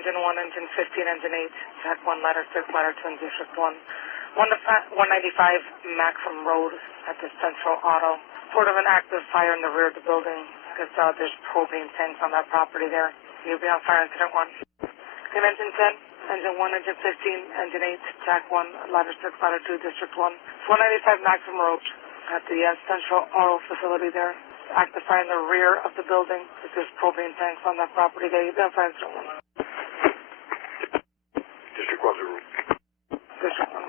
engine 1, engine 15, engine 8, Jack 1, ladder 6, ladder 2 in District 1. 195 Maxim Road at the Central Auto. Sort of an active fire in the rear of the building because there's propane tanks on that property there. You'll be on fire incident 1. In engine 10, engine 1, engine 15, engine 8, Jack 1, ladder 6, ladder 2, District 1. It's 195 Maxim Road at the Central Auto facility there. Active fire in the rear of the building because there's propane tanks on that property there. You'll be on fire incident 1. District 1's a room. District 1.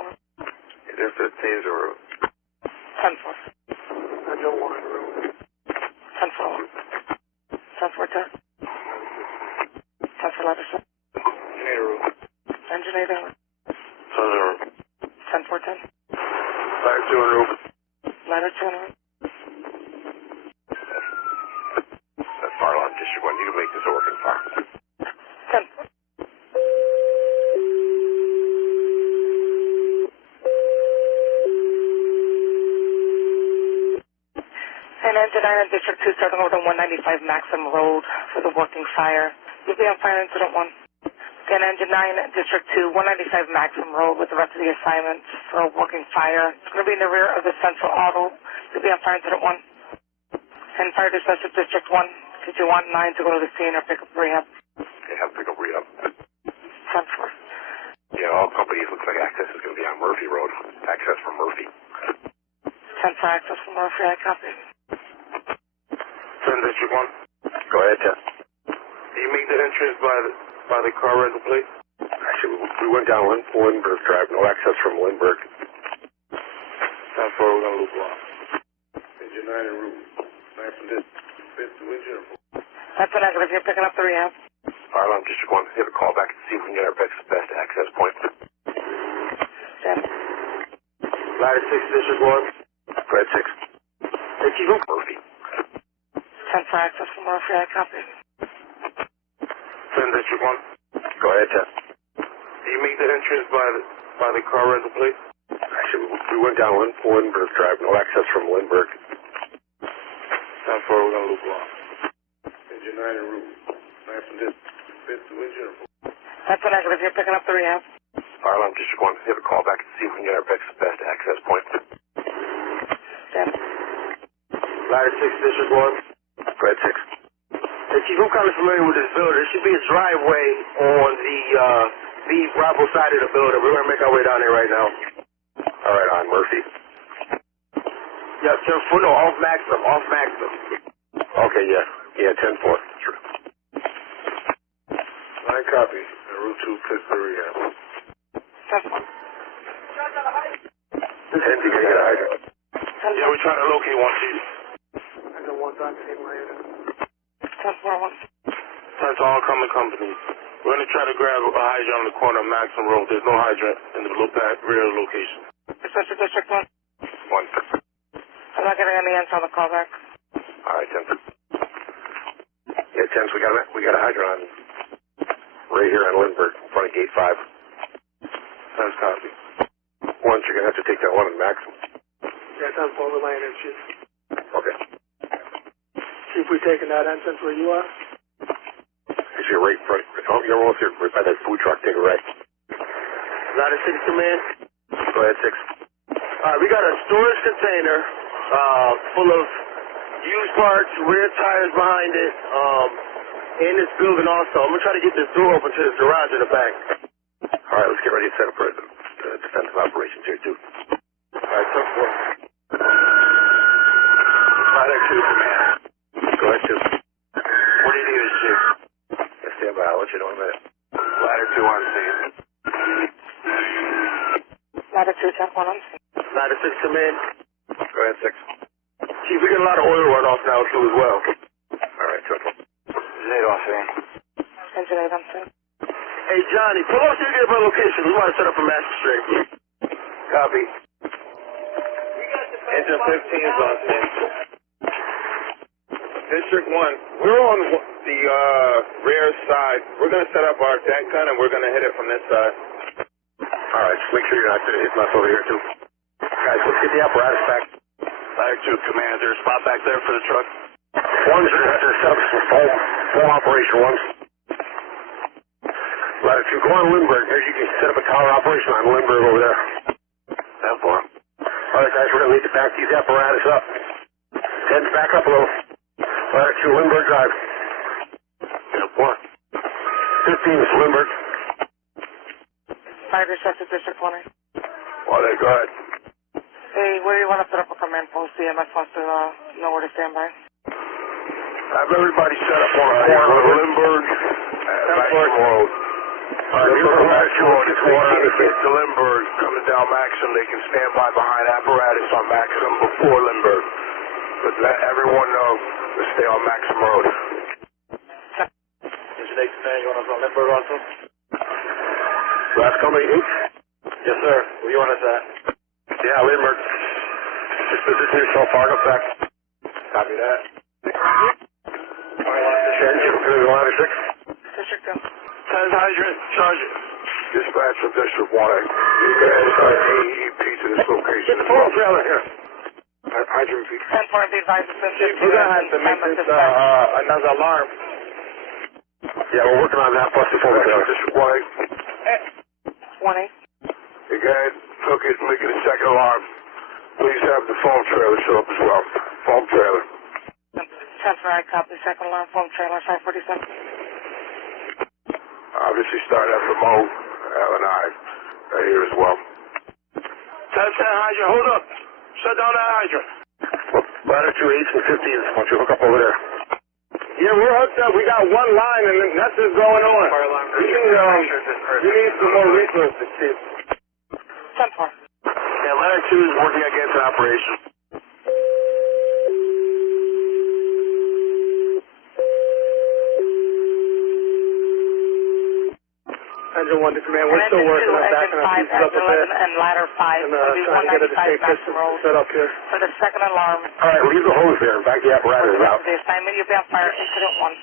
Is there 15's or 10-4. engine 1 room? 10-4. 10-4, 10. 10-4, ladder 6. Engine 8 room. Engine 8 room. 10-4, 10. Ladder 2 in room. Ladder 2 in room. That's fire alarm District 1. You can make this a working fire. 10-4. And engine 9 in District 2 starting over to 195 Maxim Road for the working fire. You'll be on fire incident 1. Again, engine 9 District 2, 195 Maxim Road with the rest of the assignments for a working fire. It's going to be in the rear of the Central Auto. You'll be on fire incident 1. And fire dispatcher District 1. Did you want 9 to go to the scene or pick up rehab? They have to pick up rehab. 10-4. Yeah, all companies looks like access is going to be on Murphy Road. Access from Murphy. 10-4 access from Murphy, I copy. 10 District 1. Go ahead, Jeff. Do you make the entrance by the car rental place? Actually, we went down Lindbergh Drive. No access from Lindbergh. That's where we're going to loop off. Engine 9 en route. 9 from this. Bit to engine. That's an negative. You're picking up the rehab. Fire alarm District 1. Hit a call back and see if we can get our best access point. 10. Ladder 6 District 1. Go ahead, 6. Hey, Chief, Murphy. 10-4 access from Murphy, I copy. 10 District 1. Go ahead, Jeff. Do you make the entrance by the car rental place? Actually, we went down Lindbergh Drive. No access from Lindbergh. That's where we're going to loop off. Engine 9 en route. 9 from this. Bit to engine. That's a negative. You're picking up the rehab. Fire alarm District 1. Hit a call back and see if we can get our best access point. 10. Ladder 6 District 1. Go ahead, 6. Hey, Chief, I'm kind of familiar with this building. There should be a driveway on the Bravo side of the building. We're going to make our way down there right now. All right, on Murphy. Yeah, 10-4, no, off Maxim. Okay, yeah, 10-4. Sure. 9 copies. Route 2, Pittsburgh rehab. 10-4. And you can get a hydrant. Yeah, we're trying to locate one, Chief. I got one time to take my head in. 10-4-1. That's all coming companies. We're going to try to grab a hydrant on the corner of Maxim Road. There's no hydrant in the rear location. Dispatcher District 1. 1. I'm not getting any answer on the callback. All right, 10. Yeah, 10. So we got a hydrant on right here on Lindbergh, in front of Gate 5. That's copy. Once you're gonna have to take that one in Maxim. Yeah, 10-4, we're laying in, Chief. Okay. Chief, we taking that entrance where you are? Actually, right in front. Oh, you're almost here, right by that food truck. Take a right. Ladder 6 command. Go ahead, 6. We got a storage container full of used parts, rear tires behind it, in this building also. I'm going to try to get this door open to this garage in the back. All right, let's get ready to set up for the defensive operations here, too. All right, 10-4. Ladder 2, command. Go ahead, 2. What do you need, Chief? Yeah, stand by. I'll let you know in a minute. Ladder 2 on scene. Ladder 2, check 1 on scene. Ladder 6 command. Go ahead, 6. Chief, we get a lot of oil runoff now, too, as well. All right, 10-4. Zay off scene. Engine 8 on scene. Hey, Johnny, pull up so you get my location. We want to set up a master stream. Copy. Engine 15 is on scene. District 1, we're on the rear side. We're going to set up our deck gun and we're going to hit it from this side. All right, just make sure you're not hitting us over here, too. Guys, let's get the apparatus back. Ladder 2, command. Is there a spot back there for the truck? One's set up for full operation, ones. Ladder 2, go on Lindbergh. Maybe you can set up a tower operation on Lindbergh over there. That far. All right, guys, we're going to need to back these apparatus up. 10's back up a little. Ladder 2, Lindbergh Drive. 10-4. 15 is Lindbergh. Fire dispatch to District 20. Well, they go ahead. Hey, where do you want to set up a command post? CMS wants to know where to stand by. Have everybody set up on a corner of Lindbergh and Maxim Road. If they get to Lindbergh, coming down Maxim, they can stand by behind apparatus on Maxim before Lindbergh. But let everyone know to stay on Maxim Road. Engineer Command, you want us on Lindbergh also? Last company, H? Yes, sir. Where you want us at? Yeah, Lindbergh. Just position yourself far enough back. Copy that. Ladder 6. District 2. 10's hydrant, charge it. Dispatch from District 1. You guys are AEP to this location. Get the phone trailer here. Hydrant feet. 10-4 and be advised to send Chief, we're going to have to make this another alarm. Yeah, we're working on that plus the phone trailer. District 1. 20. You guys took it and make it a second alarm. Please have the foam trailer show up as well. Foam trailer. 10-4, I copy. Second alarm, foam trailer, 547. Obviously start after Mo, Al and I are here as well. 10-10 hydrant, hold up. Shut down that hydrant. Ladder 2, 8s and 15s. Why don't you hook up over there? Yeah, we're hooked up. We got one line and nothing's going on. We need some more resources, Chief. 10-4. Yeah, Ladder 2 is working against an operation. Engine 1 to Command, we're still working on backing our pieces up a bit. And ladder 5 will be Trying to get it to 195 stay Maxim Road set up here. for the second alarm. All right, leave the hose there and back the apparatus out. The assignment, you'll be on fire incident 1.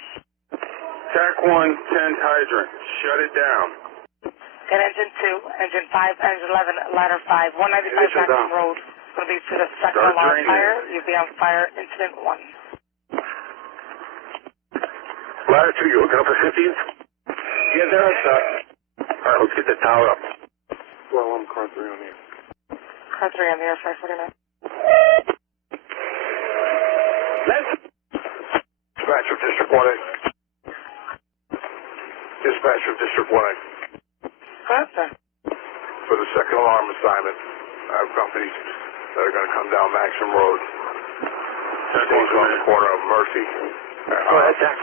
TAC 1, 10's hydrant. Shut it down. And engine 2, engine 5, engine 11, ladder 5, 195 Maxim Road. It's going to be for the second alarm fire. You'll be on fire incident 1. Ladder 2, you hooking up for 15s? Yeah, they're hooked up. All right, let's get the tower up. Well, I'm car 3 on here. Car 3 on the air, 549. Dispatch from District 1A. Dispatch from District 1A. Go ahead, sir. For the second alarm assignment, I have companies that are going to come down Maxim Road. Stays on the corner of Murphy. Go ahead, Jack.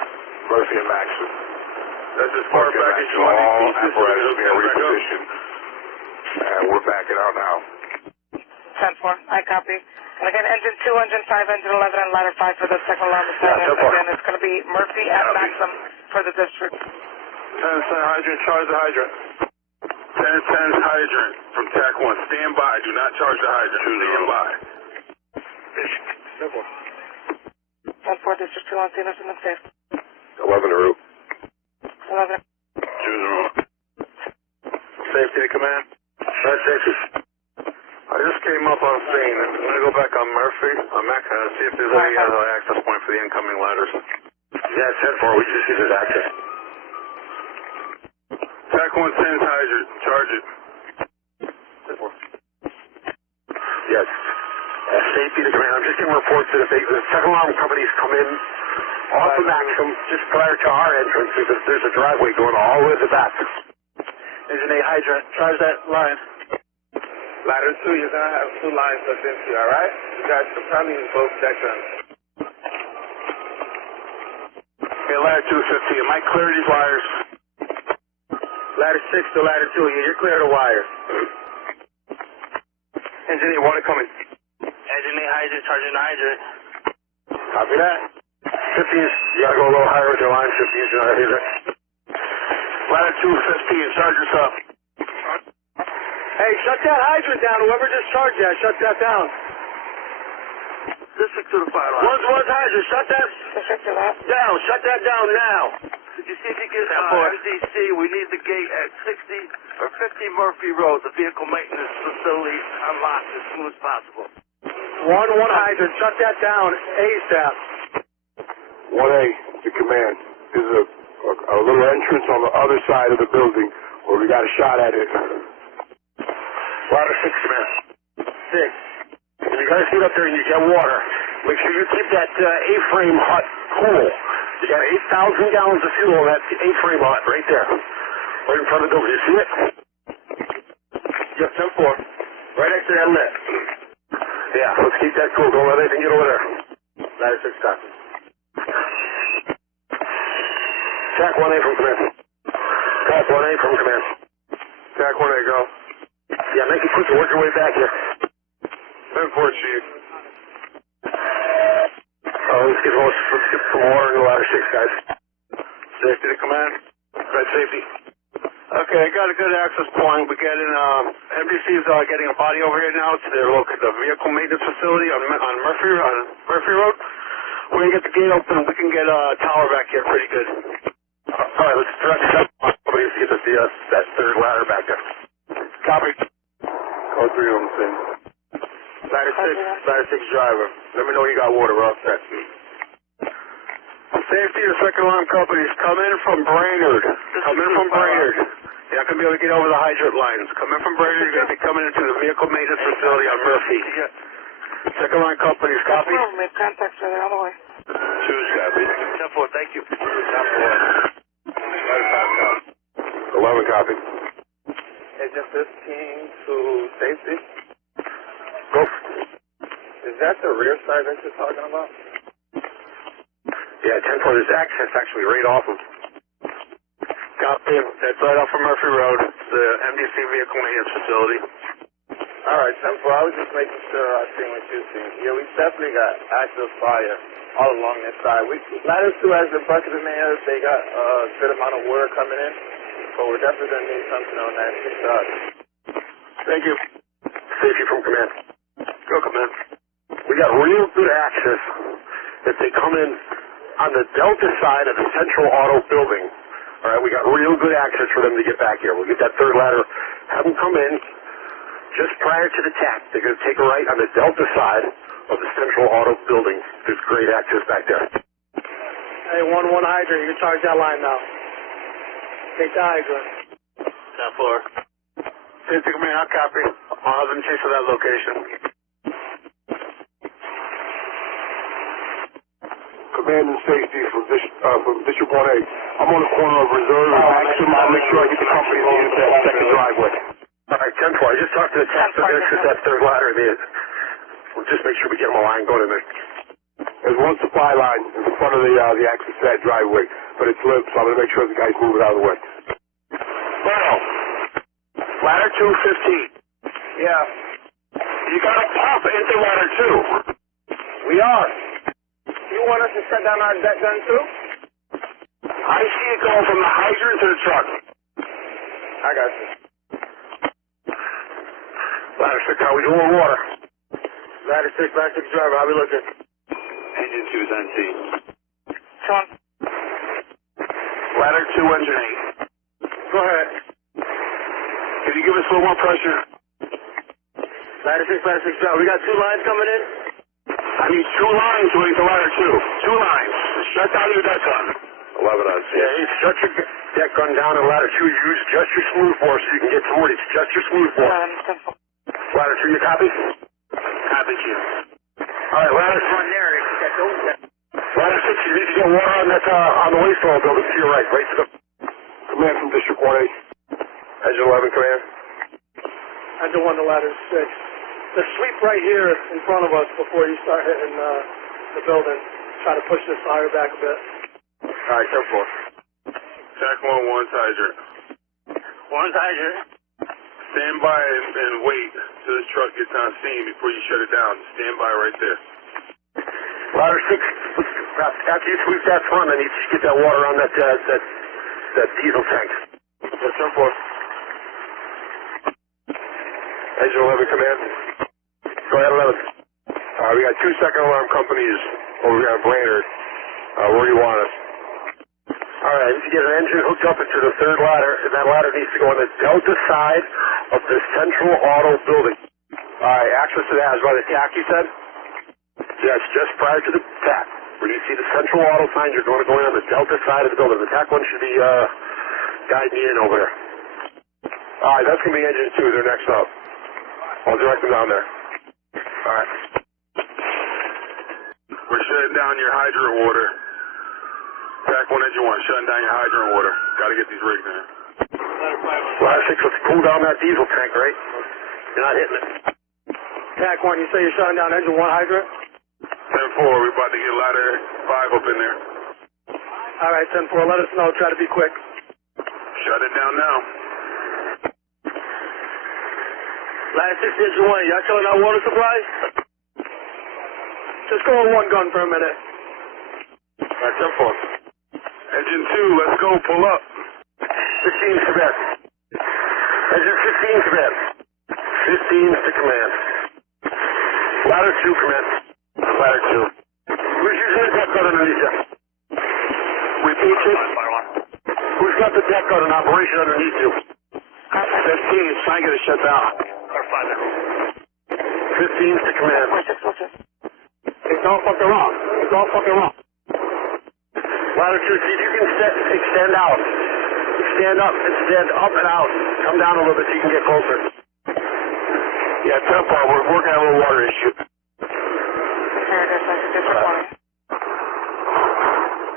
Murphy and Maxim. That's as far back as you want all these pieces. apparatus being repositioned. And we're backing out now. 10-4, I copy. And again, engine 2, engine 5, engine 11, and ladder 5 for the second alarm assignment. Again, it's going to be Murphy and Maxim for the district. 10-10 hydrant, charge the hydrant. 10-10's hydrant from TAC 1. Stand by. Do not charge the hydrant. Stand by. 10-4, district 2 on scene, incident safe. 11 en route. 11. Safety to command. Safety. I just came up on scene. I'm going to go back on Murphy, on Mac, see if there's any access point for the incoming ladders. Yeah, 10-4. We just use his access. TAC 1, 10's hydrant. Charge it. 10-4. Yes. Safety to command. I'm just getting reports that if the second alarm companies come in off of Maxim, just prior to our entrance, there's a driveway going all the way to the back. Engine 8 hydrant. Charge that line. Ladder 2, you're going to have 2 lines hooked into you, all right? You guys can probably use both sections. Okay, ladder 2, 15. Am I clear these wires? Ladder 6 to ladder 2. You're clear of the wires. Engine 8, water coming. Engine 8 hydrant. Charging the hydrant. Copy that. 15s, you gotta go a little higher with your line. 15s, you're not hitting it. Ladder 2, 15, charge us up. Hey, shut that hydrant down. Whoever just charged that, shut that down. District to the fire line. One's hydrant. Shut that down. Shut that down now. Could you see if you get MDC? We need the gate at 60 or 50 Murphy Road, the vehicle maintenance facility, unlocked as soon as possible. One hydrant. Shut that down ASAP. 1A to command. This is a a little entrance on the other side of the building where we got a shot at it. Ladder 6, man. 6. When you guys get up there and you get water, make sure you keep that A-frame hut cool. You got 8,000 gallons of fuel in that A-frame hut right there. Right in front of the door. You see it? Yep, 10-4. Right next to that lit. Yeah, let's keep that cool. Don't let anything get over there. Ladder 6 copy. TAC 1A from command. TAC 1A from command. TAC 1A, go. Yeah, make it quick and work your way back here. 10-4, Chief. Let's get some water in the ladder 6, guys. Safety to command. Red safety. Okay, I got a good access point. We're getting, MDC's getting a body over here now to their the vehicle maintenance facility on Murphy Road. We're going to get the gate open. We can get a tower back here pretty good. All right, let's direct somebody to get that third ladder back there. Copy. Call 3 on the scene. Ladder 6 driver. Let me know when you got water. We're all set. Safety to second line companies. Come in from Brainerd. Come in from Brainerd. You're not going to be able to get over the hydrant lines. Come in from Brainerd. You're going to be coming into the vehicle maintenance facility on Murphy. Second line companies. Copy. Make contact for the other way. 2's copy. 10-4, thank you. 11 copy. Agent 15 to safety. Go. Is that the rear side that you're talking about? Yeah, 10-4. There's access actually right off of. Copy. That's right off of Murphy Road. It's the MDC vehicle maintenance facility. All right, 10-4. I was just making sure I seen what you seen. Yeah, we definitely got active fire all along this side. Ladder 2 has the bucket in there. They got a good amount of water coming in. So we're definitely going to need something on that side. Thank you. Safety from command. Go, command. We got real good access if they come in on the Delta side of the Central Auto building. All right, we got real good access for them to get back here. We'll get that third ladder, have them come in just prior to the TAC. They're going to take a right on the Delta side of the Central Auto building. There's great access back there. Hey, 1-1 hydrant, you can charge that line now. Take the hydrant. 10-4. Safety command, I'll copy. I'll have them chase to that location. Command and safety from District 1A. I'm on the corner of Reserve and Maxim. I'll make sure I get the company to use that second driveway. All right, 10-4. I just talked to the TAC. They're going to set that third ladder in there. We'll just make sure we get them a line going in there. There's one supply line in front of the access to that driveway, but it's limp, so I'm going to make sure the guys move it out of the way. Well, ladder 215. Yeah, You got to pop into ladder 2. we are. You want us to shut down our deck gun too? I see it going from the hydrant to the truck. I got you. Ladder 6, how we doing with water? Ladder 6 driver, how we looking? Engine 2's NT. Sean. Ladder 2, engine 8. Go ahead. Can you give us a little more pressure? Ladder 6 driver, we got 2 lines coming in? I need 2 lines going to ladder 2. 2 lines. Shut down your deck gun. 11 on C. Yeah, you shut your deck gun down in ladder 2. Use just your smooth bore so you can get some wood. It's just your smooth bore. 10-4. Ladder 2, you copy? Copy, Chief. All right, ladder 6. Ladder 6, you need to get water on that on the waste oil building to your right to the Command from District 1A. Engine 11, command. Engine 1 to ladder 6. The sweep right here in front of us before you start hitting the building. Try to push this fire back a bit. All right, 10-4. TAC 1, 1's hydrant. 1's hydrant. Stand by and wait till this truck gets on scene before you shut it down. Stand by right there. Ladder 6, after you sweep that front, I need to get that water on that diesel tank. That's 10-4. Engine 11, command. Go ahead, 11. We got 2 second alarm companies over here at Brainerd. Where do you want us? All right, if you get an engine hooked up into the third ladder, and that ladder needs to go on the Delta side of the Central Auto building. All right, access to that is by the TAC, you said? Yes, just prior to the TAC. When you see the central auto signs, you're going to go in on the Delta side of the building. The TAC one should be guiding you in over there. All right, that's going to be engine 2. They're next up. I'll direct them down there. All right. We're shutting down your hydrant water. TAC 1 engine 1, shutting down your hydrant water. Got to get these rigs in. Ladder 6, let's cool down that diesel tank, right? You're not hitting it. TAC 1, you say you're shutting down engine 1 hydrant? 10-4, we're about to get ladder 5 up in there. All right, 10-4, let us know. Try to be quick. Shut it down now. Ladder 6, engine 1, y'all shutting out water supply? Just go on one gun for a minute. All right, 10-4. Engine 2, let's go, pull up. 15's command. Engine 15's command. 15's to command. Ladder 2 command. Ladder 2. Who's using the deck gun underneath you? Repeat it. Who's got the deck gun in operation underneath you? 15 is trying to get it shut down. 15's to command. It's all fucking wrong. It's all fucking wrong. Ladder 2, see if you can extend out. Stand up and stand up and out. Come down a little bit so you can get closer. Yeah, 10-4, we're working on a little water issue.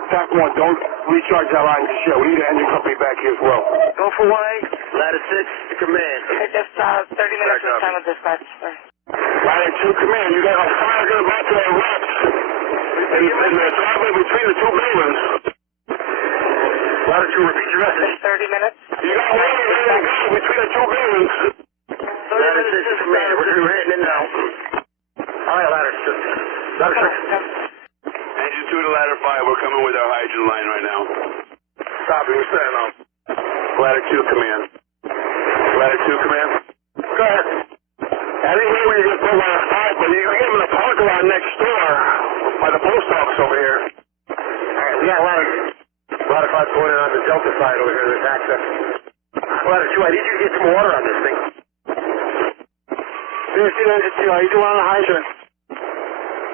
TAC 1, don't recharge that line just yet. We need an engine company back here as well. Go for 1A. Ladder 6 to command. Just 30 minutes of time of dispatch, sir. Ladder 2 command, you got a fire going back to that rocks. And the driveway between the two buildings. Ladder 2, repeat your message. 30 minutes. You got water between the two buildings. Ladder 6 to command. We're hitting it now. All right, Ladder 6. Ladder 6. Engine 2 to ladder 5, we're coming with our hydrant line right now. Copy, we're setting up. Ladder 2 command. Ladder 2 command. Go ahead. I didn't hear where you're going to put ladder 5, but you're going to get him in the parking lot next door by the post office over here. All right, we got ladder 5 going in on the Delta side over here, there's access. Ladder 2, I need you to get some water on this thing. Here's the engine 2. How you doing on the hydrant?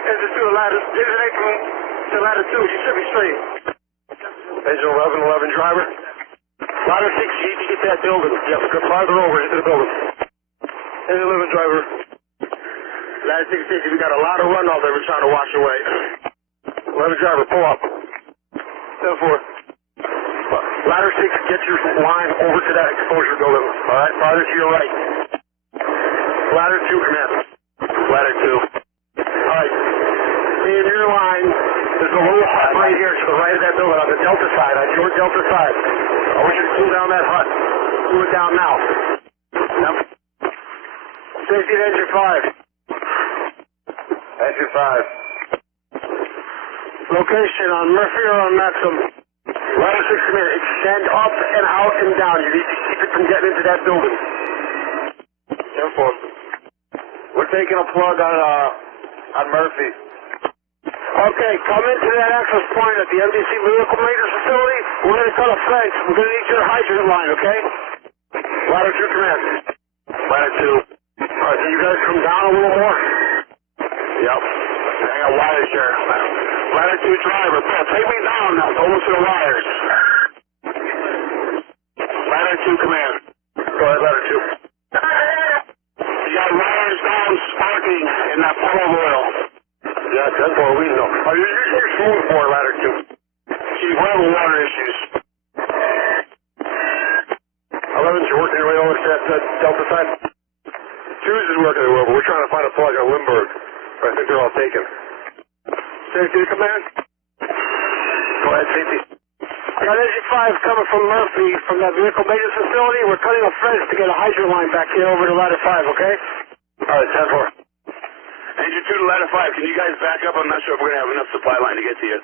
Engine 2 to ladder 2. You should be straight. Engine 11 driver. Ladder 6, you need to get that building. Yep, go farther over into the building. Engine 11 driver. Ladder 6 station, we got a lot of runoff that we're trying to wash away. 11 driver, pull up. 10-4. Ladder 6, get your line over to that exposure building. All right, farther to your right. Ladder 2, command. Ladder 2. All right. In your line, there's a little hut right here to the right of that building on the Delta side, on your Delta side. I want you to cool down that hut. Cool it down now. Yep. Safety to engine 5. Engine 5. Location on Murphy or on Maxim? Ladder 6 command. Extend up and out and down. You need to keep it from getting into that building. 10-4. We're taking a plug on Murphy. Okay, come into that access point at the MDC Vehicle Maintenance Facility. We're going to cut a fence. We're going to need your hydrant line, okay? Ladder 2 command. Ladder 2. All right, so you guys come down a little more? Yep. I got wires here. Ladder 2 driver, Paul, take me down now. Almost to the wires. Ladder 2 command. Go ahead, Ladder 2. You got wires down sparking in that funnel of oil. Yeah, 10-4, we know. Are you using your smooth bore, Ladder 2? Chief, we're having water issues. 11's, you're working your way over to that Delta side? 2's is working their way over. We're trying to find a plug on Lindbergh. I think they're all taken. Safety to command? Go ahead, safety. I got engine 5 coming from Murphy from that vehicle maintenance facility. We're cutting a fence to get a hydrant line back here over to ladder 5, okay? All right, 10-4. Engine 2 to ladder 5, can you guys back up? I'm not sure if we're going to have enough supply line to get to you.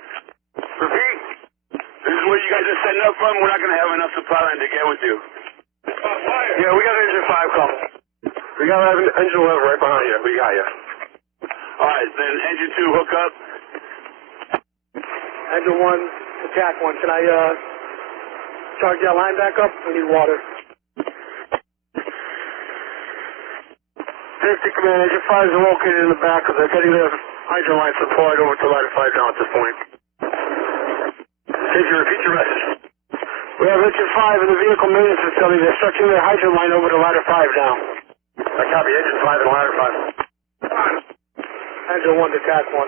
Repeat. This is where you guys are setting up from. We're not going to have enough supply line to get with you. Yeah, we got engine 5 coming. We got engine 11 right behind you. We got you. All right, then engine 2 hook up. Engine 1, attack 1. Can I charge that line back up? I need water. Safety command, engine 5 is located in the back of the getting there Hydrant line supplied over to ladder 5 now at this point. Did you repeat your message? We have engine 5 in the vehicle maintenance facility. They're stretching their hydrant line over to ladder 5 now. I copy engine 5 and ladder 5. Engine 1 to TAC 1.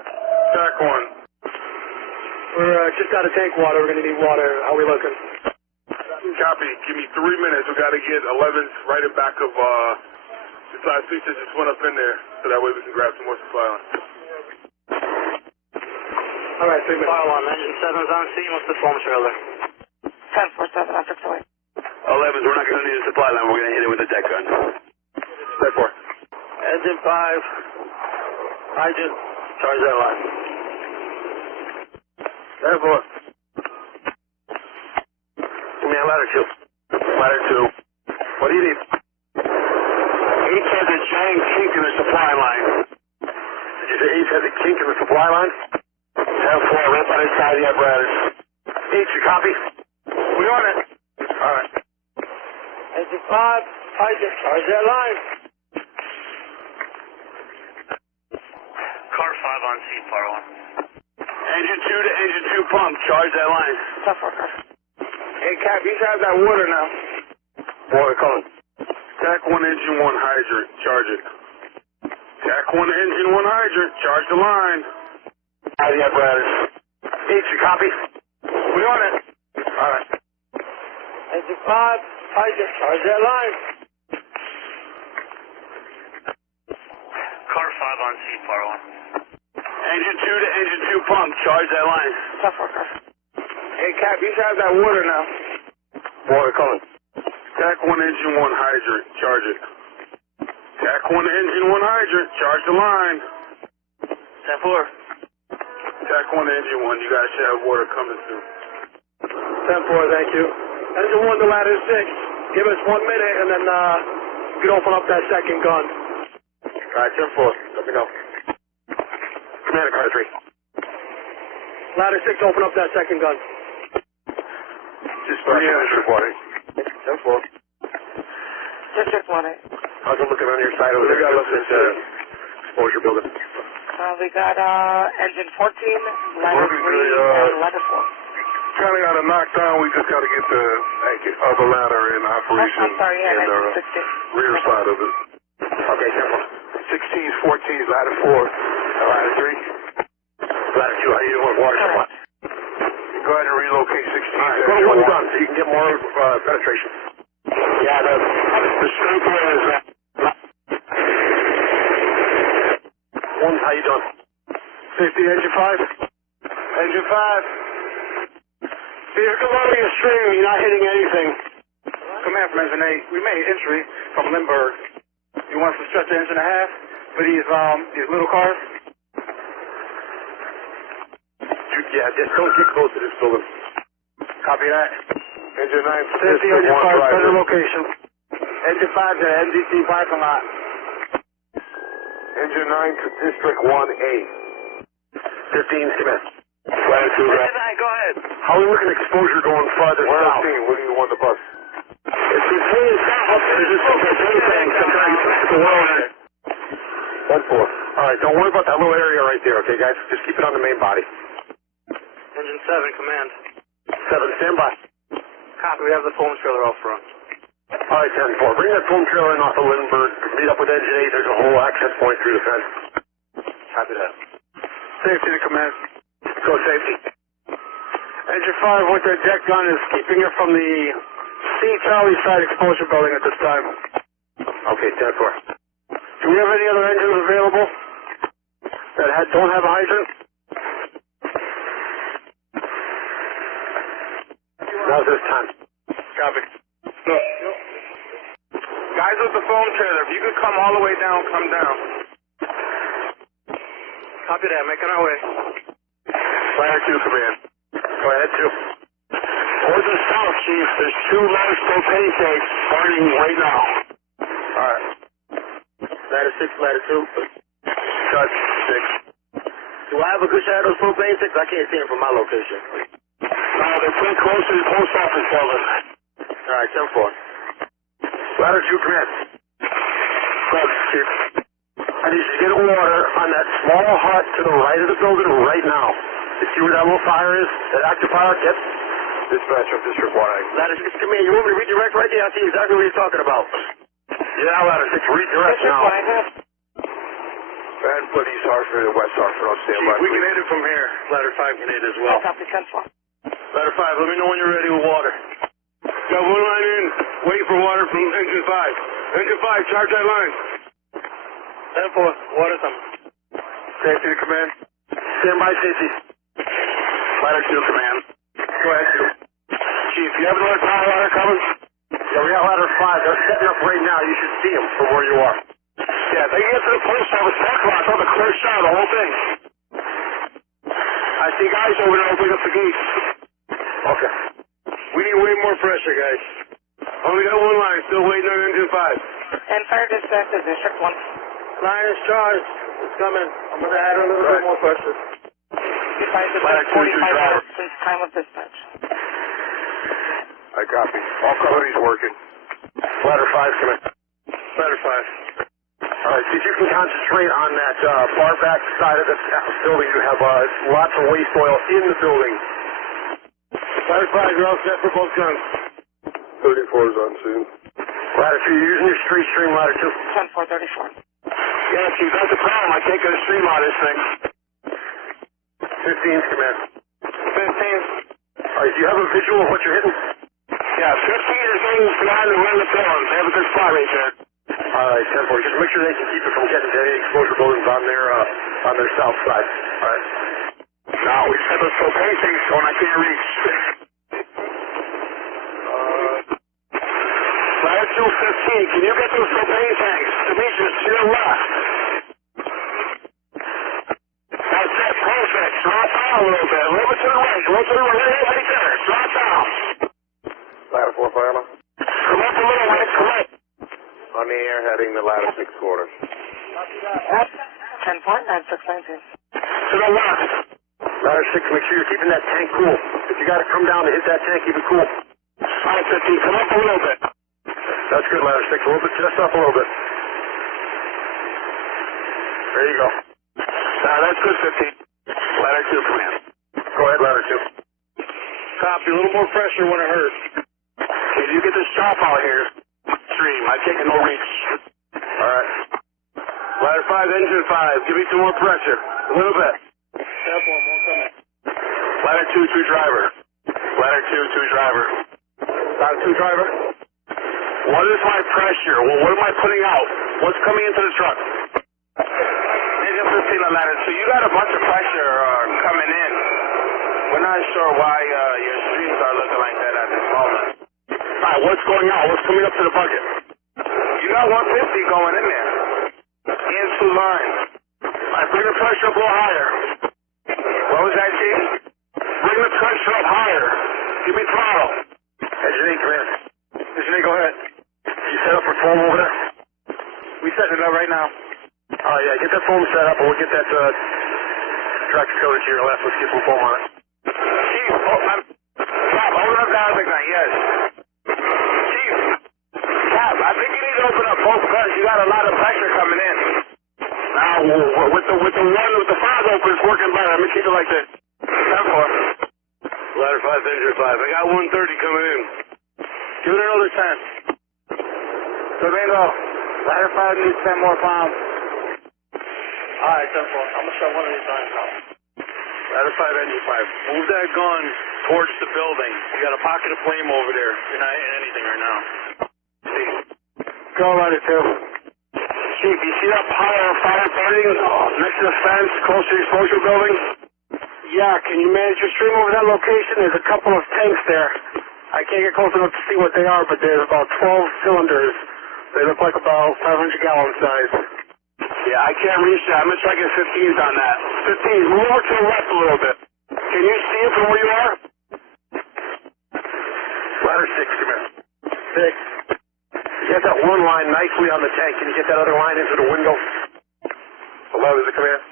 TAC 1. We're just out of tank water. We're going to need water. How are we looking? Copy. Give me 3 minutes. We got to get 11s right in back of the side switch that just went up in there, so that way we can grab some more supply line. All right, 3 minutes. Fire alarm, engine 7's on scene. What's the foam trailer? 10-4-7, I'll fix it. 11s, we're not going to need a supply line. We're going to hit it with a deck gun. 10-4. Engine 5, hydrant, charge that line. 10-4. Give me a ladder 2. Ladder 2. What do you need? H has a giant kink in the supply line. Did you say H has a kink in the supply line? 10-4, right by the side of the apparatus. H, you copy? We on it. All right. Engine 5, hydrant, charge that line. Car 5 on scene, fire alarm. Engine 2 to engine 2 pump. Charge that line. 10-4, Hey, Cap, you should have that water now. Water coming. TAC 1 engine 1 hydrant. Charge it. TAC 1 engine 1 hydrant. Charge the line. Out of the apparatus. H, you copy? We on it. All right. Engine 5, hydrant, charge that line. Car 5 on scene, fire alarm. Engine 2 to engine 2 pump. Charge that line. 10-4, Hey, Cap, you should have that water now. Water coming. TAC 1 engine 1 hydrant. Charge it. TAC 1 engine 1 hydrant. Charge the line. 10-4. TAC 1 engine 1. You guys should have water coming soon. 10-4, thank you. Engine 1 to ladder 6. Give us 1 minute, and then you can open up that second gun. All right, 10-4. Let me know. Commander car 3. Ladder 6, open up that second gun. Just reporting. 10-4. Just 1-8. How's it looking on your side over there? We got exposure building. We got engine 14, ladder 3, and ladder 4. Kind of got a knockdown. We just got to get the other ladder in operation. I'm sorry, yeah, in the engine 16. rear side of it. Okay, 10-4. 16s, 14s, ladder 4. Ladder 3. Ladder 2, how you doing with water supply? Go ahead and relocate 16. All right, go to 1 gun so you can get more penetration. Yeah, the sprinkler is... 1, how you doing? 50, engine 5. Engine 5. See, if you're loading a stream, you're not hitting anything. Command from engine 8. We made entry from Lindbergh. You want us to stretch the engine a half for these little cars? Yeah, just don't get close to this building. Copy that. Engine 9 to District 1 better driver. location. Engine 5 to MDC parking lot. Engine 9 to District 1A. 15, come in. Latitude, right? Go ahead. How are we looking at exposure going farther south? What do you want the bus? It's between south up there. There's anything. Sometimes you put the world in it. 1-4. All right, don't worry about that little area right there, okay, guys? Just keep it on the main body. Engine 7, command. 7, stand by. Copy, we have the foam trailer out front. All right, 10-4. Bring that foam trailer in off of Lindbergh. Meet up with engine 8. There's a whole access point through the fence. Copy that. Safety to command. Go safety. Engine 5 with their deck gun is keeping it from the C Charlie side exposure building at this time. Okay, 10-4. Do we have any other engines available that don't have a hydrant? Now's this time. Copy. Look. Guys with the foam trailer, if you could come all the way down, come down. Copy that, making our way. Fire 2, command. Go ahead, 2. Towards the south, Chief, there's 2 large propane tanks burning right now. All right. Ladder 6, ladder 2. Cut 6. Do I have a good shot of those propane tanks? I can't see them from my location. No, they're pretty close to the post office building. All right, 10-4. Ladder 2, command. Go ahead, Chief. I need you to get water on that small hut to the right of the building right now. You see where that little fire is? That active fire? Yep. Dispatch of District 1. Ladder 6, come here. You want me to redirect right there? I see exactly what you're talking about. Yeah, Ladder 6, redirect now. Go ahead and put East Hartford and West Hartford on standby. We can hit it from here. Ladder 5 can hit as well. Copy, 10-4. Ladder 5, let me know when you're ready with water. Got one line in, waiting for water from engine 5. Engine 5, charge that line. 10-4, water coming. Safety to command. Stand by, safety. Ladder 2, command. Go ahead, Chief, you have another power ladder coming? Yeah, we got ladder 5. They're setting up right now. You should see them from where you are. Yeah, they get to the post office parking lot. I saw the clear shot, the whole thing. I see guys over there opening up the gates. Okay. We need way more pressure, guys. Only got one line, still waiting on engine 5. And fire dispatch is District 1. Line is charged. It's coming. I'm going to add a little bit more pressure. Advise it's Ladder 2, 45 driver. minutes since time of dispatch. I copy. All companies working. Ladder 5, come in. Ladder 5. All right, see if you can concentrate on that far back side of the building. You have lots of waste oil in the building. Ladder 5, you're all set for both guns. 34 is on scene. Ladder 2, you're using your street stream, ladder 2. 10-4-34. Yeah, Chief, that's the problem. I can't get a stream on this thing. 15's command. 15. All right, do you have a visual of what you're hitting? Yeah, 15 is in behind the rim of the pillars. They have a good spot right there. All right, 10-4. Just make sure they can keep it from getting to any exposure buildings on their south side. All right. No, we set those propane tanks on. I can't reach. Ladder 215, can you get those propane tanks? Demetrius, to your left. That's it, perfect. Drop down a little bit. A little bit to the right. A little to the right. Right there. Drop down. Ladder 4, fire alarm. Come up a little way. Come up. On the air, heading the ladder 6 quarters. 10-4, 9-6-19. To the left. Ladder 6, make sure you're keeping that tank cool. If you got to come down to hit that tank, keep it cool. Ladder 15, come up a little bit. That's good, ladder 6. A little bit, just up a little bit. There you go. That's good, 15. Ladder 2, command. Go ahead, ladder 2. Copy, a little more pressure when it hurts. Can you get this chop out here? Stream. I can't get no reach. All right. Ladder 5, engine 5. Give me some more pressure. A little bit. Careful, more coming. Ladder 2, 2 driver. Ladder 2, 2 driver. Ladder 2 driver. What is my pressure? Well, what am I putting out? What's coming into the truck? Engine 15 on ladder 2. You got a bunch of pressure coming in. We're not sure why your streams are looking like that at this moment. All right, what's going on? What's coming up to the bucket? You got 150 going in there. In 2 lines. All right, bring the pressure up a little higher. What was that, Chief? Bring the pressure up higher. Give me throttle. Engineer, command. Engineer, go ahead. You set up for foam over there? We setting it up right now. Oh, yeah, get that foam set up, and we'll get that tractor coated to your left. Let's get some foam on it. Chief, Cap, hold up down the gun, yes. Chief, Cap, I think you need to open up both guns. You got a lot of pressure coming in. Now, with the one with the 5 open, it's working better. Let me keep it like this. 10-4. Ladder 5, engine 5. I got 130 coming in. Give it another 10. Domingo, ladder 5 needs 10 more pounds. All right, 10-4. I'm going to shut one of these lines now. Ladder 5, engine 5. Move that gun towards the building. We got a pocket of flame over there. You're not hitting anything right now. See. Go, ladder 2. Chief, you see that pile of fire burning next to the fence, close to the exposure building? Yeah, can you manage your stream over that location? There's a couple of tanks there. I can't get close enough to see what they are, but there's about 12 cylinders. They look like about 500-gallon size. Yeah, I can't reach that. I'm going to try to get 15s on that. 15s, move over to the left a little bit. Can you see it from where you are? Ladder 6, come in. 6. You got that one line nicely on the tank. Can you get that other line into the window? 11 is the command.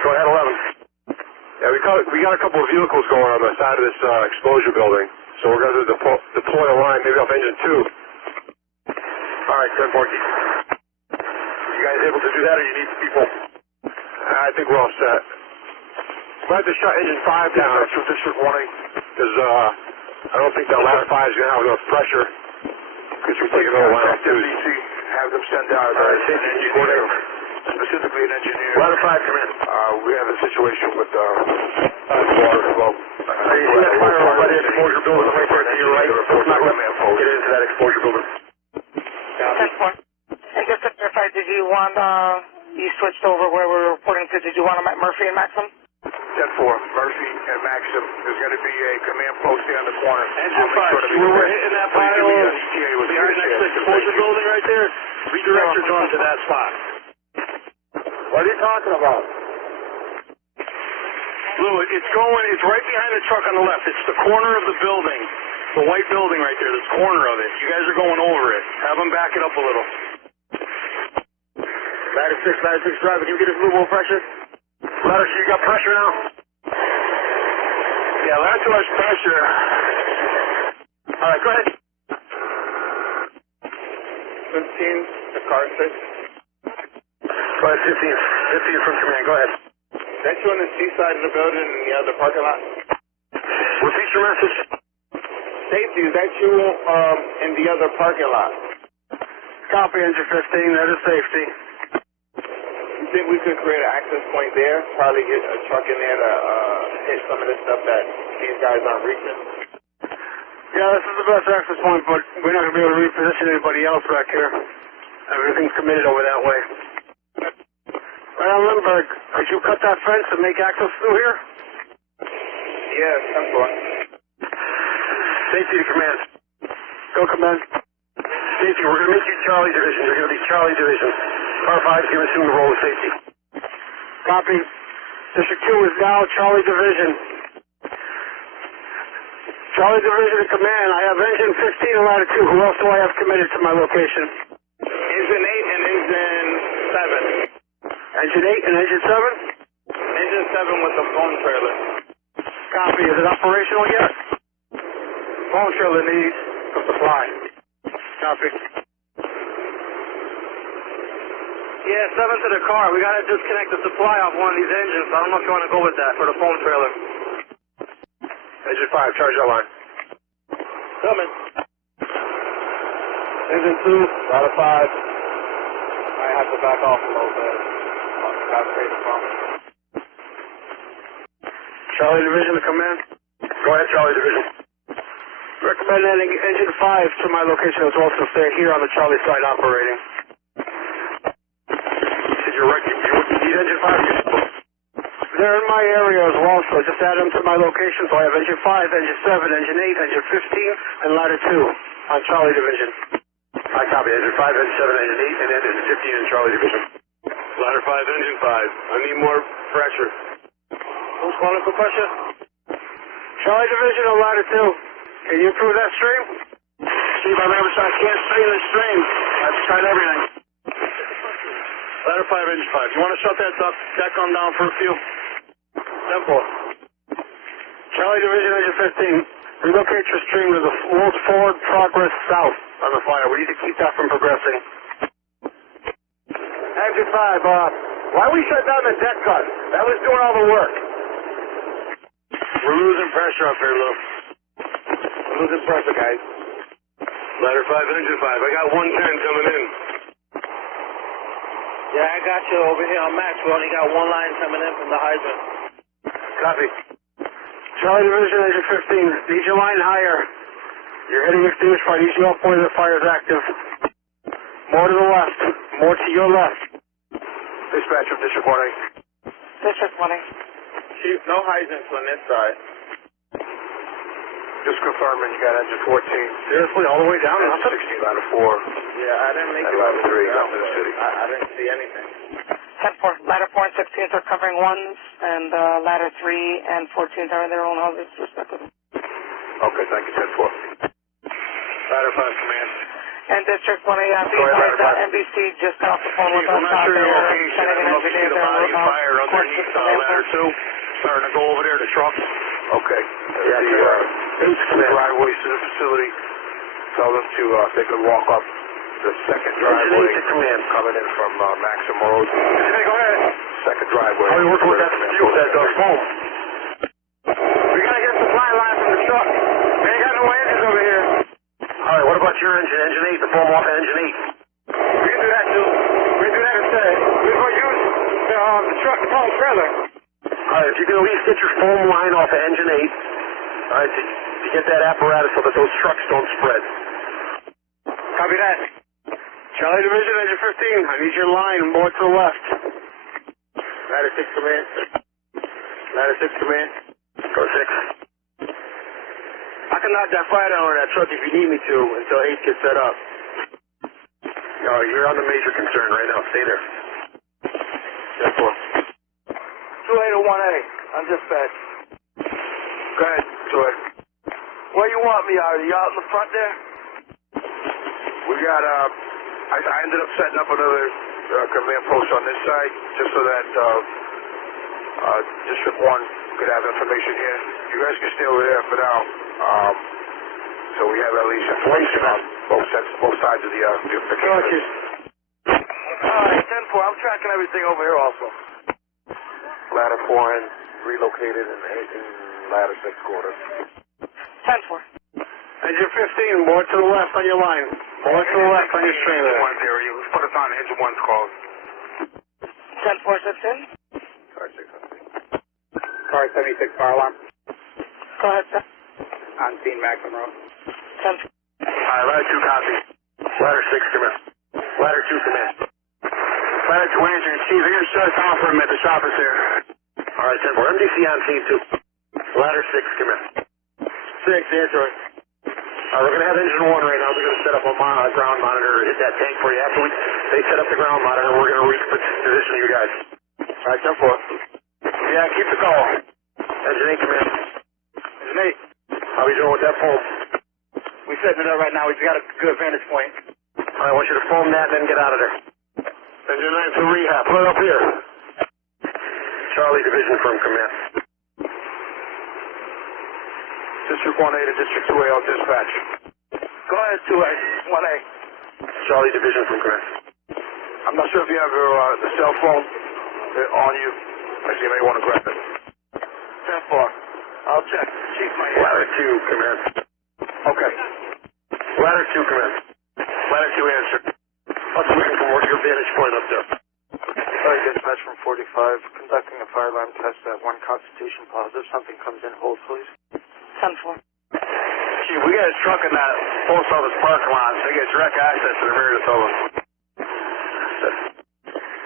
Go ahead, 11. Yeah, we got a couple of vehicles going on the side of this exposure building. So we're going to deploy a line, maybe off engine 2. All right, 10-4. You guys guys able to do that, or you need people? I think we're all set. We'll have to shut engine 5 down. That's what District 1, because I don't think that ladder 5 is going to have enough pressure. Because we're taking over ladder 2. Have them send out an engineer, specifically an engineer. Ladder 5, come in. We have a situation with water flow. You see that fire by the exposure building right there to your right? It's not going to get into that exposure building. 10-4. And just to verify, did you want, you switched over where we were reporting to, did you want them at Murphy and Maxim? 10-4, Murphy and Maxim. There's going to be a command post here on the corner. Engine 5, we were hitting that pile behind that exposure building right there. Redirect your drone to that spot. What are you talking about? Lou, it's right behind the truck on the left. It's the corner of the building. The white building right there, this corner of it. You guys are going over it. Have them back it up a little. Ladder 6 driver, can you get us a little more pressure? Ladder 6, you got pressure now? Yeah, ladder 2 has pressure. All right, go ahead. 15, the car 6. Go ahead, 15 from command, go ahead. That you on the C side of the building in the other parking lot? Repeat your message. Safety, is that you in the other parking lot? Copy, engine 15, that is safety. You think we could create an access point there? Probably get a truck in there to hit some of the stuff that these guys aren't reaching? Yeah, this is the best access point, but we're not going to be able to reposition anybody else back here. Everything's committed over that way. Right on Lindbergh, could you cut that fence and make access through here? Yes, I'm going. Safety to command. Go, command. Safety, we're going to make you Charlie Division. You're going to be Charlie Division. Car 5 is going to assume the role of safety. Copy. District 2 is now Charlie Division. Charlie Division to command. I have engine 15 and ladder 2. Who else do I have committed to my location? Engine 8 and engine 7. Engine 8 and engine 7? Engine 7 with the phone trailer. Copy. Is it operational yet? Phone trailer needs a supply. Copy. Yeah, 7 to the car. We got to disconnect the supply off one of these engines. I don't know if you want to go with that for the phone trailer. Engine 5, charge that line. Coming. Engine 2, ladder 5. I have to back off a little bit. Got to pay the phone. Charlie Division to command. Go ahead, Charlie Division. Recommend adding engine 5 to my location as well, so stay here on the Charlie side operating. You're right. You need engine 5? They're in my area as well, so just add them to my location. So I have engine 5, engine 7, engine 8, engine 15, and ladder 2 on Charlie Division. I copy. Engine 5, engine 7, engine 8, and then engine 15 in Charlie Division. Ladder 5, engine 5. I need more pressure. Who's calling for pressure? Charlie Division on ladder 2. Can you improve that stream? Steve, I can't strain the stream. I've tried everything. Ladder 5, engine 5. You want to shut that deck on down for a few? 10-4. Charlie Division, engine 15. Relocate your stream to the forward progress south on the fire. We need to keep that from progressing. Engine 5, why we shut down the deck gun? That was doing all the work. We're losing pressure up here, Lou. We're losing pressure, guys. Ladder 5, engine 5. I got 110 coming in. Yeah, I got you over here on Max. We only got one line coming in from the hydrant. Copy. Charlie Division, engine 15. Need your line higher. You're hitting extinguish fire. Need you up where the fire is active. More to the left. More to your left. Dispatch of District 1A. District 1A. Chief, no hydrants on this side. Just confirming you got engine 14. Seriously, all the way down? Engine 16, ladder 4. Yeah, I didn't make it ladder 3, down, nothing in the city. I didn't see anything. 10-4. Ladder 4 and 16 are covering ones, and ladder 3 and 14 are in their own houses, respectively. Okay, thank you, 10-4. Ladder 5, command. And District 1A, NBC just off the phone with us I'm not out sure your there, location. sending an I'm looking engineer at the there. body of fire underneath ladder 2. Starting to go over there to truck. Okay. Yeah, the driveway to the facility. Tell them to they can walk up the second driveway coming in from Maxim Road. Engineer, go ahead. Second driveway. How are you working with that fuel, that foam? We gotta get a supply line from the truck. We ain't got no engines over here. All right, what about your engine? Engine 8, the foam off of engine 8. We can do that too. We can do that instead. We're gonna use the truck, the foam trailer. All right, if you can at least get your foam line off of engine 8, all right, to get that apparatus so that those trucks don't spread. Copy that. Charlie Division, engine 15. I need your line more to the left. Ladder 6, command. Ladder 6, command. Go 6. I can knock that fire down on that truck if you need me to until 8 gets set up. You're on the major concern right now. Stay there. 10-4. 2A to 1A. On dispatch. Go ahead, 2A. Where you want me, Artie? You out in the front there? We got, I ended up setting up another command post on this side just so that District 1 could have information here. You guys can stay over there for now. So we have at least information on both sides of the case. Alright, 10-4. I'm tracking everything over here also. Ladder 4 and relocated in ladder 6 quarters. 10-4. Engine 15, more to the left on your line. More to the left on your trailer. Engine 1's area. Let's put us on engine 1's call. 10-4 sits in. Car 6. Car 76, fire alarm. Go ahead, sir. On scene, Maxim Road. 10-4. All right, ladder 2 copy. Ladder 6 command. Ladder 2 command. Ladder 2 answering. Chief, you're going to shut us off for a minute. The shop is here. All right, 10-4. MDC on scene 2. Ladder 6 command. 6, answering. We're going to have engine 1 right now. We're going to set up a ground monitor to hit that tank for you. After they set up the ground monitor, we're going to reposition you guys. All right, 10-4. Yeah, keep the call. Engine 8 command. Engine 8. How we doing with that foam? We setting it up right now. We've got a good vantage point. All right, I want you to foam that and then get out of there. Engine 9 to rehab. Put it up here. Charlie Division from command. District 1A to District 2A on dispatch. Go ahead, 2A. 1A. Charlie Division from command. I'm not sure if you have the cell phone on you. Actually, you may want to grab it. 10-4. I'll check. Chief, my Ladder 2 command. Okay. Ladder 2 command. Ladder 2 answer. Let's look from your vantage point up there. Sorry, dispatch from 45. Conducting a fire alarm test at 1 Constitution Plaza. If something comes in, hold, please. 10-4. Chief, we got a truck in that post office parking lot, so you get direct access to the rear of the building.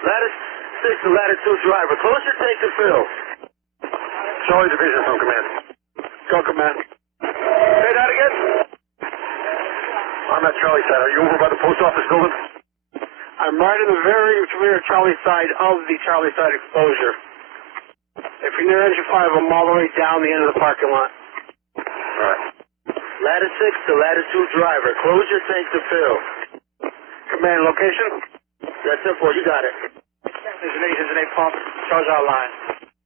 Ladder 6 to ladder 2 driver. Close your tank to fill. Charlie Division from command. Go, command. Say that again. I'm at Charlie side. Are you over by the post office building? I'm right in the very rear Charlie side of the Charlie side exposure. If you're near engine 5, I'm all the way down the end of the parking lot. All right. Ladder 6 to ladder 2 driver. Close your tank to fill. Command location? That's 10-4. You got it. Engine 8 pump. Charge our line.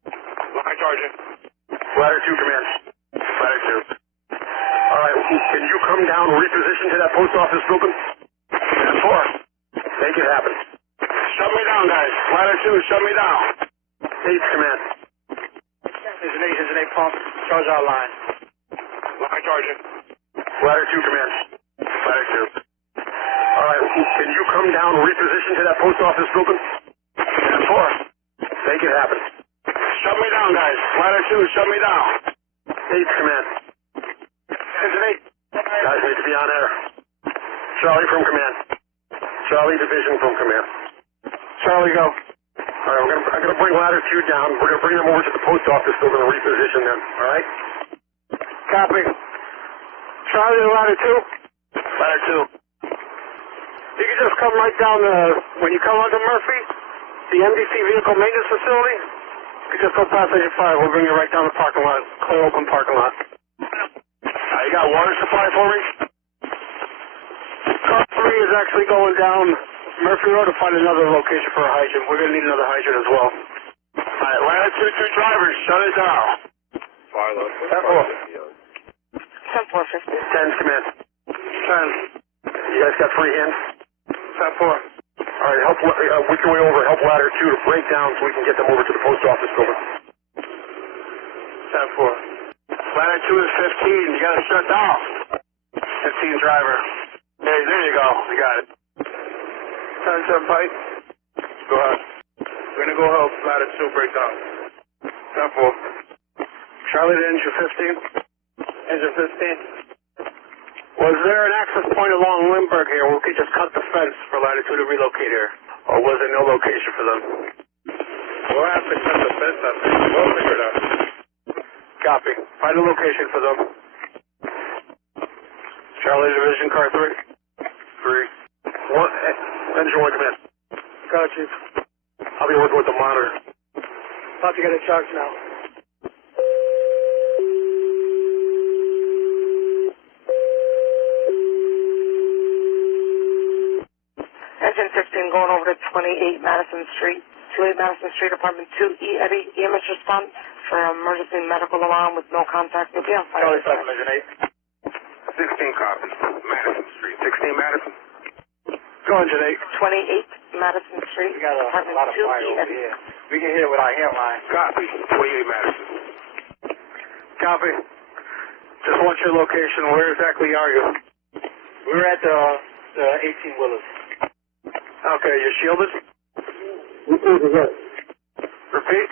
Line charging. Ladder 2 command. Ladder 2. All right. Can you come down and reposition to that post office building? 10-4. Make it happen. Shut me down, guys. Ladder 2, shut me down. 8's command. Engine 8 pump. Charge our line. Line charging. Ladder 2 command. Ladder 2. All right. Can you come down and reposition to that post office building? 10-4. Make it happen. Shut me down, guys. Ladder 2, shut me down. 8's command. Engine 8. Guys need to be on air. Charlie from command. Charlie Division from command. Charlie, go. All right, I'm going to bring ladder 2 down. We're going to bring them over to the post office building and reposition them. All right? Copy. Charlie to ladder 2. Ladder 2. You can just come right down when you come onto Murphy, the MDC vehicle maintenance facility. You can just go past engine 5. We'll bring you right down the parking lot, clear open parking lot. You got water supply for me? Car 3 is actually going down Murphy Road to find another location for a hydrant. We're going to need another hydrant as well. All right, ladder 2 drivers, shut it down. 10-4, 50. 10's command. 10. You guys got free hands? 10-4. All right, help, work your way over. Help ladder 2 to break down so we can get them over to the post office building. 10-4. Ladder 2 is 15. You got to shut down. 15 driver. Hey, there you go. You got it. 10-7 Pike. Go ahead. We're going to go help ladder 2 break down. 10-4. Charlie to engine 15. Engine 15. Was there an access point along Lindbergh here where we could just cut the fence for ladder 2 to relocate here? Or was there no location for them? We'll have to cut the fence up. We'll figure it out. Copy. Find a location for them. Charlie Division, car 3. 3. Engine 1, come in. Got you. I'll be working with the monitor. About to get in charge now. Engine 15 going over to 28 Madison Street. 28 Madison Street, apartment 2E, Eddie, EMS response for emergency medical alarm with no contact. You'll be on fire. Charlie 7, Engine 8. 16 copies. Madison Street. 16 Madison. Go Engine 8. 28 Madison Street, We got a apartment lot of 2E, fire over Eddie. here. We can hit it with our hand line. Copy. 28 Madison. Copy. Just want your location. Where exactly are you? We're at the 18-wheelers. Okay, you're shielded? Repeat?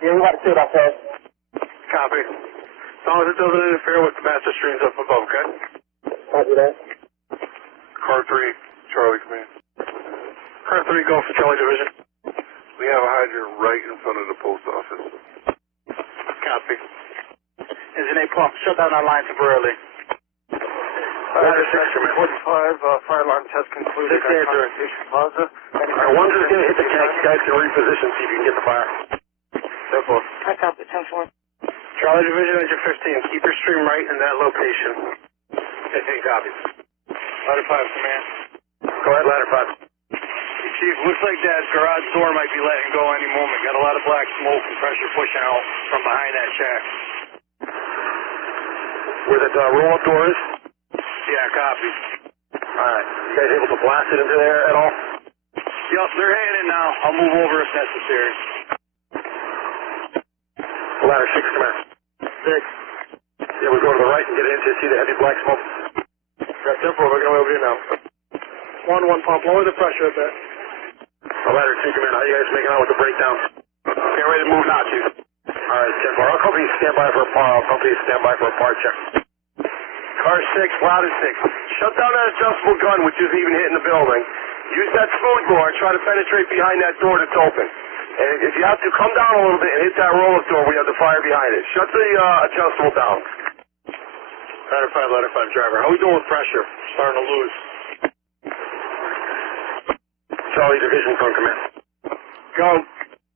Yeah, we got to shoot ourselves. Copy. As long as it doesn't interfere with the master streams up above, okay? Copy that. Car 3, Charlie, come in. Car 3, go for Charlie Division. We have a hydrant right in front of the post office. Copy. Engine 8 pump. Shut down our line temporarily. Ladder 6, come in. 45, fire alarm test concluded. 6 answer. All right, one's just going to hit the tank. You guys can reposition, see if you can get the fire. 10-4. I copy, 10-4. Charlie Division, engine 15. Keep your stream right in that location. 15 copies. Ladder 5, command. Go ahead, ladder 5. Chief, looks like that garage door might be letting go any moment. Got a lot of black smoke and pressure pushing out from behind that shack. Where that roll-up door is? Yeah, copy. All right. You guys able to blast it into there at all? Yup, they're heading in now. I'll move over if necessary. Ladder 6, come in. 6. Yeah, we go to the right and get into see the heavy black smoke. Got 10-4. We're going over here now. 1-1 pump. Lower the pressure a bit. Ladder 2, come in. How you guys making out with the breakdown? Get ready to move now, Chief. All right, 10-4. Our company stand by for a part. Our company stand by for a part check. Car 6, ladder 6. Shut down that adjustable gun, which isn't even hitting the building. Use that smooth bore and try to penetrate behind that door that's open. And if you have to, come down a little bit and hit that roll-up door. We have the fire behind it. Shut the adjustable down. Ladder 5 driver. How we doing with pressure? Starting to lose. Charlie Division, come in. Go.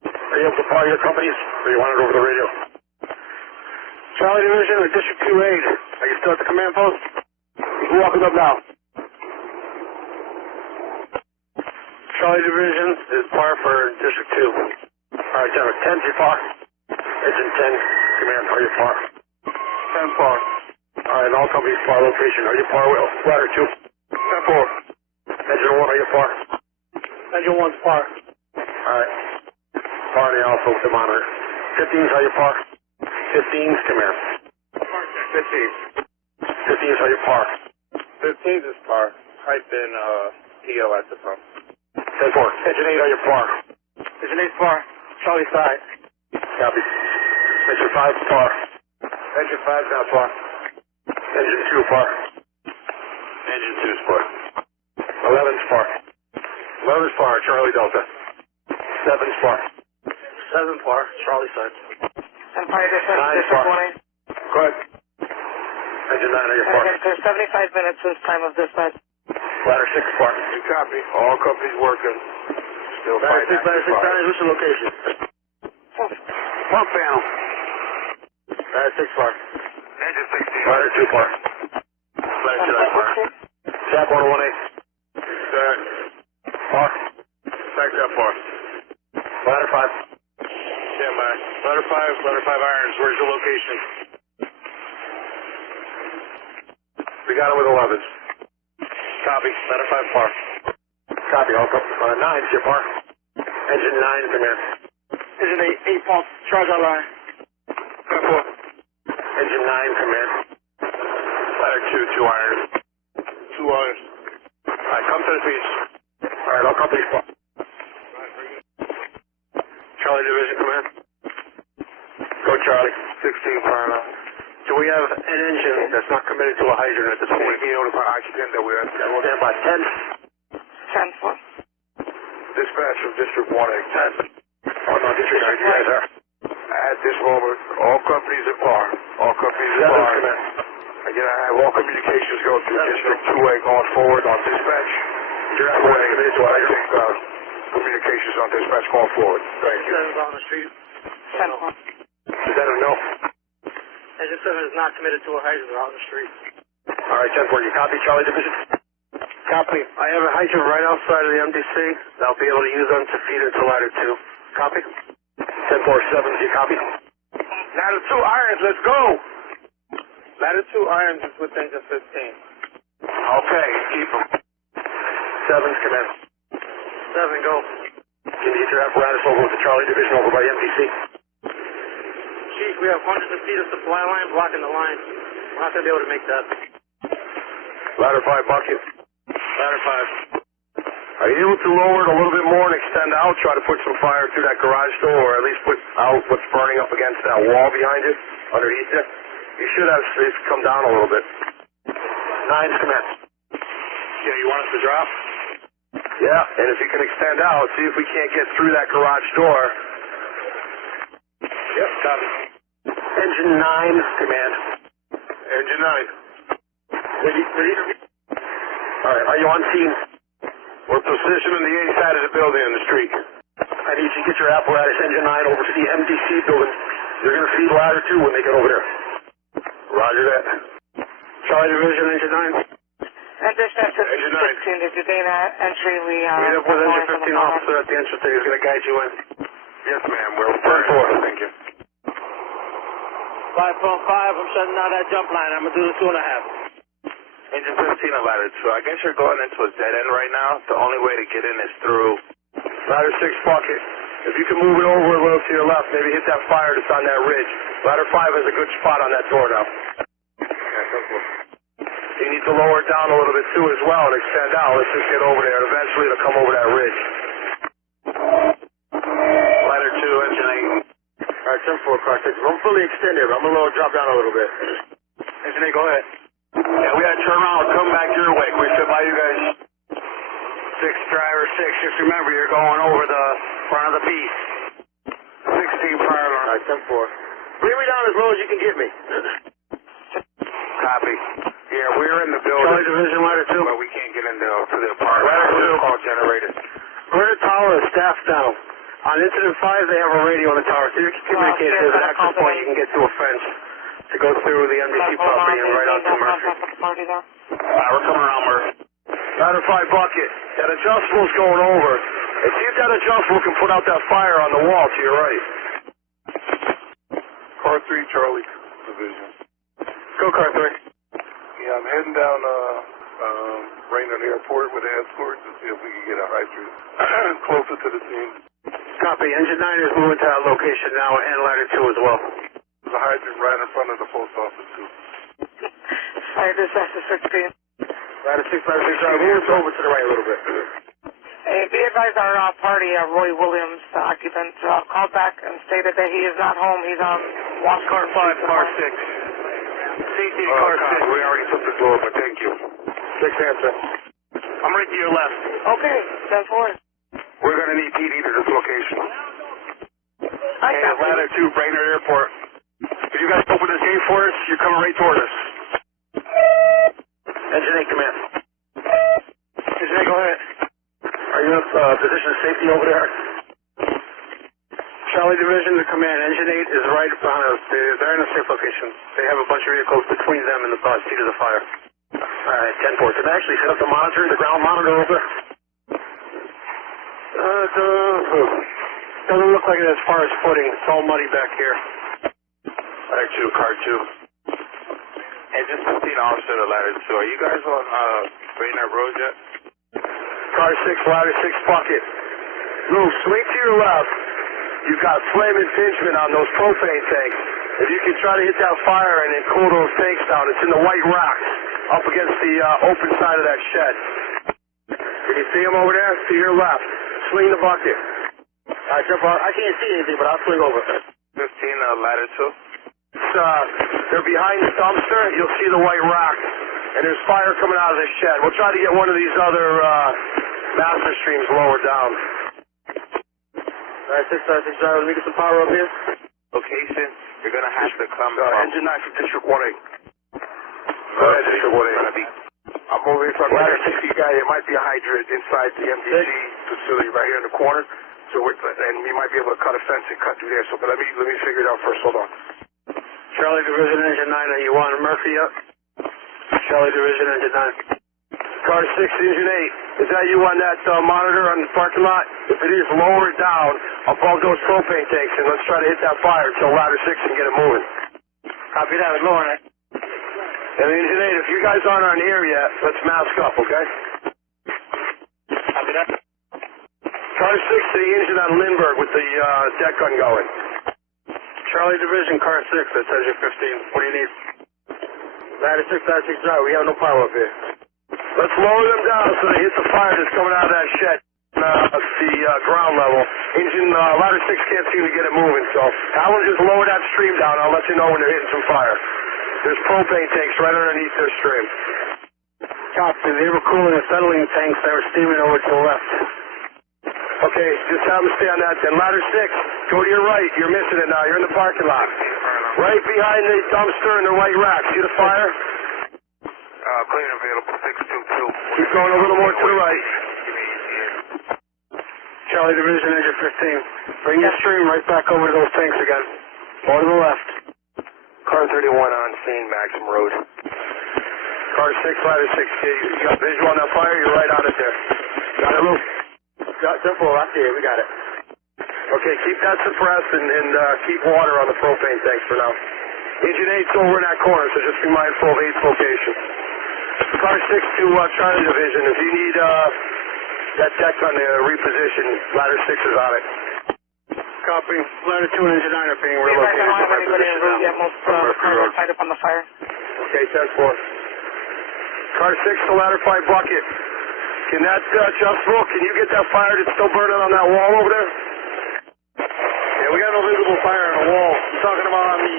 Are you able to fire your companies, or you want it over the radio? Charlie Division, District 2-8. Are you still at the command post? You can walk it up now. Charlie Division is par for District 2. All right, General. 10's your par. Engine 10, command, are you par? 10 par. All right, and all companies par location. Are you par with ladder 2? 10-4. Engine 1, are you par? Engine 1's par. All right. Par the alpha with the monitor. 15's are you par? 15's command. 15. 15's are you par? 15 is par. Pipe in PO at the pump. 10-4. Engine 8, are you par? Engine 8 par. Charlie side. Copy. Engine 5's par. Engine 5's not par. Engine 2 par. Engine 2's par. 11's par. 11's par, Charlie Delta. 7's par. 7 par. Charlie side. And fire dispatch, 9's District par. 1A. Go ahead. Engine 9, are you par? Okay, there's 75 minutes since time of dispatch. Ladder 6 par. You copy. All companies working. Still Ladder 6, fighting. ladder 6, ladder. What's your location? Pump panel. Ladder 6 par. Engine 16. Ladder 2 par. Ladder 2 par. Tap 101A. Set. Par. Back that par. Ladder 5. Stand by. Ladder 5 irons. Where's your location? We got it with 11s. Copy. Ladder 5 par. Copy, all couple, 9, CFR. Engine 9, come in. Engine 8 pump, charge our line. 10-4. Engine 9, come in. Ladder 2, 2 irons. 2 irons. Alright, come to the beach. Alright, all company spot. Charlie Division, come in. Go, Charlie. 16 parallel. Do we have an engine that's not committed to a hydrant at this point? We notify occupant that we're Yeah, we'll stand by 10. 10-4. dispatch from District 1A. 10. Oh, no, District 9, you guys are. At this moment, all companies at par. All companies at par. Again, I have all communications go through District 2A going forward on dispatch. You're not going to this one. Communications on dispatch going forward. Thank you. On the street. 10-4. Is that a no? Engine 7 is not committed to a hydrant out on the street. All right, 10-4, you copy, Charlie Division? Copy. I have a hydrant right outside of the MDC. I'll be able to use them to feed into ladder 2. Copy. 10-4, 7, you copy? Ladder 2 irons, let's go! Ladder 2 irons is with engine 15. Okay, keep them. 7's come in. 7, go. Can you get your apparatus over with the Charlie Division over by the MDC? Chief, we have hundreds of feet of supply line blocking the line. We're not going to be able to make that. Ladder 5 bucket. Ladder 5. Are you able to lower it a little bit more and extend out? Try to put some fire through that garage door, or at least put out what's burning up against that wall behind it, underneath it. You should have space come down a little bit. 9's come in. Yeah, you want us to drop? Yeah, and if you can extend out, see if we can't get through that garage door. Yep, copy. Engine 9, command. Engine 9. Ready? All right, are you on scene? We're positioned on the A side of the building on the street. I need you to get your apparatus, engine 9, over to the MDC building. They're going to feed ladder 2 when they get over there. Roger that. Charlie Division, engine 9. And dispatch Engine 9. 16, did you gain entry? We Meet up with engine 15 officer at the entrance there. He's going to guide you in. Yes, ma'am. We're 10-4. Thank you. 5.5, I'm shutting down that jump line. I'm going to do the 2.5. Engine 15 and ladder 2. I guess you're going into a dead end right now. The only way to get in is through Ladder 6 bucket. If you can move it over a little to your left, maybe hit that fire that's on that ridge. Ladder 5 has a good spot on that door now. You need to lower it down a little bit too as well and extend out. Let's just get over there. Eventually it'll come over that ridge. ladder 2, engine 8. All right, 10-4, car 6. I'm fully extended, but I'm going to drop down a little bit. Engine 8, go ahead. Yeah, we had to turn around and come back your way. We said by you guys. 6, driver 6. Just remember, you're going over the front of the beast. 16 parallel. All right, 10-4. Bring me down as low as you can get me. Copy. Yeah, we're in the building. Charlie Division, ladder 2. But we can't get into the apartment. Ladder 2. Call generator. We're in the tower, the staff's down. On incident 5, they have a radio on the tower, so you can communicate. There's an access point you can get to a fence to go through the MDC property and right onto Murphy. We're coming around Murphy. Ladder 5 bucket. That adjustable's going over. And see if that adjustable can put out that fire on the wall to your right. Car 3, Charlie Division. Go, car 3. Yeah, I'm heading down Raynard Airport with an escort to see if we can get a hydrant closer to the scene. Copy. Engine 9 is moving to that location now, and ladder 2 as well. There's a hydrant right in front of the post office, too. Fire dispatch 16. Ladder 6, ladder 6. Move over to the right a little bit. Hey, be advised our party, Roy Williams, the occupant, called back and stated that he is not home. He's on watch Car 5, car 6. CC car 6. We already took the door, but thank you. 6 answer. I'm right to your left. Okay, 10-4. We're going to need PD to this location. I Hey, got ladder 2, Raynard Airport. If you guys open this gate for us, you're coming right toward us. Engine 8, command. Engine 8, go ahead. Are you in position of safety over there? Charlie Division to command. Engine 8 is right behind us. They're in a safe location. They have a bunch of vehicles between them and the seat of the fire. All right, 10-4. Can I actually set up the monitor, the ground monitor over there? Doesn't look like it as far as footing. It's all muddy back here. Ladder 2, car 2. Engine 15, officer to ladder 2. Are you guys on Raynard Road yet? Car 6, ladder 6 bucket. Move, swing to your left. You've got flame impingement on those propane tanks. If you can try to hit that fire and then cool those tanks down, it's in the white rocks up against the open side of that shed. Can you see them over there? To your left. Swing the bucket. All right, jump on. I can't see anything, but I'll swing over. 15, ladder 2. They're behind the dumpster. You'll see the white rock. And there's fire coming out of this shed. We'll try to get one of these other master streams lower down. All right, 6, let me get some power up here. Location, you're going to have to come Engine 9 from District 1A. Go ahead, District 1A. I'm over here talking about a 60 guy. There might be a hydrant inside the MDC facility right here in the corner. So and we might be able to cut a fence and cut through there. So, but let me figure it out first. Hold on. Charlie Division Engine 9, are you on Murphy up? Charlie Division Engine 9. Car 6, Engine 8. Is that you on that monitor on the parking lot? If it is, lower it down above those propane tanks and let's try to hit that fire until ladder 6 can get it moving. Copy that. We're lowering it. And Engine 8, if you guys aren't on here yet, let's mask up, okay? Copy that. Car 6 to the engine on Lindbergh with the deck gun going. Charlie Division, Car 6, that's Engine 15. What do you need? Ladder 6, drive. We have no power up here. Let's lower them down so they hit the fire that's coming out of that shed at the ground level. Ladder 6 can't seem to get it moving, so Alan, just lower that stream down. I'll let you know when they're hitting some fire. There's propane tanks right underneath their stream. Copy. They were cooling the settling tanks. They were steaming over to the left. Okay, just have them stay on that then. Ladder 6, go to your right. You're missing it now. You're in the parking lot. Right behind the dumpster and the white rack. See the fire? Clean available, 622. Keep going a little more to the right. Charlie Division, Engine 15. Bring your stream right back over to those tanks again. More to the left. Car 31 on scene, Maxim Road. Car 6, ladder 6. You got visual on that fire? You're right on it there. Got it, Lou? Got simple. I see it. We got it. Okay, keep that suppressed and keep water on the propane tanks for now. Engine 8's over in that corner, so just be mindful of 8's location. Car 6 to Charlie Division. If you need that deck on the reposition, ladder 6 is on it. Copy. Ladder 2 and Engine 9 are being relocated. I don't have anybody in route yet. Most are tied up on the fire. Okay, 10-4. Car 6 to ladder 5 bucket. Can that adjustable, can you get that fire that's still burning on that wall over there? Yeah, we got no visible fire on the wall. You talking about on the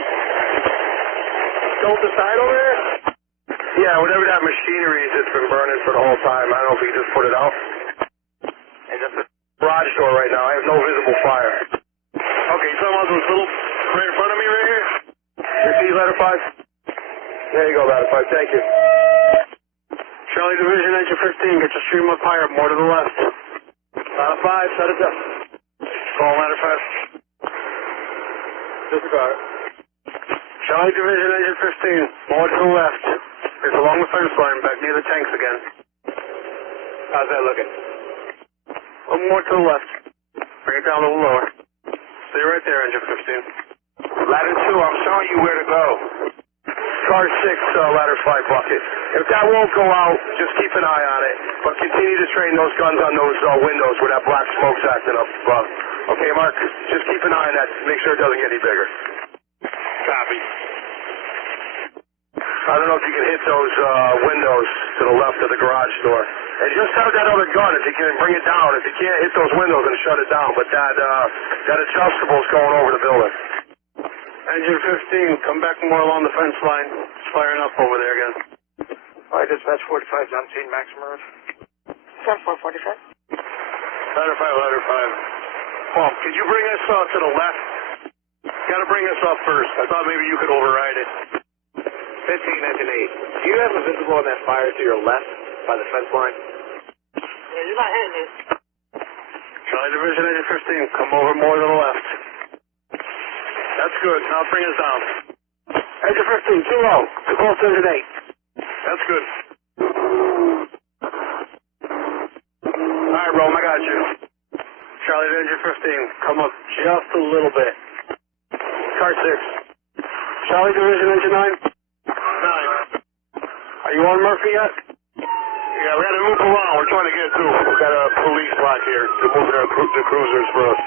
Delta side over there? Yeah, whatever that machinery is that's been burning for the whole time. I don't know if we can just put it out. And just a Garage door right now. I have no visible fire. Okay, you talking about those little right in front of me right here? You see ladder 5? There you go, ladder 5. Thank you. Charlie Division, Engine 15. Get your stream up higher, more to the left. Ladder 5, set it up. Call ladder 5. Disregard. Charlie Division, Engine 15. More to the left. It's along the fence line, back near the tanks again. How's that looking? A little more to the left. Bring it down a little lower. Stay right there, Engine 15. Ladder 2, I'm showing you where to go. Car 6, ladder 5 bucket. If that won't go out, just keep an eye on it. But continue to train those guns on those windows where that black smoke's acting up. Okay, Mark, just keep an eye on that. Make sure it doesn't get any bigger. copy. I don't know if you can hit those windows to the left of the garage door. And just have that other gun if you can bring it down. If you can't hit those windows and shut it down. But that adjustable's going over the building. Engine 15, come back more along the fence line. It's firing up over there again. All right, dispatch 45 on scene, Maxim Road. 7445. Ladder 5. Paul, could you bring us to the left? Got to bring us up first. I thought maybe you could override it. 15, Engine 8. Do you have a visible on that fire to your left by the fence line? Yeah, you're not hitting it. Charlie Division, Engine 15, come over more to the left. That's good. Now bring us down. Engine 15, too low. Too close to Engine 8. That's good. All right, Rome, I got you. Charlie to Engine 15, come up just a little bit. Car 6. Charlie Division, Engine 9. 9. Are you on Murphy yet? Yeah, we got to move around. We're trying to get through. We've got a police block here. They're moving the cruisers for us.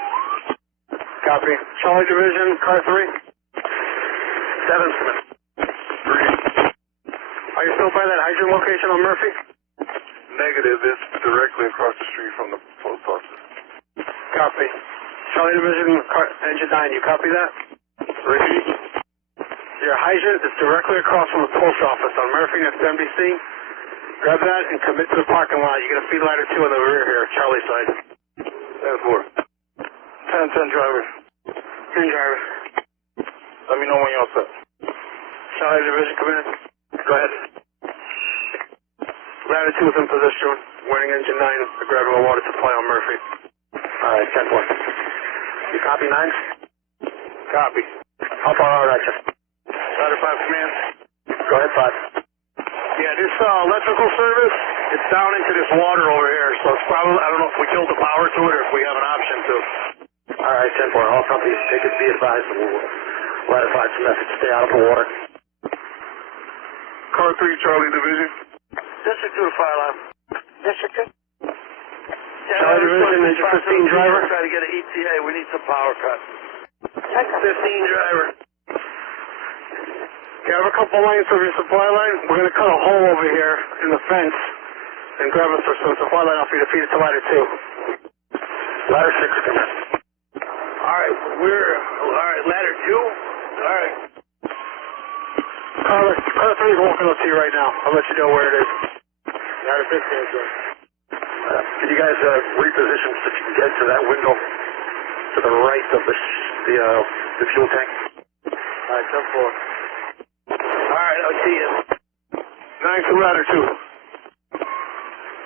Copy. Charlie Division, car 3. 7. 3. Are you still by that hydrant location on Murphy? Negative. It's directly across the street from the post office. Copy. Charlie Division, engine 9, you copy that? Repeat. Your hydrant is directly across from the post office on Murphy next to NBC. Grab that and commit to the parking lot. You get a feed ladder 2 in the rear here, Charlie side. 10-4. 10-10 driver. 10 driver. Let me know when you're all set. Charlie Division, come in. Go ahead. Ladder 2 is in position. Warning engine 9, grabbing a water supply on Murphy. All right, 10-4. You copy 9? Copy. How far are you? Ladder 5 command. Go ahead, 5. Yeah, this electrical service, it's down into this water over here, so it's probably, I don't know if we killed the power to it or if we have an option to. All right, 10-4. All companies, take it, be advised. We'll let some message. Stay out of the water. Car 3, Charlie Division. District 2 to fire line. District 2? Charlie Division, engine 15 driver. Try to get an ETA. We need some power cuts. 15 driver. You have a couple lines of your supply line. We're going to cut a hole over here in the fence and grab us some supply line off you to feed it to ladder 2. Ladder 6, come in. All right, ladder 2? All right. Car 3 is walking up to you right now. I'll let you know where it is. Ladder 6 is good. Can you guys reposition so you can get to that window to the right of the fuel tank? All right, 10-4. All right, I'll see you. 9 to ladder 2.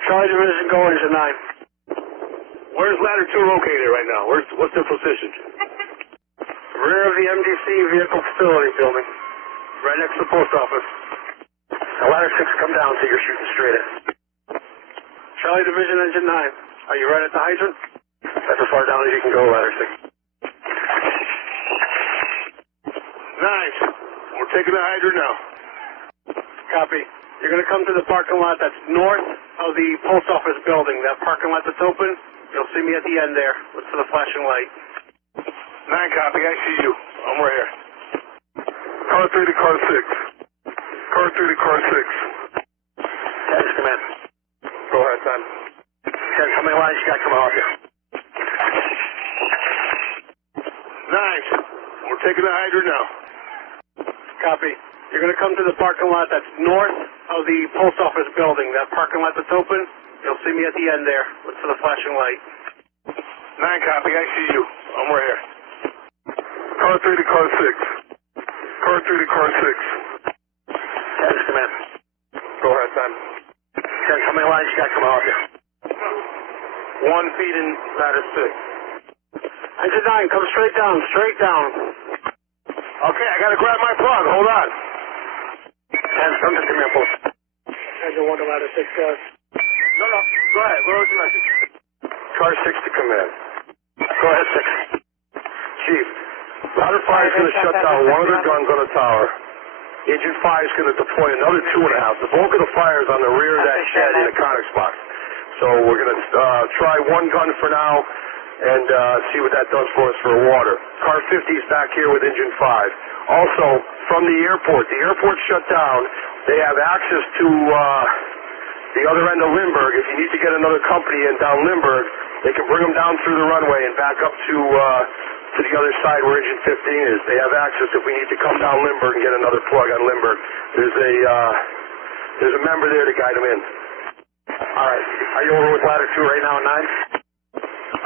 Charlie Division, go engine 9. Where's ladder 2 located right now? What's their position? Rear of the MDC vehicle facility building. Right next to the post office. Now ladder 6, come down so you're shooting straight in. Charlie Division, engine 9. Are you right at the hydrant? That's as far down as you can go, ladder 6. Nice. We're taking the hydrant now. Copy. You're going to come to the parking lot that's north of the post office building. That parking lot that's open, you'll see me at the end there. Look for the flashing light. 9 copy. I see you. I'm right here. Car 3 to car 6. Car 3 to car 6. 10, come in. Go ahead, son. 10, how many lines you got coming off you? Nice. We're taking the hydrant now. Copy. You're going to come to the parking lot that's north of the post office building. That parking lot that's open, you'll see me at the end there. Look for the flashing light. 9 copy. I see you. I'm right here. Car 3 to car 6. Car 3 to car 6. 10, come in. Go ahead, son. 10, how many lines you got coming off you? 1 feeding ladder 6. Engine 9, come straight down, straight down. Okay, I gotta grab my plug. Hold on. 10, come to me, post. Engine 1 to ladder 6, guys. No. Go ahead. What was your message? Car 6 to command. Go ahead, 6. Chief, ladder 5 is going to shut down one of their guns on the tower. Engine 5 is going to deploy another 2.5. The bulk of the fire is on the rear of that shed in the Conex box. So we're going to try one gun for now and see what that does for us for water. Car 50 is back here with engine 5. Also, from the airport's shut down. They have access to the other end of Lindbergh. If you need to get another company in down Lindbergh, they can bring them down through the runway and back up to the other side where engine 15 is. They have access if we need to come down Lindbergh and get another plug on Lindbergh. There's a member there to guide them in. All right. Are you over with ladder 2 right now at 9?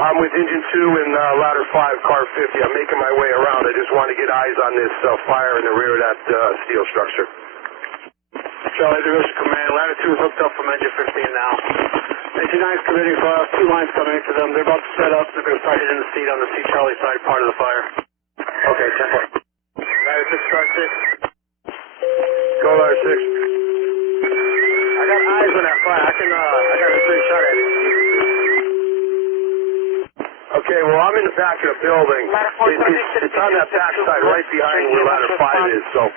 I'm with engine 2 and ladder 5, car 50. I'm making my way around. I just want to get eyes on this fire in the rear of that steel structure. Charlie Division Command, ladder 2 is hooked up from engine 15 now. Engine 9 is committing for 2 lines coming into them. They're about to set up. They're going to start hitting the seat on the C Charlie side part of the fire. Okay, 10-4. Ladder 6, car 6. Go ladder 6. I got eyes on that fire. I got a pretty shot at it. Okay, well, I'm in the back of the building. It's on that back side right behind where ladder 5 is, so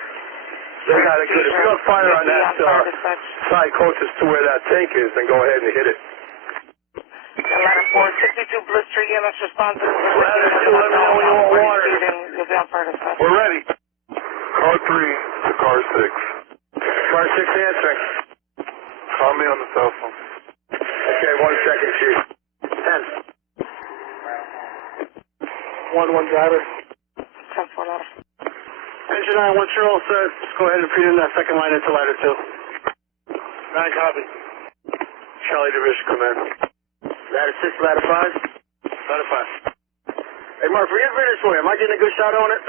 They got it good. If you got fire on that side closest to where that tank is, then go ahead and hit it. Ladder 4, 62 Bliss Street, EMS responsive. Ladder 2, let me know when you want water. You'll be on fire dispatch. We're ready. Car 3 to car 6. Car 6 answering. Call me on the cell phone. Okay, 1 second, Chief. 10. 1 driver. 10-4 ladder. Engine 9, once you're all set, just go ahead and feed in that second line into ladder 2. 9 copy. Charlie Division, come in. Ladder 6, ladder 5. Ladder 5. Hey, Mark, forget this way. Am I getting a good shot on it?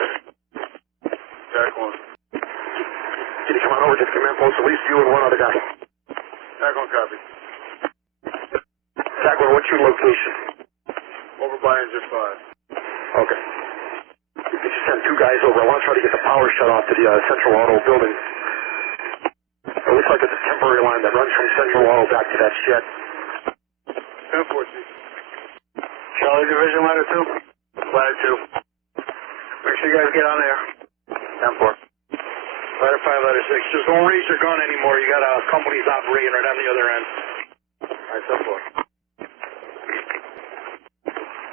Jack 1. Can you come on over to the command post? At least you and one other guy. Jack 1 copy. Jack 1, what's your location? Over by engine 5. Okay. You can just send 2 guys over. I want to try to get the power shut off to the Central Auto building. It looks like it's a temporary line that runs from Central Auto back to that shed. 10-4, Chief. Charlie Division, ladder 2. Ladder 2. Make sure you guys get on there. 10-4. Ladder 5, ladder 6. Just don't raise your gun anymore. You got companies operating right on the other end. Alright, 10-4.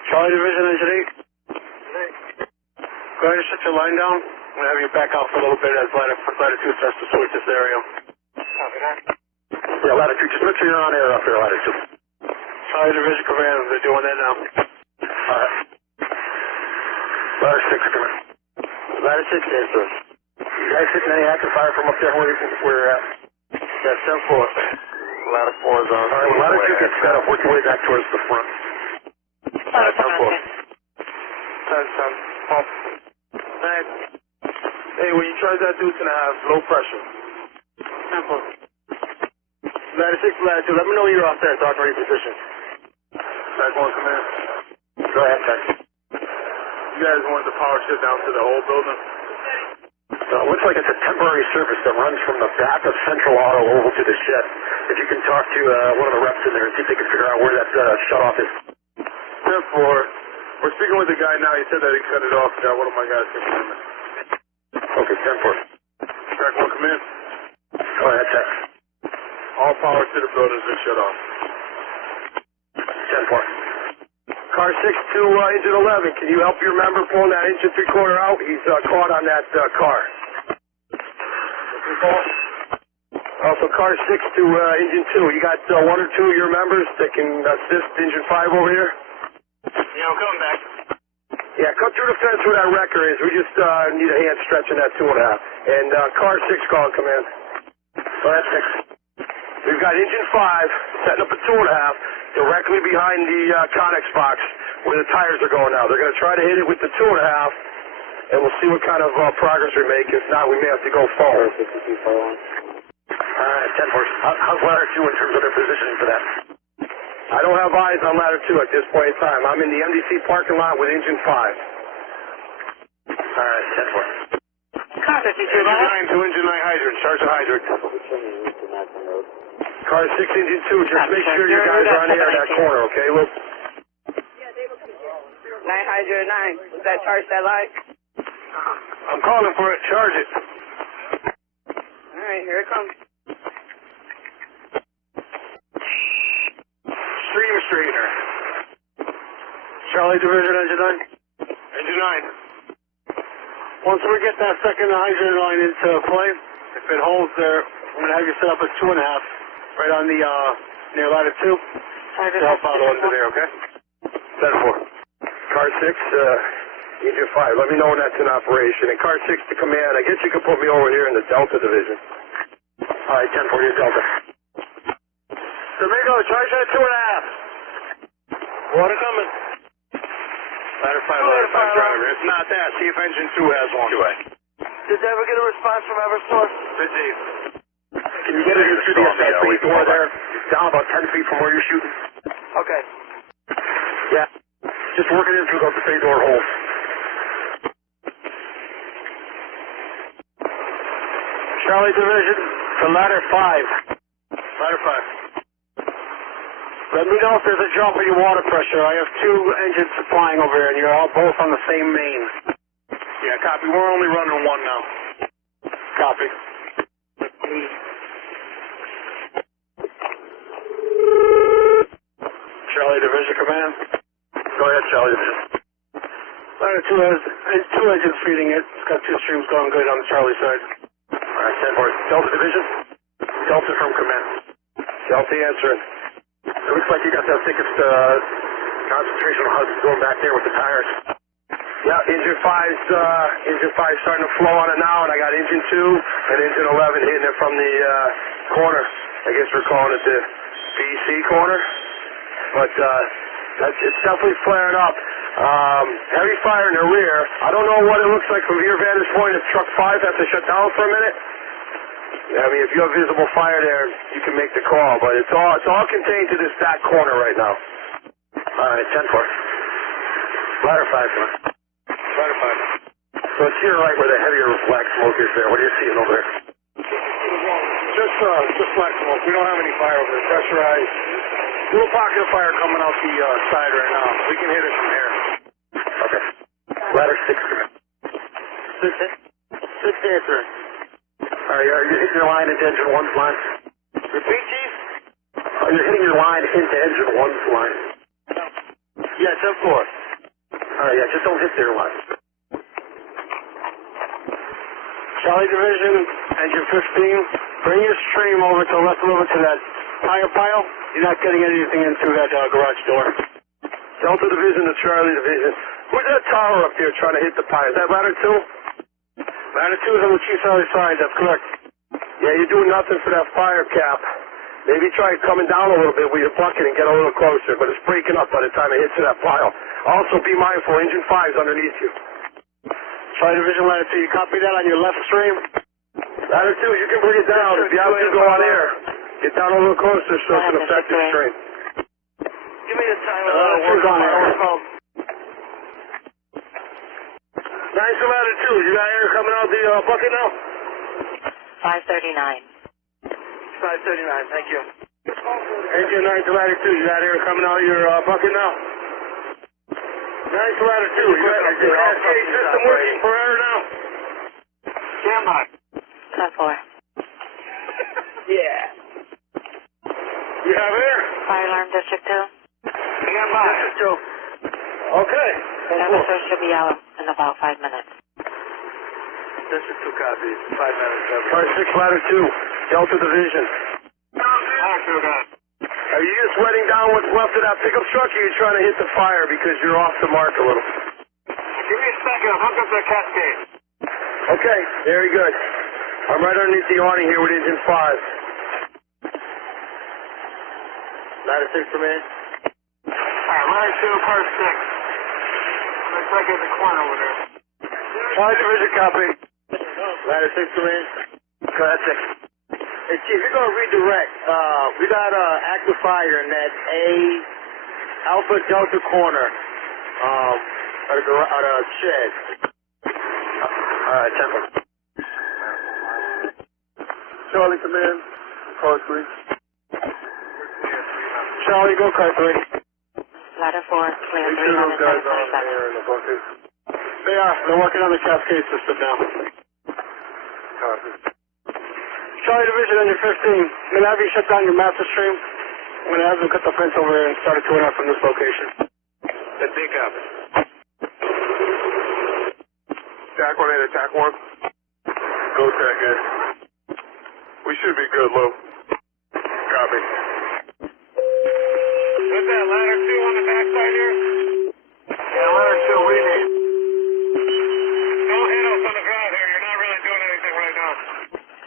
Charlie Division, engine 8. Go ahead and shut your line down. I'm going to have you back out for a little bit as ladder 2 starts to switch this area. Copy that. Yeah, ladder 2, just make sure you're on air up here, ladder 2. Charlie Division Command, they're doing that now. Alright. Ladder 6, come in. Ladder 6, answer. You guys hitting any active fire from up there where you're at? Yeah, 10-4. Ladder 4 is on. Alright, when ladder 2 gets set up, work your way back towards the front. Alright, 10-4. 10-10. Pump. Hey, when you charge that dude's gonna have low pressure. 10-4. Ladder 6, ladder 2, let me know you're off there, talk to your position. Jack 1, come in. Go ahead, Jack. You guys want the power shut down to the whole building? It looks like it's a temporary service that runs from the back of Central Auto over to the shed. If you can talk to one of the reps in there and see if they can figure out where that shut-off is. 10-4. We're speaking with the guy now. He said that he cut it off. Got one of my guys to come in. Okay, 10-4. Jack 1, come in. Go ahead, Jack. All power to the building's been shut off. 10-4. Car 6 to engine 11. Can you help your member pull that engine 3/4 out? He's caught on that car. Also, car 6 to engine 2. You got 1 or 2 of your members that can assist engine 5 over here? Yeah, I'm coming back. Yeah, cut through the fence where that wrecker is. We just need a hand stretching that 2.5. And car 6 calling command. So that's 6. We've got engine 5 setting up a 2.5 directly behind the Connex box where the tires are going now. They're going to try to hit it with the 2.5, and we'll see what kind of progress we make. If not, we may have to go forward. All right, 10-4. How's ladder 2 in terms of their positioning for that? I don't have eyes on ladder 2 at this point in time. I'm in the MDC parking lot with engine 5. All right, 10-4. Copy, Engine 9 to engine 9 hydrant. Charge the hydrant. Car 6, engine 2, just make sure you guys are on air in that corner, okay? Look. 909. Was that charge that light? I'm calling for it. Charge it. All right, here it comes. Stream straightener. Charlie Division, engine 9. Engine 9. Once we get that second hydrant line into play, if it holds there, I'm going to have you set up a 2.5 right on the, near ladder 2. Help out under there, okay? 10-4. Car 6, engine 5. Let me know when that's in operation. And car 6 to command. I guess you can put me over here in the Delta Division. All right, 10-4, your Delta. Domingo, charge that 2.5. Water coming. Ladder 5 driver. If not that, see if engine 2 has one. Did they ever get a response from Eversource? Busy. Can you get it in through the SA door there? Down about 10 feet from where you're shooting. Okay. Yeah. Just working in through those SA door holes. Charlie Division to ladder 5. Ladder 5. Let me know if there's a drop in your water pressure. I have 2 engines supplying over here, and you're all both on the same main. Yeah, copy. We're only running 1 now. Copy. E. Charlie Division Command. Go ahead, Charlie Division. Ladder 2 has two engines feeding it. It's got two streams going good on the Charlie side. All right, 10 for Delta Division. Delta from Command. Delta answering. It looks like you got that thickest concentration of hoses going back there with the tires. Yeah, engine 5's starting to flow on it now, and I got engine 2 and engine 11 hitting it from the corner. I guess we're calling it the BC corner. But it's definitely flaring up. Heavy fire in the rear. I don't know what it looks like from your vantage point if truck 5 has to shut down for a minute. I mean, if you have visible fire there, you can make the call. But it's all contained to this back corner right now. All right, 10-4. Ladder 5, come on. Ladder 5. So it's to your right where the heavier black smoke is there. What are you seeing over there? Just black smoke. We don't have any fire over there. Pressurized. Little pocket of fire coming out the side right now. We can hit it from here. Okay. Ladder 6, come on. 6 answering. All right, you're hitting your line into engine 1's line. Repeat, Chief? You're hitting your line into engine 1's line. Yeah, 10-4. All right, yeah, just don't hit their line. Charlie Division, engine 15. Bring your stream over to the left a little bit to that tire pile. You're not getting anything into that garage door. Delta Division to Charlie Division. Where's that tower up there trying to hit the pile? Is that ladder 2? Ladder 2 is on the Chief's other side, that's correct. Yeah, you're doing nothing for that fire cap. Maybe try coming down a little bit with your bucket and get a little closer, but it's breaking up by the time it hits to that pile. Also, be mindful, engine 5's underneath you. Charlie Division, Ladder 2, you copy that on your left stream? Ladder 2, you can bring it down. If you have to go on air, get down a little closer so it can affect your stream. Give me the time. Ladder 2's on air. Nice to Ladder 2. You got air coming out the bucket now? 539. 539, thank you. Engine 9 to Ladder 2. You got air coming out your bucket now? Nice to Ladder 2. You got your cascade system working for air now? Stand by. 10-4. Yeah. You have air? Fire alarm District 2. Stand by. District 2. Okay. Servicer should be out in about 5 minutes. District 2 copies. 5 minutes. Car 6 Ladder 2. Delta Division. Are you just letting down what's left of that pickup truck, or are you trying to hit the fire because you're off the mark a little? Give me a second. I'll hook up the cascade. Okay, very good. I'm right underneath the awning here with engine 5. Ladder 6 for me. Alright, Ladder 2, car 6. Looks like in the corner over there. Charlie Division copy. Ladder 6 for me. Go ahead, 6. Hey, Chief, you're going to redirect. We got active fire in that Alpha Delta corner at a shed. All right, 10. Charlie, command. Car 3. Charlie, go car 3. Ladder 4, clear 3 those guys on 727. there in the bucket. They are. They're working on the cascade system now. Copy. Charlie Division, engine 15. I'm going to have you shut down your master stream. I'm going to have them cut the fence over here and start a tune out from this location. That's big copy. Attack 1 and attack 1. Go attack it. We should be good, Lou. Copy. What's that, Ladder 2 on the backside here? Yeah, Ladder 2, we need. No handles on the ground here. You're not really doing anything right now.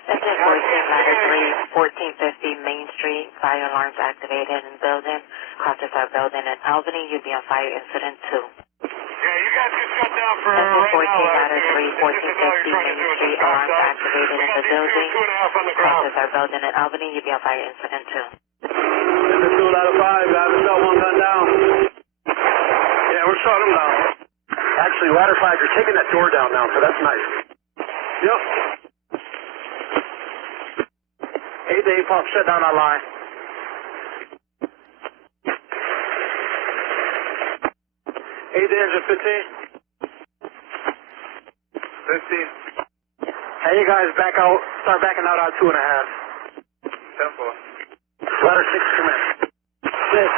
Engine 14, Ladder 3, 1450 Main Street. Fire alarms activated in building. Cautious our building in Albany. You'll be on fire incident 2. Yeah, you guys can shut down for Engine right 14, now, Ladder 3, 1450 Main Street. Alarms activated in the building. 2.5 on the ground. Cautious our building in Albany. You'll be on fire incident 2. Engine 2 out of 5. Got the cell one gun down. Yeah, we're shutting them down. Actually, Ladder 5, you're taking that door down now, so that's nice. Yep. 8 to 8 pump, shut down that line. 8 to engine 15. 15. Hey, you guys, back out. start backing out on 2.5. 10-4. Ladder 6, come in. 6.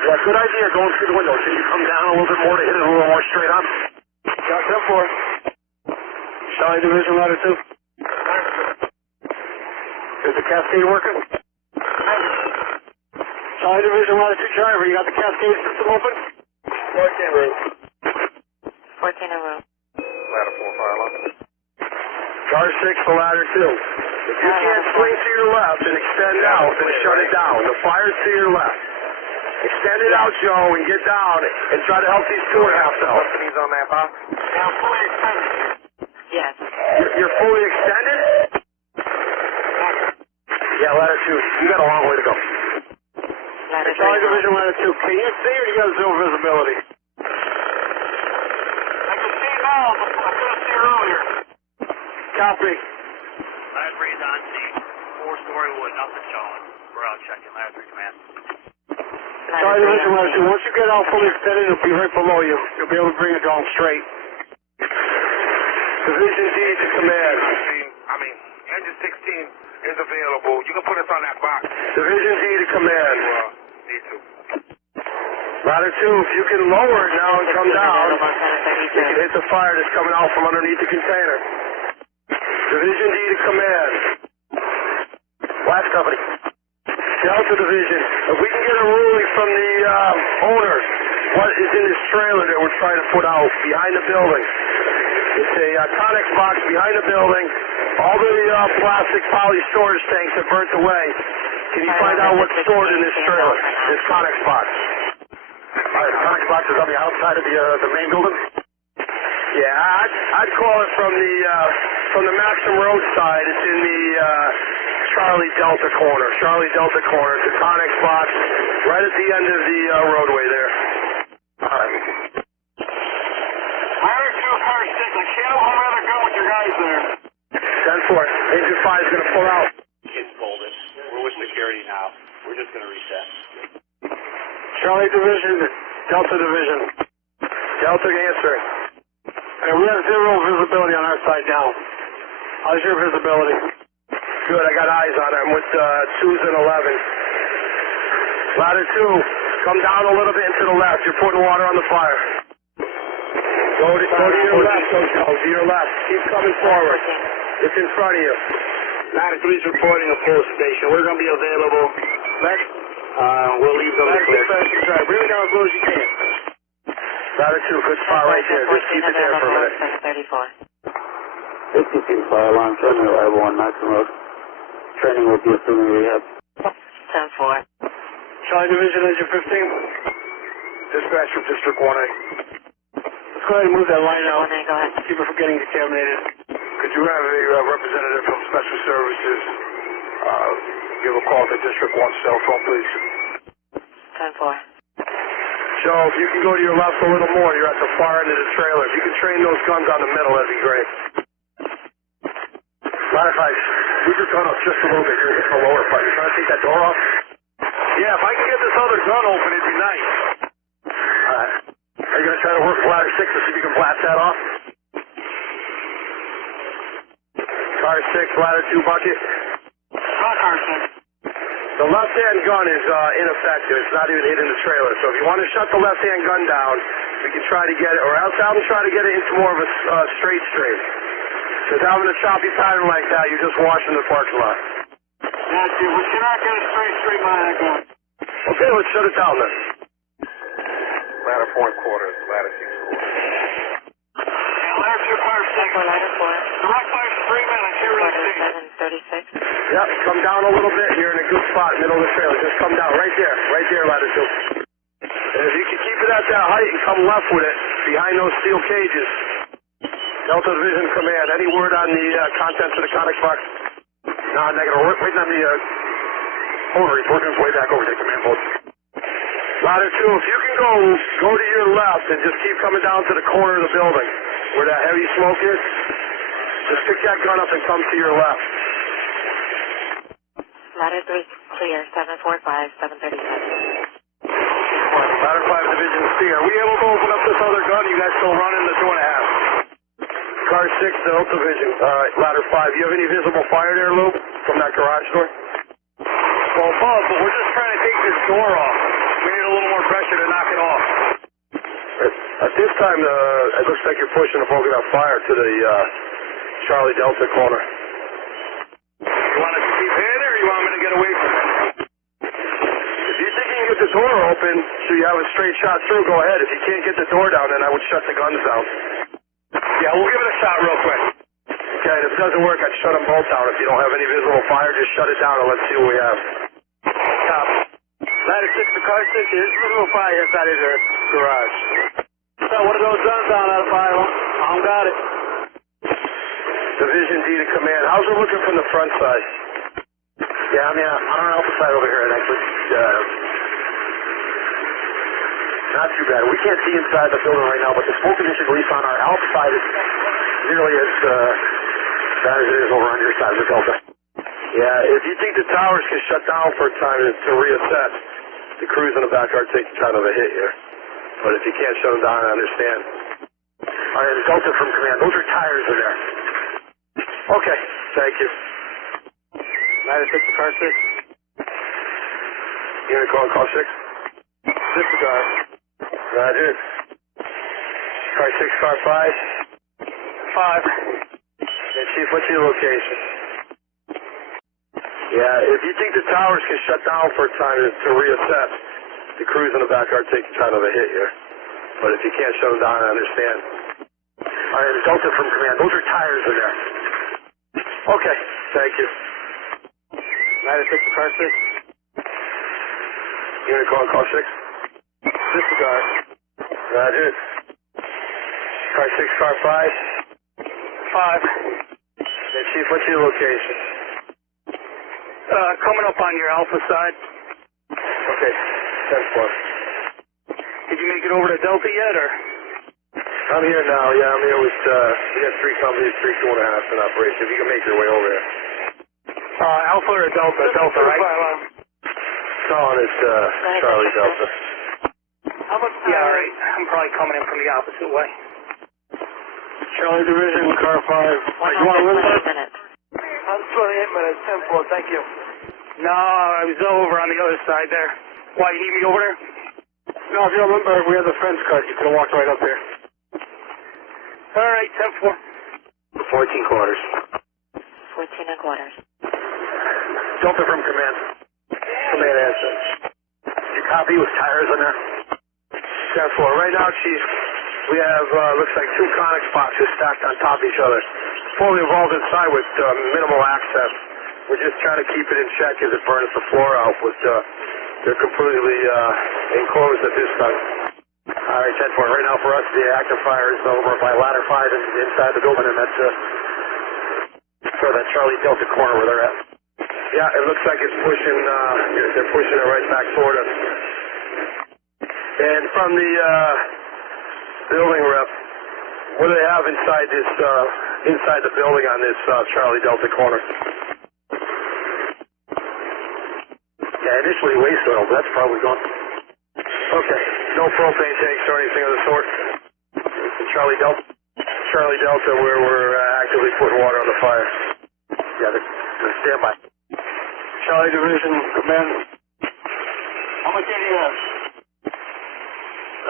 Yeah, good idea going through the window. Can you come down a little bit more to hit it a little more straight on? Yeah, 10-4. Charlie Division, ladder 2. Is the cascade working? Charlie Division, ladder 2 driver, you got the cascade system open? 14 room. 14 in room. Ladder 4, fire alarm. Car 6 to ladder 2. If you can't swing to your left and extend out, then shut it down. The fire's to your left. Extend it out, Joe, and get down and try to help these 2.5 out. Company's on that box? Yeah, fully extended. Yes. You're fully extended? Yeah, ladder 2. You got a long way to go. Ladder 3. Charlie Division, ladder 2. Can you see or do you got zero visibility? I can see now, but I couldn't see earlier. Copy. Ladder 3 is on scene. 4-story wood, nothing showing. We're out checking. Ladder 3 command. Charlie Division, ladder 2. Once you get out fully extended, it'll be right below you. You'll be able to bring it down straight. Division D to command. Engine 16 is available. You can put us on that box. Division D to command. Need to. Ladder 2, if you can lower it now and come down, you can hit the fire that's coming out from underneath the container. Division D to command. Last company. Delta Division, if we can get a ruling from the owner, what is in this trailer that we're trying to put out behind the building? It's a Conex box behind the building. All the plastic poly storage tanks have burnt away. Can you find out what's stored in this trailer, this Conex box? All right, the Conex box is on the outside of the main building? Yeah, I'd call it from the Maxim Road side. It's in the Charlie Delta corner. Charlie Delta corner. It's a Conex box right at the end of the roadway there. All right. Ladder 2, car 6. I can't hold another gun with your guys there. 10-4. Engine 5 is going to pull out. Kids folded. We're with security now. We're just going to reset. Charlie Division, Delta Division. Delta answering. Hey, we have zero visibility on our side now. How's your visibility? Good, I got eyes on it. I'm with 2s and 11s. Ladder 2, come down a little bit and to the left. You're putting water on the fire. Go to your left, Joe. To your left. Keep coming forward. It's in front of you. Ladder 3's reporting a full station. We're going to be available. Next, we'll leave them clear. Bring it down as low as you can. Ladder 2, good spot right there. Just keep it there for a minute. 52 fire alarm, training arrival on Maxim Road. Training will be assuming rehab. 10-4. Charlie Division, Engine 15. Dispatch from District 1A. Let's go ahead and move that line out. 1A, go ahead. Keep it from getting contaminated. Could you have a representative from Special Services give a call to District 1 cell phone, please? 10-4. Joe, if you can go to your left a little more, you're at the far end of the trailer. If you can train those guns on the middle, that'd be great. Ladder 5, move your gun up just a little bit. You're hitting the lower part. You're trying to take that door off? Yeah, if I can get this other gun open, it'd be nice. Alright. Are you going to try to work ladder 6 to see if you can blast that off? Car 6, ladder 2 bucket. Car 6. The left-hand gun is ineffective. It's not even hitting the trailer. So if you want to shut the left-hand gun down, we can try to get it, or else have them try to get it into more of a straight stream. Because having a choppy pattern like that, you're just washing the parking lot. Yeah, see, we cannot get a straight line of gun. Okay, let's shut it down then. Ladder 4 and quarters, ladder 6 quarters. Yeah, ladder 2, car 6. Ladder 4. Direct fire 3 minutes. Here we see. 736. Yep, come down a little bit. You're in a good spot, middle of the trailer. Just come down right there, ladder 2. And if you can keep it at that height and come left with it, behind those steel cages. Delta Division Command, any word on the contents of the Conex box? No, negative. We're waiting on the owner. He's working his way back over to the command post. Ladder 2, if you can go to your left and just keep coming down to the corner of the building where that heavy smoke is, just pick that gun up and come to your left. Ladder 3 clear. 745, 737. Ladder 5 Division C. Are we able to open up this other gun? You guys still running the 2.5? Car 6, Delta Vision, ladder 5. You have any visible fire there, Lou, from that garage door? Well, above, but we're just trying to take this door off. We need a little more pressure to knock it off. At this time, it looks like you're pushing a focus on fire to the Charlie Delta corner. You want us to keep hitting or you want me to get away from it? If you think you can get the door open so you have a straight shot through, go ahead. If you can't get the door down, then I would shut the guns down. Yeah, we'll give it a shot real quick. Okay, and if it doesn't work, I'd shut them both down. If you don't have any visible fire, just shut it down and let's see what we have. Stop. Ladder 6 to car 6, there's visible fire inside of the garage. So what are those guns on out of fire? I don't got it. Division D to command. How's it looking from the front side? Yeah, I mean, on our alpha side over here, it actually, not too bad. We can't see inside the building right now, but the smoke condition, at least on our alpha side, is nearly as bad as it is over on your side of the Delta. Yeah, if you think the towers can shut down for a time to reassess, the crews in the back are taking kind of a hit here. But if you can't shut them down, I understand. All right, Delta from command. Those are tires in there. Okay, thank you. Ladder 6 to car 6. You gonna call car 6? Disregard. Roger. Car 6, car 5? 5. And Chief, what's your location? Yeah, if you think the towers can shut down for a time to reassess, the crews in the back are taking kind of a hit here. But if you can't shut them down, I understand. All right, Delta from command. Those are tires in there. Okay, thank you. Ladder 6 to car 6. You gonna call car 6? Disregard. Roger. Car 6, car 5? 5. And Chief, what's your location? Coming up on your alpha side. Okay, 10-4. Did you make it over to Delta yet, or? I'm here now, yeah, I'm here with, we got 3 companies, 3 2.5 in operation. If you can make your way over there. Alpha or Delta? Delta, right? Calling it, Charlie Delta. Yeah, all right. I'm probably coming in from the opposite way. Charlie Division, car 5. You want to move that? I'm 28 minutes, 10-4, thank you. No, I was over on the other side there. Why, you need me over there? No, if you remember, we had the fence cut. You could have walked right up here. All right, 10-4. 14 quarters. 14 and quarters. Delta from command. Command answer. You copy with tires in there? 10-4. Right now, Chief, we have, looks like 2 Conex boxes stacked on top of each other. Fully involved inside with minimal access. We're just trying to keep it in check as it burns the floor out, but they're completely enclosed at this time. All right, 10-4. Right now for us, the active fire is over by ladder 5 and inside the building, and that's sort of that Charlie Delta corner where they're at. Yeah, it looks like it's pushing, they're pushing it right back toward us. And from the building rep, what do they have inside this, inside the building on this Charlie Delta corner? Yeah, initially waste oil, but that's probably gone. Okay, no propane tanks or anything of the sort? Charlie Delta? Charlie Delta, where we're actively putting water on the fire. Yeah, they're standby. Charlie Division, command. How much do you have?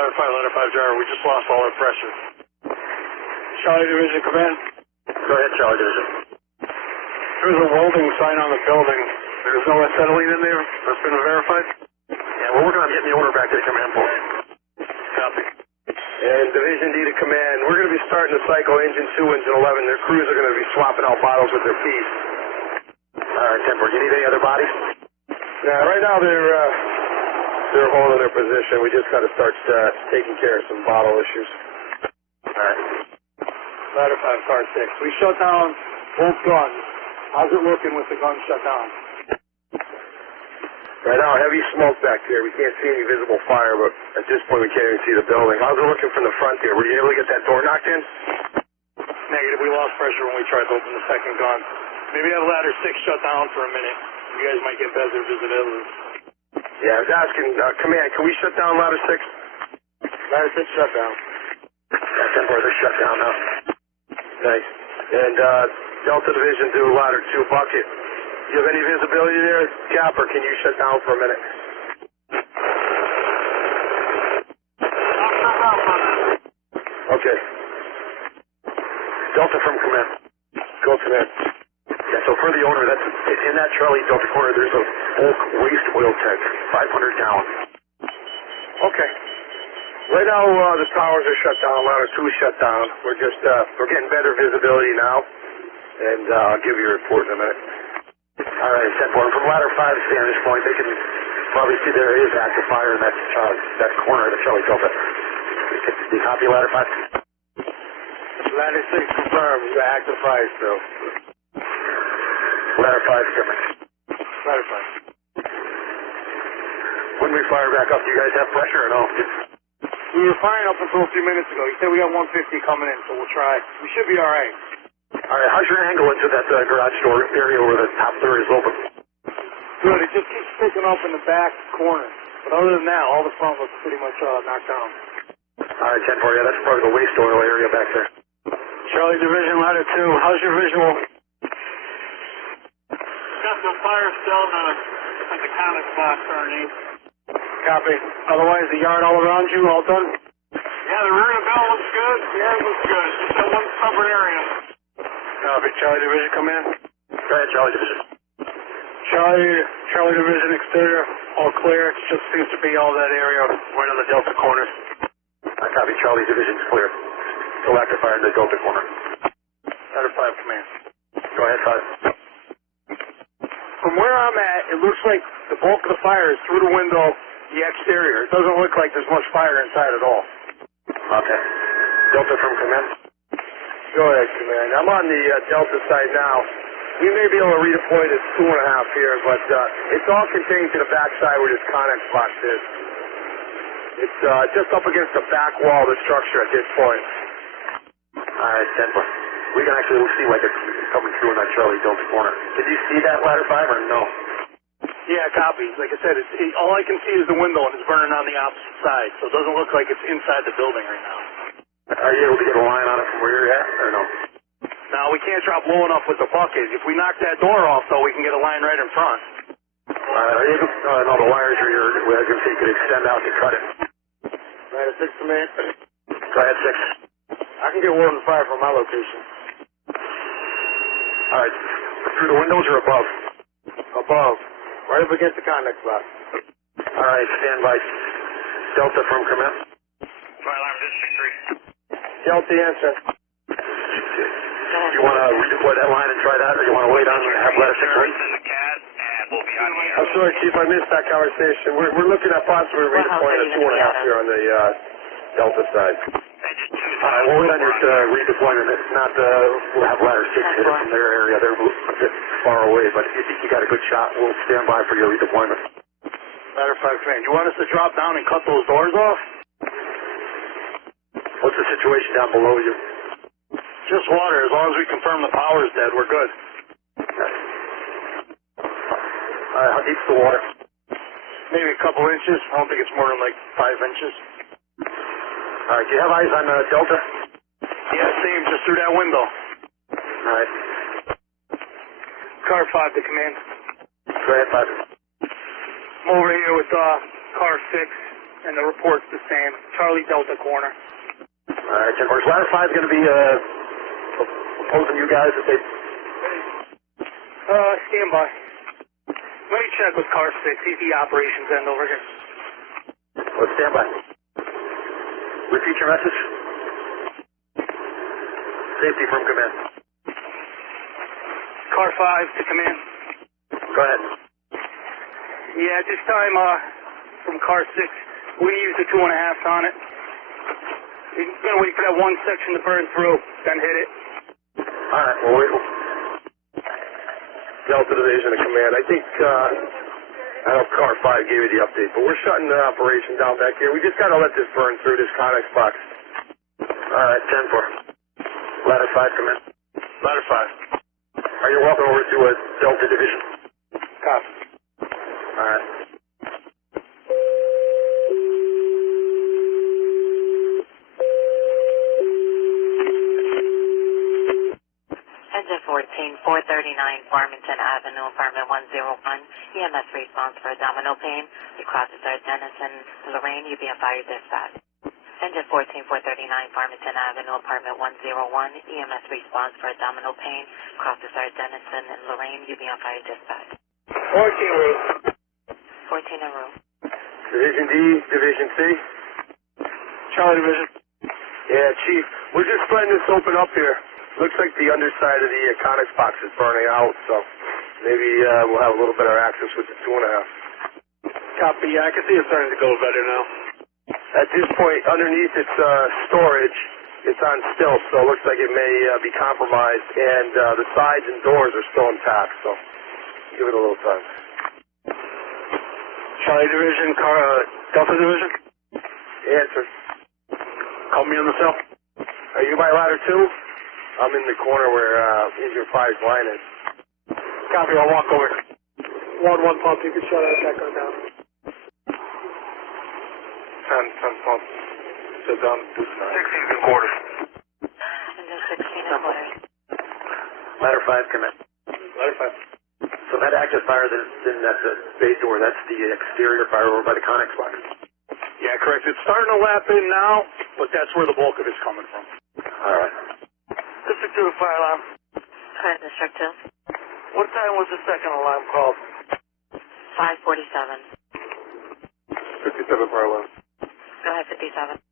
Ladder 5 driver, we just lost all our pressure. Charlie Division, command. Go ahead, Charlie Division. There's a welding sign on the building. There's no acetylene in there. That's been verified. Yeah, we're working on getting the order back to the command post. Copy. And Division D to command. We're going to be starting to cycle engine 2, engine 11. Their crews are going to be swapping out bottles with their piece. All right, 10-4. Do you need any other bodies? Yeah, right now they're holding their position. We just got to start taking care of some bottle issues. All right. Ladder 5, car 6. We shut down both guns. How's it looking with the guns shut down? Right now, heavy smoke back there. We can't see any visible fire, but at this point we can't even see the building. How's it looking from the front there? Were you able to get that door knocked in? Negative. We lost pressure when we tried to open the second gun. Maybe have ladder 6 shut down for a minute. You guys might get better visibility. Yeah, I was asking, command, can we shut down ladder 6? Ladder 6 shut down. Yeah, 10-4, they're shut down now. Nice. And Delta Division to ladder 2 bucket. You have any visibility there, Cap, or can you shut down for a minute? Okay. Delta from command. Go command. Yeah, so for the owner, that's in that trolley Delta corner, there's a bulk waste oil tank, 500 gallons. Okay. Right now, the towers are shut down, ladder 2 is shut down. We're just, we're getting better visibility now, and I'll give you a report in a minute. All right, 10-4. From ladder 5's vantage point, they can probably see there is active fire in that corner of the Charlie Delta. Do you copy ladder 5? Ladder 6 confirmed, you got active fire still. Ladder 5 different. Ladder 5. When we fire back up, do you guys have pressure or no? We were firing up until a few minutes ago. You said we got 150 coming in, so we'll try. We should be all right. All right, how's your angle into that garage door area where the top third is open? Good. It just keeps picking up in the back corner. But other than that, all the front looks pretty much knocked down. All right, 10-4. Yeah, that's probably the waste oil area back there. Charlie Division, ladder 2. How's your visual? Got the fire still in the comic box underneath. Copy. Otherwise, the yard all around you, all done? Yeah, the rear of the bell looks good. The yard looks good. Just that one covered area. Copy. Charlie Division, come in. Go ahead, Charlie Division. Charlie Division, exterior, all clear. It just seems to be all that area right on the Delta corner. I copy. Charlie Division's clear. Still active fire in the Delta corner. Ladder 5, come in. Go ahead, 5. From where I'm at, it looks like the bulk of the fire is through the window, the exterior. It doesn't look like there's much fire inside at all. Okay. Delta from command. Go ahead, command. I'm on the Delta side now. We may be able to redeploy this 2.5 here, but it's all contained to the back side where this Connex box is. It's just up against the back wall of the structure at this point. All right, 10-4. We can actually see like it's coming through in that Charlie Delta corner. Can you see that ladder 5 or no? Yeah, copy. Like I said, all I can see is the window, and it's burning on the opposite side, so it doesn't look like it's inside the building right now. Are you able to get a line on it from where you're at, or no? No, we can't drop low enough with the bucket. If we knock that door off, though, we can get a line right in front. Are you able to, no, the wires are your, I was going to say you could extend out to cut it. Ladder 6 command. Go ahead, 6. I can get warden fire from my location. All right, through the windows or above? Above. Right up against the Connex box. All right, stand by. Delta from command. Fire alarm district 3. Delta answer. You want to redeploy that line and try that, or you want to wait on and have ladder 6 wait? I'm sorry, Chief, I missed that conversation. We're looking at possibly redeploying a 2.5 here on the Delta side. All right, we'll wait on your redeployment. It's not, we'll have ladder 6 hit it from their area. They're a bit far away, but if you think you got a good shot, we'll stand by for your redeployment. Ladder 5 command. You want us to drop down and cut those doors off? What's the situation down below you? Just water. As long as we confirm the power's dead, we're good. Okay. All right, how deep's the water? Maybe a couple inches. I don't think it's more than like 5 inches. All right, do you have eyes on Delta? Yeah, same, just through that window. All right. Car 5 to command. Go ahead, 5. I'm over here with car 6, and the report's the same. Charlie Delta corner. All right, 10-4. Is ladder 5 going to be opposing you guys if they... Stand by. Let me check with car 6. He's the operations end over here. Let's stand by. Repeat your message. Safety from command. Car 5 to command. Go ahead. Yeah, at this time, from car 6, we use the 2.5 on it. We're going to wait for that one section to burn through, then hit it. All right, we'll wait. Delta Division of Command. I think, I know Car 5 gave you the update, but we're shutting the operation down back here. We just got to let this burn through this Connex box. All right, 10-4. Ladder 5, come in. Ladder 5. Are you walking over to a Delta Division? Copy. All right. 14439 Farmington Avenue, apartment 101. EMS response for abdominal pain. The crosses are Dennis and Lorraine. You be on fire dispatch. Engine 14439 Farmington Avenue, apartment 101. EMS response for abdominal pain. Crosses are Dennison and Lorraine. You be on fire dispatch. 14 route. 14 en route. Division D, Division C. Charlie Division. Yeah, Chief. We're just spreading this open up here. Looks like the underside of the conics box is burning out, so maybe we'll have a little better access with the 2.5. Copy. Yeah, I can see it's starting to go better now. At this point, underneath its storage, it's on stilts, so it looks like it may be compromised, and the sides and doors are still intact, so give it a little time. Charlie Division, Delta Division. Answer. Call me on the cell. Are you by ladder 2? I'm in the corner where Engine 5's line is. Copy, I'll walk over. 1-1 pump, you can shut that back on down. 10 pump. Shut down 16 and quarters. Engine 16 and quarters. Ladder 5, come in. Ladder 5. So that active fire that's in that bay door, that's the exterior fire over by the Connex box. Yeah, correct. It's starting to lap in now, but that's where the bulk of it's coming from. All right. District 2 fire alarm. Current District 2. What time was the second alarm called? 5:47. 57 fire alarm. Go ahead, 57.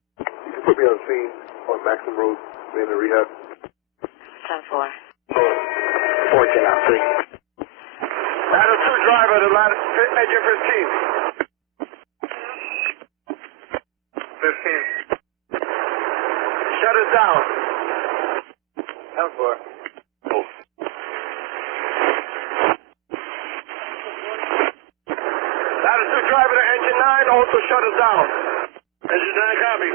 You can put me on scene on Maxim Road, in the rehab. 10-4. 14 out, 3. Ladder 2 driver to ladder engine 15. 15. Shut it down. 10-4. Oh. Ladder 2 driver to engine 9, also shut it down. Engine 9 copy.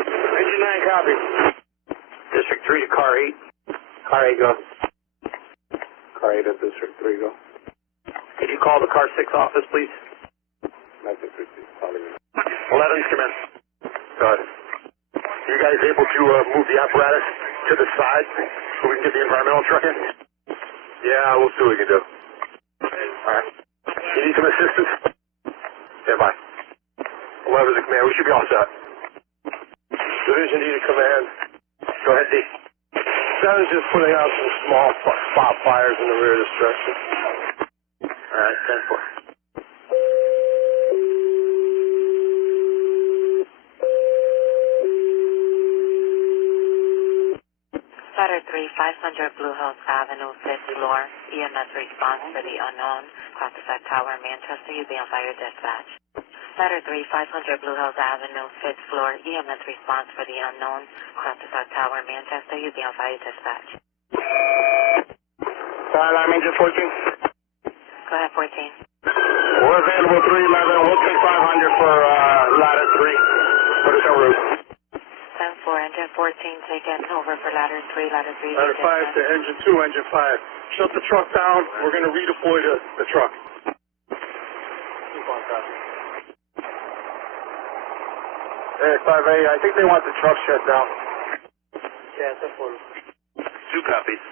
Engine 9 copy. District 3 to car 8. Car 8 go. Car 8 at District 3 go. Could you call the car 6 office, please? Maxim 50. 11's come in. Go ahead. You guys able to move the apparatus to the side so we can get the environmental truck in? Yeah, we'll see what we can do. All right. You need some assistance? Stand by. 11's the command. We should be all set. Division D to command. Go ahead, D. 7's just putting out some small spot fires in the rear of the structure. All right, 10-4. Ladder 3, 500 Blue Hills Avenue, 5th floor. EMS response for the unknown. Classified Tower, Manchester. You be on fire dispatch. Ladder 3, 500 Blue Hills Avenue, 5th floor. EMS response for the unknown. Classified Tower, Manchester. You be on fire dispatch. Fire alarm engine 14. Go ahead, 14. We're available 311. We'll take 500 for ladder 3. Put us en route. 10-4, engine 14 taken over for ladder 3, ladder 3. Ladder 5 to engine 2, engine 5. Shut the truck down. We're going to redeploy the truck. Hey, 5A, I think they want the truck shut down. Yeah, it's a 2 copies.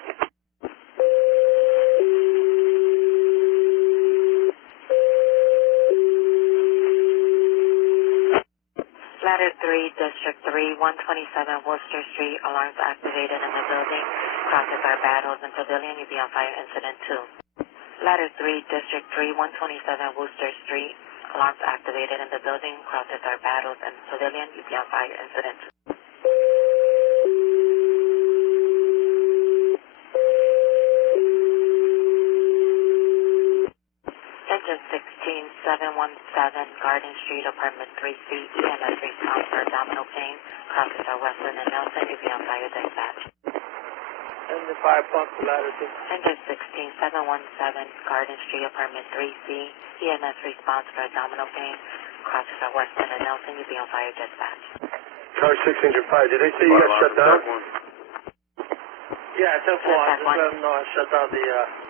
Ladder 3, District 3, 127 Worcester Street. Alarms activated in the building. Crosses are battles in pavilion. You be on fire incident 2. Ladder 3, District 3, 127 Worcester Street. Alarms activated in the building. Crosses are battles in pavilion. You be on fire incident 2. Engine 16717 Garden Street, apartment 3C. EMS response for abdominal pain. Crosses are Western and Nelson. You be on fire dispatch. Engine 5 pump to ladder 2. Engine 16717 Garden Street, apartment 3C. EMS response for abdominal pain. Crosses are Western and Nelson. You be on fire dispatch. Car 6, engine 5. Did they say you got shut down? Yeah, 10-4. Just let them know I shut down the...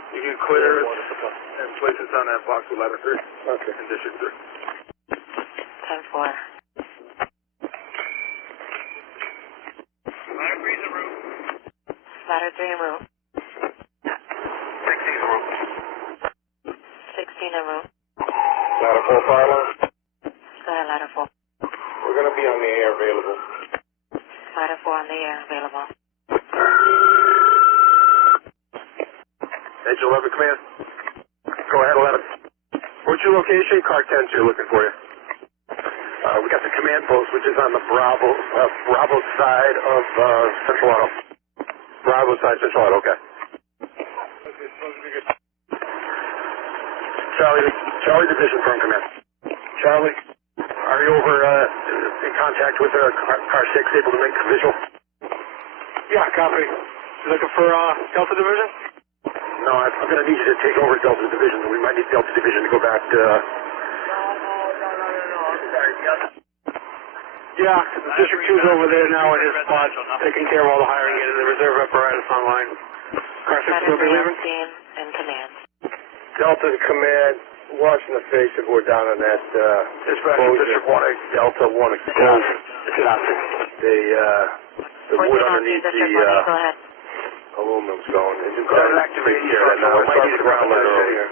You can clear it and place it on that box with ladder 3. Okay. In District 3. 10-4. Ladder 3's en route. Ladder 3 en route. en route. Ladder 4 fire alarm. Go ahead, ladder 4. We're going to be on the air available. Ladder 4 on the air, available. Engine 11 command. Go ahead, 11. What's your location? Car 10's here looking for you. We got the command post, which is on the Bravo side of Central Auto. Bravo side, Central Auto, okay. Charlie Division from command. Charlie, are you over in contact with car 6, able to make the visual? Yeah, copy. You looking for Delta Division? No, I'm going to need you to take over Delta Division. We might need Delta Division to go back to... Yeah, District 2's over there now at his spot, taking care of all the hiring, getting the reserve apparatus online. Car 6 will be leaving? in command. Delta to command, watching the face if we're down on that Dispatch, District 1, Delta 1 explosion. The wood 14 on underneath District 1, the go ahead. aluminum's going. Go ahead and activate here right now. Might need a ground letter over here.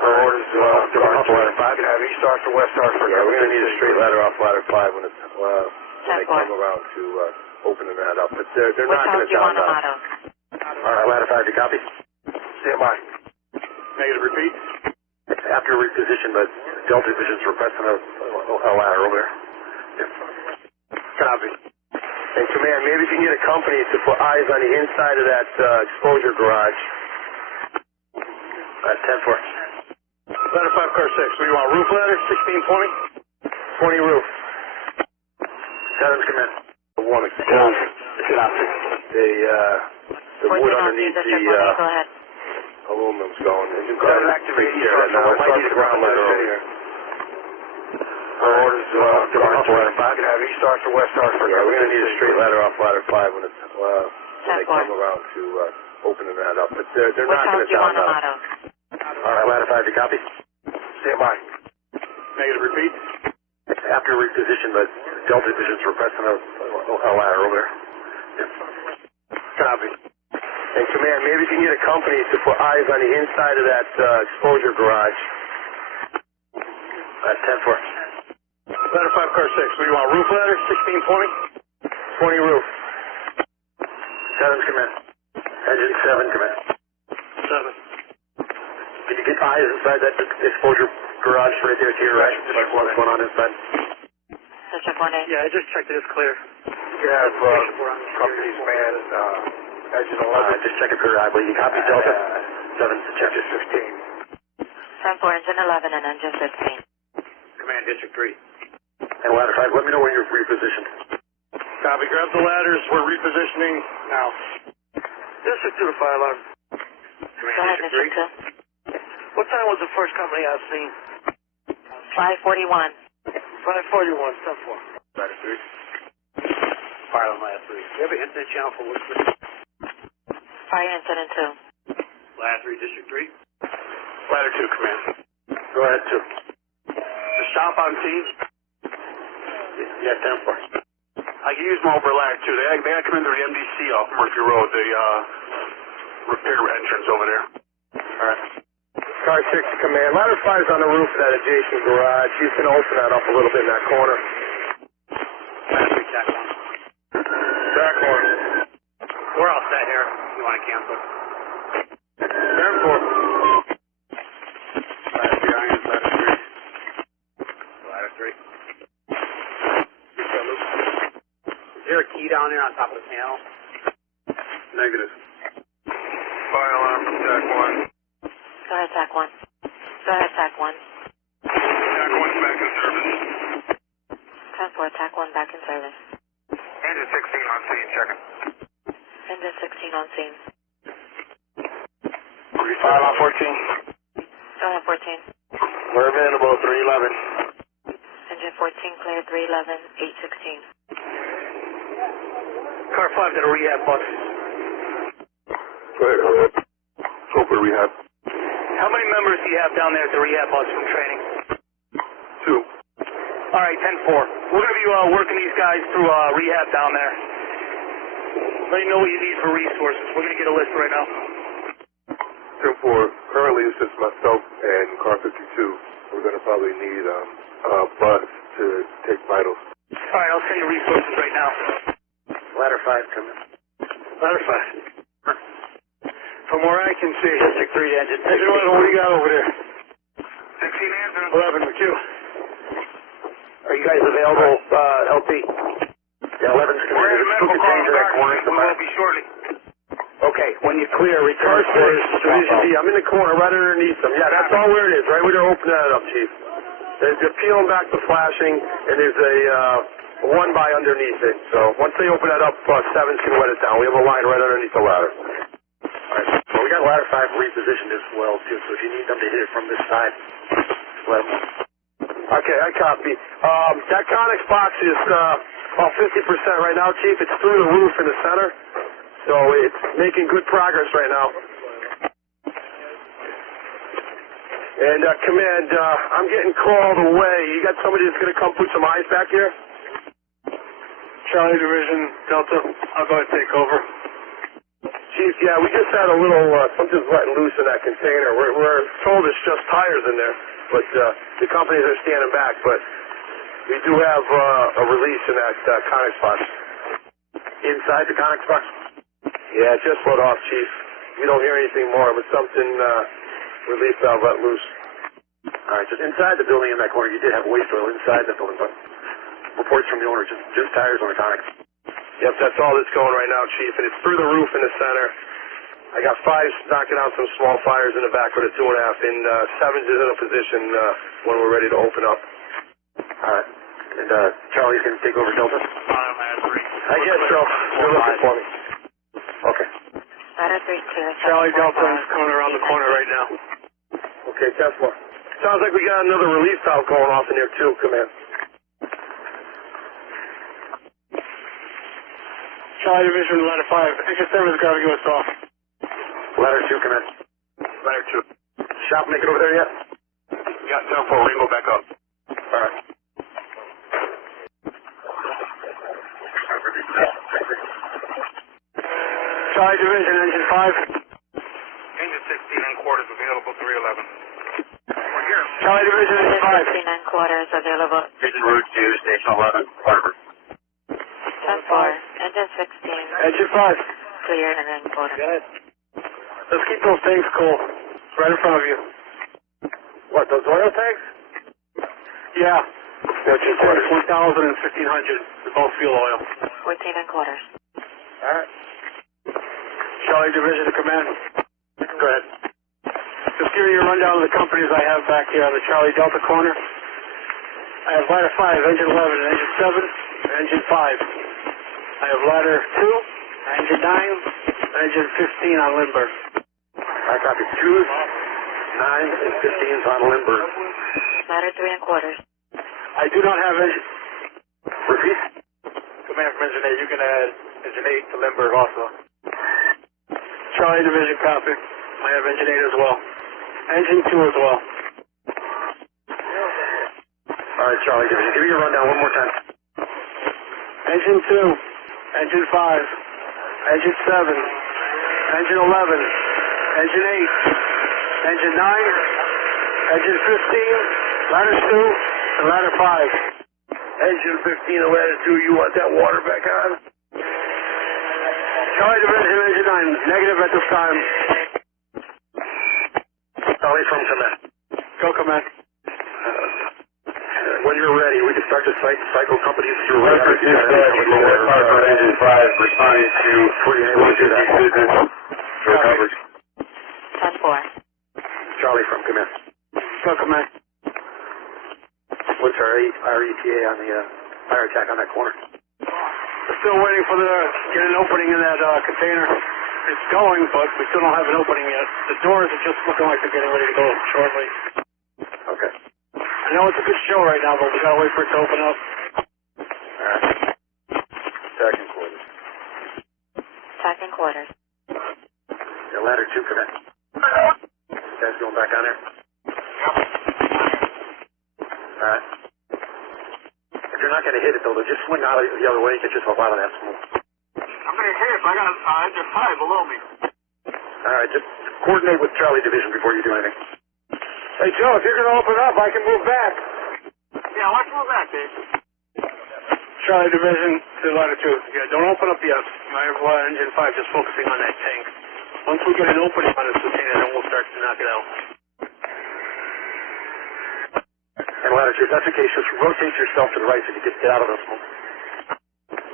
Our orders, ladder 5. You can have east Hartford, west Hartford. Yeah, we're going to need a straight ladder off ladder 5 when they come around to opening that up. But they're Which knocking house it do you down want them now. out of? All right, ladder 5, you copy? Stand by. Negative, repeat. After reposition, but Delta Division's requesting a ladder over there. Copy. And command, maybe if you can get a company to put eyes on the inside of that exposure garage. That's 10-4. Ladder 5, car 6. What do you want, roof ladder, 16, 20? 20 roof. 7's command. 1 explosion. Copy. The 14 wood on underneath District 1, the go ahead. aluminum's going. Go ahead and activate here right now. Might need a ground letter over here. Our orders, ladder 5. You can have east Hartford, west Hartford. Yeah, we're going to need a straight ladder off ladder 5 when they come around to opening that up. But they're Which knocking house it do you down want them now. out of? All right, ladder 5, you copy? Stand by. Negative, repeat. After reposition, but Delta Division's requesting a ladder over there. Copy. And command, maybe if you can get a company to put eyes on the inside of that exposure garage. That's 10-4. Ladder 5, car 6. What do you want, roof ladder, 16, 20? 20 roof. 7's command. Engine 7 command. 7. Can you get eyes inside that exposure garage right there to your right? Just what's going on inside? District 1A. Yeah, I just checked it, it's clear. You have company's man, engine 11. All right, just check it periodically. You copy Delta? 7's to check it. 15. 10-4, engine 11 and engine 15. Command, District 3. And ladder 5, let me know when you're repositioned. Copy, grab the ladders, we're repositioning now. District 2 to fire alarm. Command, Go ahead, District 3. 3. What time was the first company I've seen? 541. 541, 10-4. Ladder 3. Fire alarm, ladder 3. Do you have an incident channel for which? Fire incident 2. Ladder 3, District 3. Ladder 2, command. Go ahead, 2. The shop on scene? Yeah, 10-4. I can use them over ladder 2. They gotta come in through the MDC off Murphy Road, the repair entrance over there. All right. Car 6 to command. Ladder 5's on the roof of that adjacent garage. You can open that up a little bit in that corner. Ladder 3, tack 1. Back corner. We're all set here. You want to cancel? 10-4. Ladder 3, iron, ladder 3. Ladder 3. Is there a key down there on top of the panel? Negative. Fire alarm from TAC 1. Go ahead, TAC 1. Go ahead, TAC 1. TAC 1's back in service. 10-4, TAC 1 back in service. Engine 16 on scene, checking. Engine 16 on scene. Fire alarm 14. Go ahead, 14. We're available 311. Engine 14 clear, 311, 816. Car 5 got a rehab bus. Go ahead. Go for rehab. How many members do you have down there at the rehab bus from training? 2. All right, 10-4. We're going to be working these guys through rehab down there. Let you know what you need for resources. We're going to get a list right now. Currently it's just myself and car 52. We're going to probably need a bus to take vitals. All right, I'll send you resources right now. Ladder 5 coming. Ladder 5. From where I can see, District 3 engine. Engine 11, what do you got over there? 16 engine. 11, McHugh. Are you guys available, LP? Yeah, 11's coming. We're in the medical call in that corner. We will be shortly. Okay, when you clear, return to Division D. I'm in the corner right underneath them. Yeah, that's all where it is, right where they're opening that up, Chief. They're peeling back the flashing, and there's a one by underneath it. So once they open that up, 7's can wet it down. We have a line right underneath the ladder. All right, well, we got ladder 5 repositioned as well, too, so if you need them to hit it from this side, let them. Okay, I copy. That Conex box is about 50% right now, Chief. It's through the roof in the center. So it's making good progress right now. And Command, I'm getting called away. You got somebody that's going to come put some eyes back here? Charlie Division, Delta, I'll go ahead and take over. Chief, yeah, we just had a little, something's letting loose in that container. We're told it's just tires in there, but the companies are standing back. But we do have a release in that Conex box. Inside the Conex box? Yeah, it just let off, Chief. We don't hear anything more, but something relief valve let loose. All right, just inside the building in that corner, you did have waste oil inside the building, but reports from the owner, just tires on the Conex. Yep, that's all that's going right now, Chief, and it's through the roof in the center. I got 5's knocking out some small fires in the back with a 2.5, and 7's is in a position when we're ready to open up. All right, and Charlie's going to take over Delta? I guess so. You're looking for me. Okay. Ladder 3 clear. Charlie Delta is coming around the corner right now. Okay, Tesla. Sounds like we got another relief valve going off in there too, Command. Charlie Division, Ladder 5. Engine 7's got to go us off. Ladder 2, Command. Ladder 2. Shop make it over there yet? Got 10-4, Ringo back up. All right. Charlie Division, Engine 5. Engine 16 and quarters available, 311. We're here. Charlie Division, Engine 5. 16 and quarters available. Engine route to Station 11, Hartford. 10-4. Engine 16. Engine 5. Clear and then quarter. Good. Let's keep those tanks cool. It's right in front of you. What, those oil tanks? Yeah. They're 2 tanks, 1,000 and 1,500. They're both fuel oil. 14 and quarters. All right. Charlie Division to command. Go ahead. Just giving you a rundown of the companies I have back here on the Charlie Delta corner. I have ladder 5, engine 11, engine 7, engine 5. I have ladder 2, engine 9, engine 15 on Lindbergh. I copy 2s, 9s, and 15s on Lindbergh. Ladder 3 and quarters. I do not have engine. Repeat. Command from engine 8, you can add engine 8 to Lindbergh also. Charlie Division copy. I have engine 8 as well. Engine 2 as well. All right, Charlie Division, give me your rundown one more time. Engine 2, engine 5, engine 7, engine 11, engine 8, engine 9, engine 15, ladder 2, and ladder 5. Engine 15 and ladder 2, you want that water back on? Charlie Division, engine 9, negative at this time. Charlie from command. Go command. When you're ready, we can start to cycle companies through. Hartford dispatch for Hartford engine 5 responding to 150 business for coverage. 10-4. Charlie from command. Go command. What's our ETA on the fire attack on that corner? We're still waiting for get an opening in that container. It's going, but we still don't have an opening yet. The doors are just looking like they're getting ready to go shortly. Okay. I know it's a good show right now, but we gotta wait for it to open up. All right. Second quarters. Second quarters. Yeah, ladder 2 command. You guys going back on there? All right. If you're not going to hit it, though, just swing out the other way and get yourself out of that smoke. I'm going to hit it, but I got engine 5 below me. All right, just coordinate with Charlie Division before you do anything. Hey, Joe, if you're going to open up, I can move back. Yeah, let's move back, Dave. Charlie Division to ladder 2. Yeah, don't open up yet. I have engine 5 just focusing on that tank. Once we get an opening on this container, then we'll start to knock it out. And ladder 2, if that's the case, just rotate yourself to the right so you can get out of the smoke.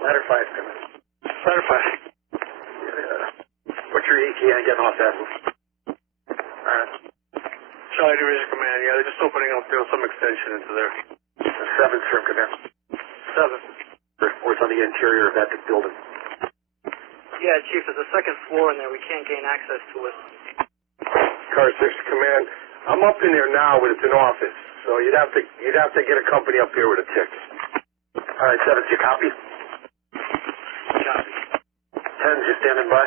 Ladder 5's coming. Ladder 5. What's your ETA on getting off that roof? Alright. Charlie Division Command, yeah, they're just opening up, doing some extension into there. 7's from Command. 7. Or it's on the interior of that building. Yeah, Chief, there's a second floor in there. We can't gain access to it. Car 6 Command. I'm up in there now, but it's an office. So you'd have to get a company up here with a tick. All right, 7's you copy? Copy. 10's you standing by?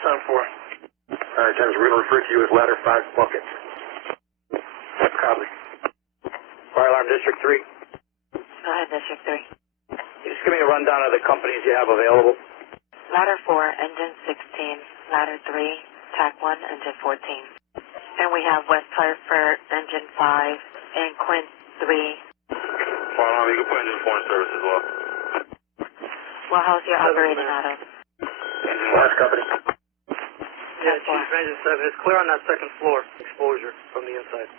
10-4. All right, 10's we're going to refer to you as ladder 5 bucket. Copy. Fire alarm District 3. Go ahead, District 3. Just give me a rundown of the companies you have available. Ladder 4, engine 16. Ladder 3, TAC 1, engine 14. And we have West Hartford, engine 5, and Quint 3. Fire alarm, you can put engine 4 in service as well. What house you're operating out of? Engine Last company. Yeah, Chief, engine 7. It's clear on that second floor exposure from the inside.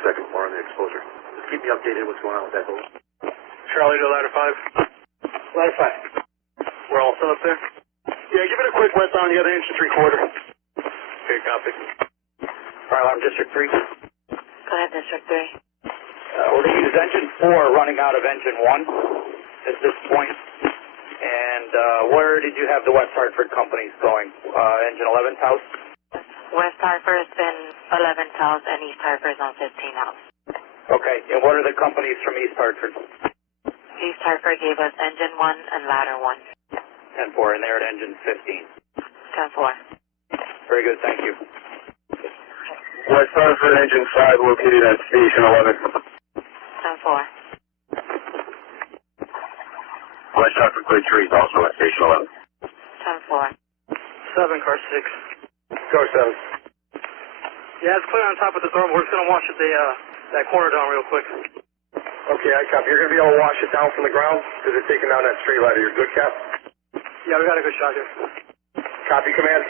Second floor on the exposure. Just keep me updated what's going on with that building. Charlie to ladder 5. Ladder 5. We're all set up there? Yeah, give it a quick wet down the other inch and 3/4. Okay, copy. Fire alarm District 3. Go ahead, District 3. We're going to use engine 4 running out of engine 1 at this point. And where did you have the West Hartford companies going? Engine 11's house? West Hartford's in 11th house, and East Hartford's on 15th house. Okay, and what are the companies from East Hartford? East Hartford gave us engine 1 and ladder 1. 10-4, and they're at engine 15. 10-4. Very good, thank you. West Hartford, engine 5 located at station 11. 10-4. West Hartford, Quint 3 is also at station 11. 10-4. 7, car 6. Go 7. Yeah, it's clear on top of the door. We're just going to wash that corner down real quick. Okay, I copy. You're going to be able to wash it down from the ground because they're taking down that straight ladder. You're good, Cap? Yeah, we got a good shot here. Copy, Command.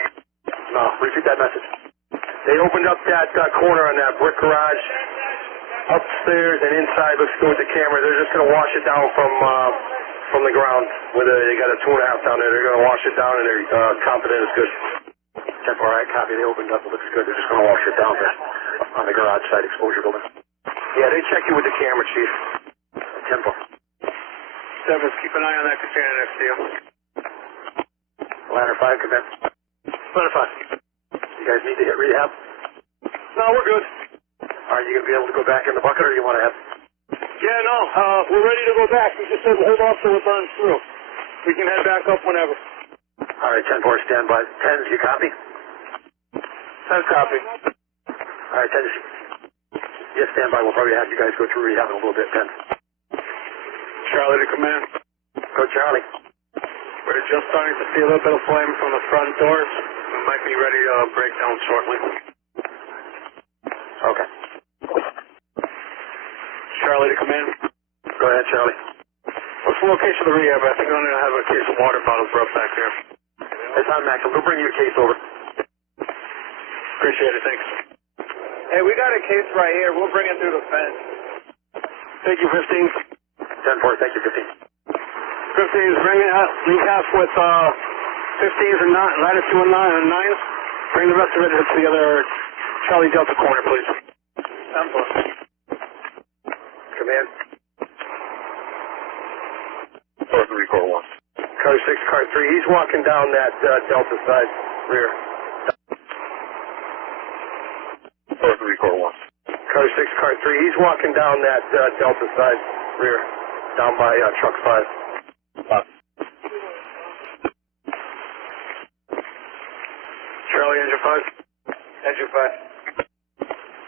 No, repeat that message. They opened up that corner on that brick garage upstairs and inside. Looks good with the camera. They're just going to wash it down from the ground. They got a 2.5 down there. They're going to wash it down and they're confident it's good. 10-4, all right, copy. They opened up. It looks good. They're just going to wash it down there on the garage side exposure building. Yeah, they check you with the camera, Chief. 10-4. 7's keep an eye on that container next to you. Ladder 5, command. Ladder 5. You guys need to hit rehab? No, we're good. Are you going to be able to go back in the bucket, or you want to have... Yeah, no, we're ready to go back. We just said hold off till it burns through. We can head back up whenever. All right, 10-4, stand by. 10's, you copy? 10 copy. All right, 10's, yes, stand by. We'll probably have you guys go through rehab in a little bit, 10. Charlie to command. Go, Charlie. We're just starting to see a little bit of flame from the front doors. We might be ready to break down shortly. Okay. Charlie to command. Go ahead, Charlie. What's the location of the rehab? I think I'm going to have a case of water bottles brought back here. It's on Maxim. We'll bring you a case over. Appreciate it, thanks. Hey, we got a case right here. We'll bring it through the fence. Thank you, 15. 10-4, thank you, 15. 15's bring it out. Leave half with 15's and ladder 2 and 9's. Bring the rest of it to the other Charlie Delta corner, please. 10-4. Command. 4-3-4-1. Car 6, car 3. He's walking down that Delta side rear. 4-3-4-1. Car 6, car 3. He's walking down that Delta side rear. Down by truck 5. Charlie, engine 5. Engine 5.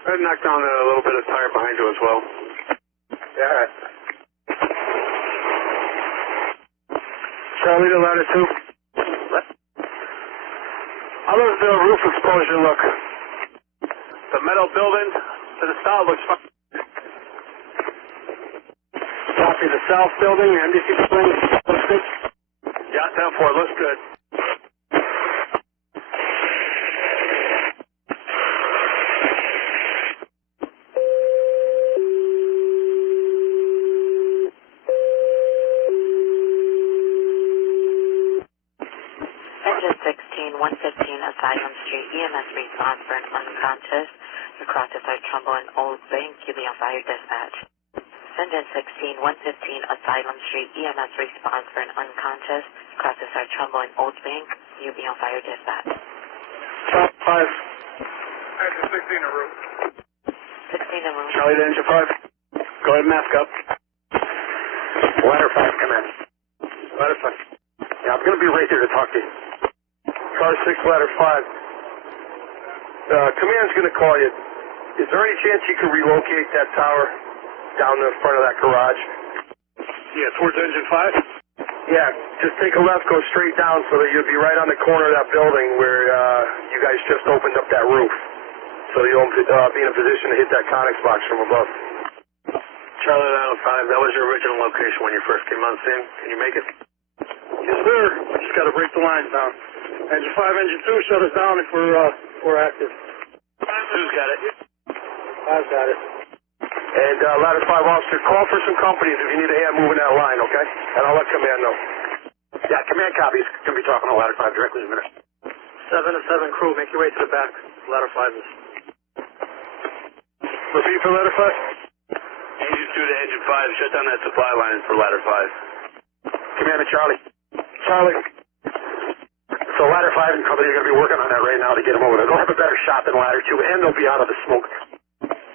I'd knock down a little bit of tire behind you as well. Yeah, all right. Charlie to ladder 2. How does the roof exposure look? The metal building to the south looks fine. Copy. The south building, NBC building, looks good? Yeah, 10-4, looks good. Engine 16, 115 Asylum Street, EMS response for an unconscious. Your crosses are Trumbull and Old Bank. You'll be on fire dispatch. Engine 16, 115 Asylum Street, EMS response for an unconscious. Crosses are Trumbull and Old Bank. You'll be on fire dispatch. Top 5. Engine 16 en route. 16 en route. Charlie to engine 5. Go ahead and mask up. Ladder 5, come in. Ladder 5. Yeah, I'm going to be right there to talk to you. Car 6, ladder 5. Command's going to call you. Is there any chance you could relocate that tower down the front of that garage? Yeah, towards engine 5? Yeah, just take a left, go straight down so that you'll be right on the corner of that building where you guys just opened up that roof. So you'll be in a position to hit that Conex box from above. Charlie 905, that was your original location when you first came on scene. Can you make it? Yes, sir. Just got to break the lines down. Engine 5, engine 2, shut us down if we're active. Who's got it? I've got it. And ladder 5 officer, call for some companies if you need a hand moving that line, okay? And I'll let command know. Yeah, command copies. Going to be talking to ladder 5 directly in a minute. 7 to 7 crew, make your way to the back. Ladder 5 is. Repeat for ladder 5? Engine 2 to engine 5, shut down that supply line for ladder 5. Commander Charlie. Charlie. So ladder 5 and company are going to be working on that right now to get them over there. They'll have a better shot than ladder 2, and they'll be out of the smoke.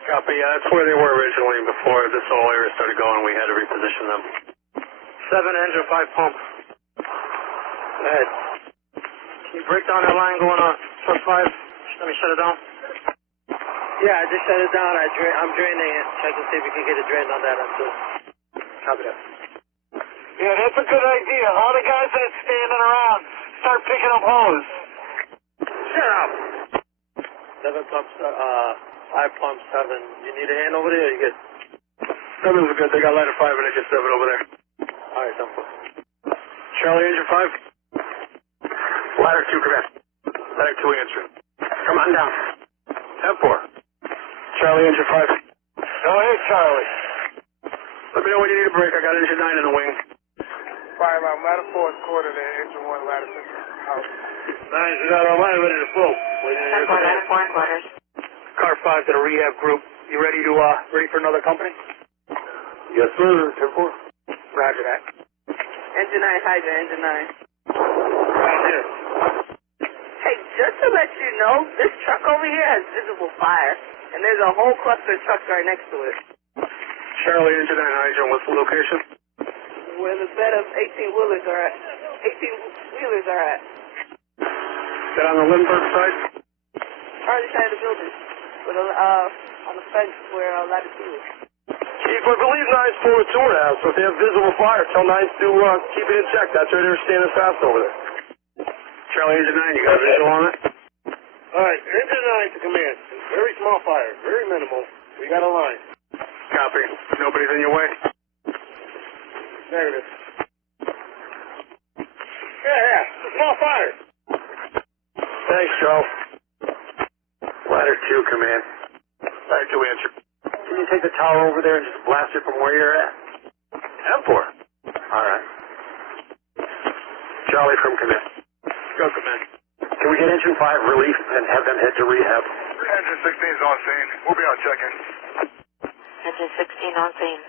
Copy, that's where they were originally before this whole area started going. We had to reposition them. 7 engine 5 pump. Go ahead. Can you break down that line going on truck 5? Let me shut it down. Yeah, I just shut it down. I'm draining it. Check to see if we can get it drained on that end too. Copy that. Yeah, that's a good idea. All the guys that's standing around, start picking up hose. Shut up. 7 pumps, 5 pumps, 7. You need a hand over there or you good? 7 is good. They got ladder 5 and engine 7 over there. Alright, done for. Charlie, engine 5. Ladder 2, command. Ladder 2 answering. Come on down. 10-4. Charlie, engine 5. Go ahead, Charlie. Let me know when you need a break. I got engine 9 in the wing. Fire out ladder 4 is quarter to engine 1, ladder 6 out. 9 is out on line, ready to flow. Ladder 4 and quarters. Car 5 to the rehab group. You ready ready for another company? Yes, sir. 10-4. Roger that. Engine 9, Hydra, engine 9. Right here. Hey, just to let you know, this truck over here has visible fire, and there's a whole cluster of trucks right next to it. Charlie, engine 9 Hydra. What's the location? Where the bed of 18-wheelers are at. 18-wheelers are at. That on the Lindbergh side? Other side of the building. With on the fence where ladder 2 is. Chief, I believe 9's pulling to her house, so if they have visible fire, tell 9's to keep it in check. That's why they're standing fast over there. Charlie, engine 9, you got a visual on it? Alright, engine 9 to command. Very small fire, very minimal. We got a line. Copy. Nobody's in your way? Negative. Yeah, small fire. Thanks, Joe. Ladder 2, command. Ladder 2 answer. Can you take the tower over there and just blast it from where you're at? 10-4. All right. Charlie from command. Go, command. Can we get engine 5 relief and have them head to rehab? Engine 16 is on scene. We'll be out checking. Engine 16 on scene.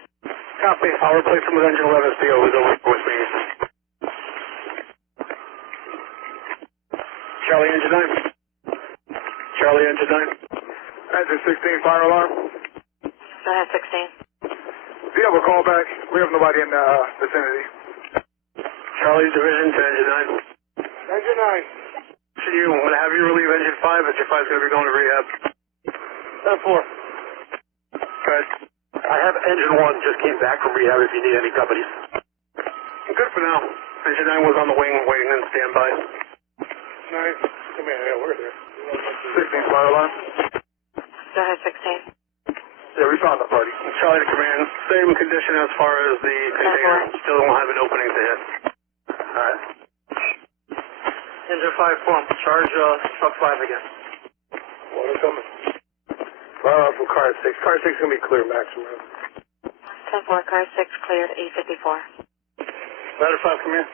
Copy. I'll replace them with engine 11 SPO who's over with me. Charlie, engine 9. Charlie, engine 9. Engine 16, fire alarm. Go ahead, 16. Do you have a call back? We have nobody in the vicinity. Charlie, division to engine 9. Engine 9. Should you want to have you relieve engine 5 as your 5's going to be going to rehab? 10-4. Good. I have engine 1 just came back from rehab if you need any companies. Good for now. Engine 9 was on the wing waiting in standby. Nice. Command, yeah, we're there. 16 fire alarm. Go ahead, 16. Yeah, we found the party. Charlie to command, same condition as far as the container. Still don't have an opening to hit. Alright. Engine 5 form. Charge truck 5 again. Water coming. Fire alarm from car 6. Car 6 is going to be clear, Maxim. 10-4, car 6 cleared, 854. Ladder 5, come here.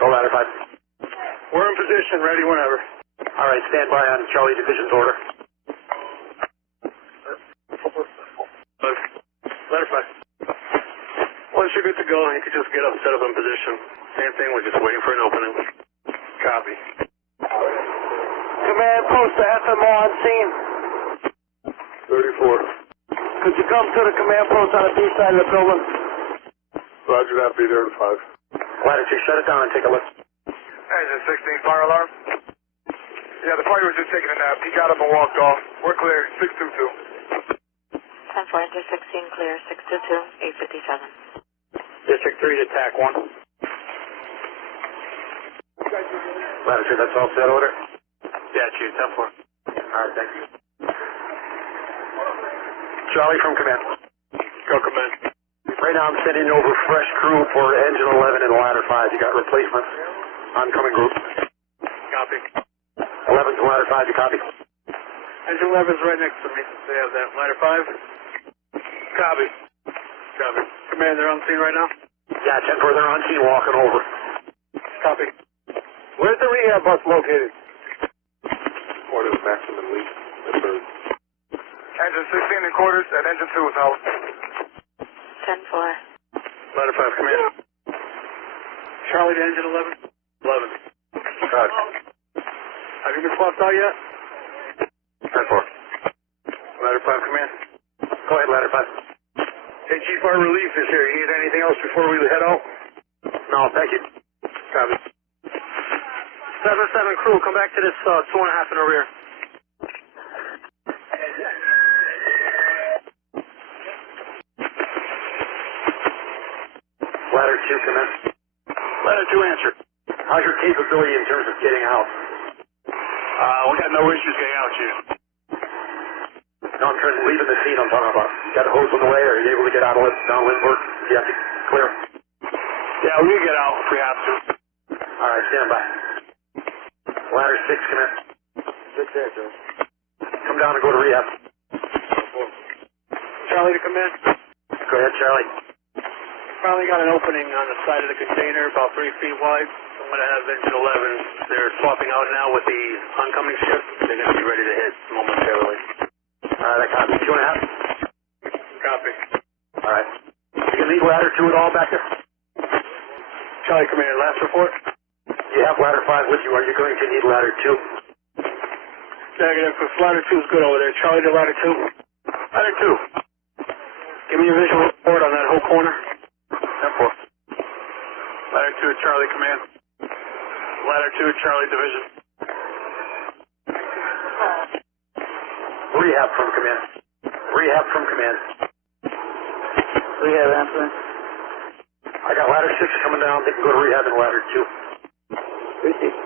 Go ladder 5. We're in position, ready whenever. Alright, stand by on Charlie Division's order. Ladder 5. Once you're good to go, you can just get up and set up in position. Same thing, we're just waiting for an opening. Copy. Command post to FMO on scene. 34. Could you come to the command post on the B side of the building? Roger that, be there at 5. Ladder 2, shut it down and take a look. Engine 16, fire alarm. Yeah, the party was just taking a nap. He got up and walked off. We're clear, 622. 10-4, Engine 16 clear, 622, 857. District 3 to TAC 1. Ladder 2, that's all set order? Yeah, Chief, 10-4. Alright, thank you. Charlie from command. Go command. Right now I'm sending over fresh crew for engine 11 and ladder 5. You got replacements. Oncoming group. Copy. 11's and ladder 5, you copy? Engine 11's right next to me. They have that. Ladder 5. Copy. Copy. Command, they're on scene right now? Yeah, 10-4, they're on scene walking over. Copy. Where's the rehab bus located? Quarters, Maxim and Lee. Engine 16 in quarters, and engine 2 is out. 10-4. Ladder 5, come in. Charlie to engine 11. 11. Have you been swapped out yet? 10-4. Ladder 5, come in. Go ahead, ladder 5. Hey, Chief, our relief is here. You need anything else before we head out? No, thank you. Copy. 7-7 crew, come back to this 2.5 in the rear. Ladder 2, come in. Ladder 2, answer. How's your capability in terms of getting out? We got no issues getting out, Chief. No, I'm trying to leave the scene I'm talking about. Got a hose on the way, or are you able to get out of down Lindbergh? You have to clear. Yeah, we can get out if we have to. Alright, stand by. Ladder 6, come in. 6 there, Joe. Come down and go to rehab. Charlie to come in. Go ahead, Charlie. Finally got an opening on the side of the container, about 3 feet wide. I'm going to have engine 11. They're swapping out now with the oncoming ship. They're going to be ready to hit momentarily. Alright, I copy. 2.5. Copy. Alright. You need ladder 2 at all back there? Charlie, come here. Last report. You have ladder 5 with you. Are you going to need ladder 2? Negative. If ladder 2 is good over there. Charlie to ladder 2. Ladder 2. Give me a visual report on that whole corner. 10-4. Ladder 2 at Charlie command. Ladder 2 at Charlie division. Rehab from command. Rehab from command. Rehab answering. I got ladder 6 coming down. They can go to rehab in ladder 2. Receive.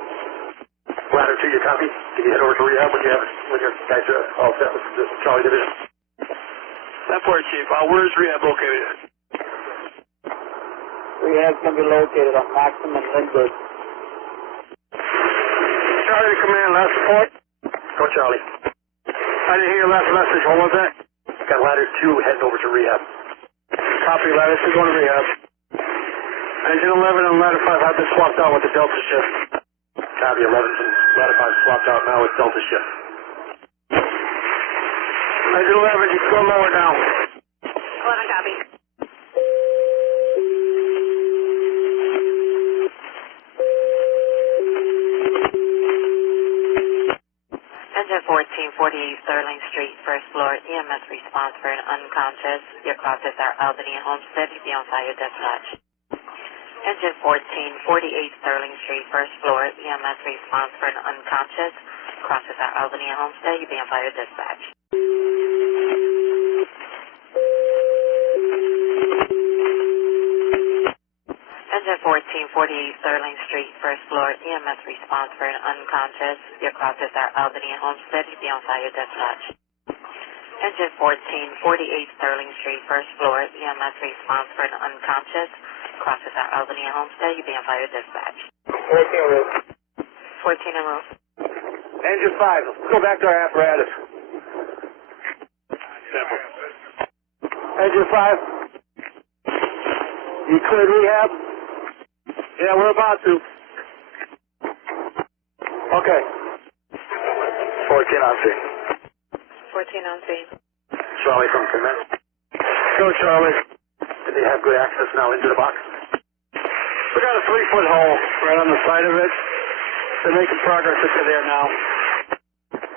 Ladder 2, you copy? Can you head over to rehab when you have when your guys are all set with the Charlie division? That part, Chief. Where is rehab located? Rehab's going to be located on Maxim and Lindbergh. Charlie to command. Last report. Go, Charlie. I didn't hear your last message. What was that? Got ladder 2 heading over to rehab. Copy. Ladder 2 going to rehab. Engine 11 and ladder 5 have been swapped out with the Delta shift. Copy. 11 and ladder 5 swapped out now with Delta shift. Engine 11, you can go lower now. 11 copy. Engine 1448 Sterling Street, first floor, EMS response for an unconscious. Your crosses are Albany and Homestead. You be on fire dispatch. Engine 1448 Sterling Street, first floor, EMS response for an unconscious. Crosses are Albany and Homestead. You be on fire dispatch. Engine Sterling Street, first floor, EMS response for an unconscious. Your crosses are Albany and Homestead. You be on fire dispatch. Engine 14, Sterling Street, first floor, EMS response for an unconscious. Crosses are Albany and Homestead. You be on fire dispatch. 14 en route. 14 en route. Engine 5, let's go back to our apparatus. Simple. Engine 5, you cleared rehab? Yeah, we're about to. Okay. 14 on scene. 14 on scene. Charlie from command. Go, Charlie. Do they have good access now into the box? We got a 3-foot hole right on the side of it. They're making progress into there now.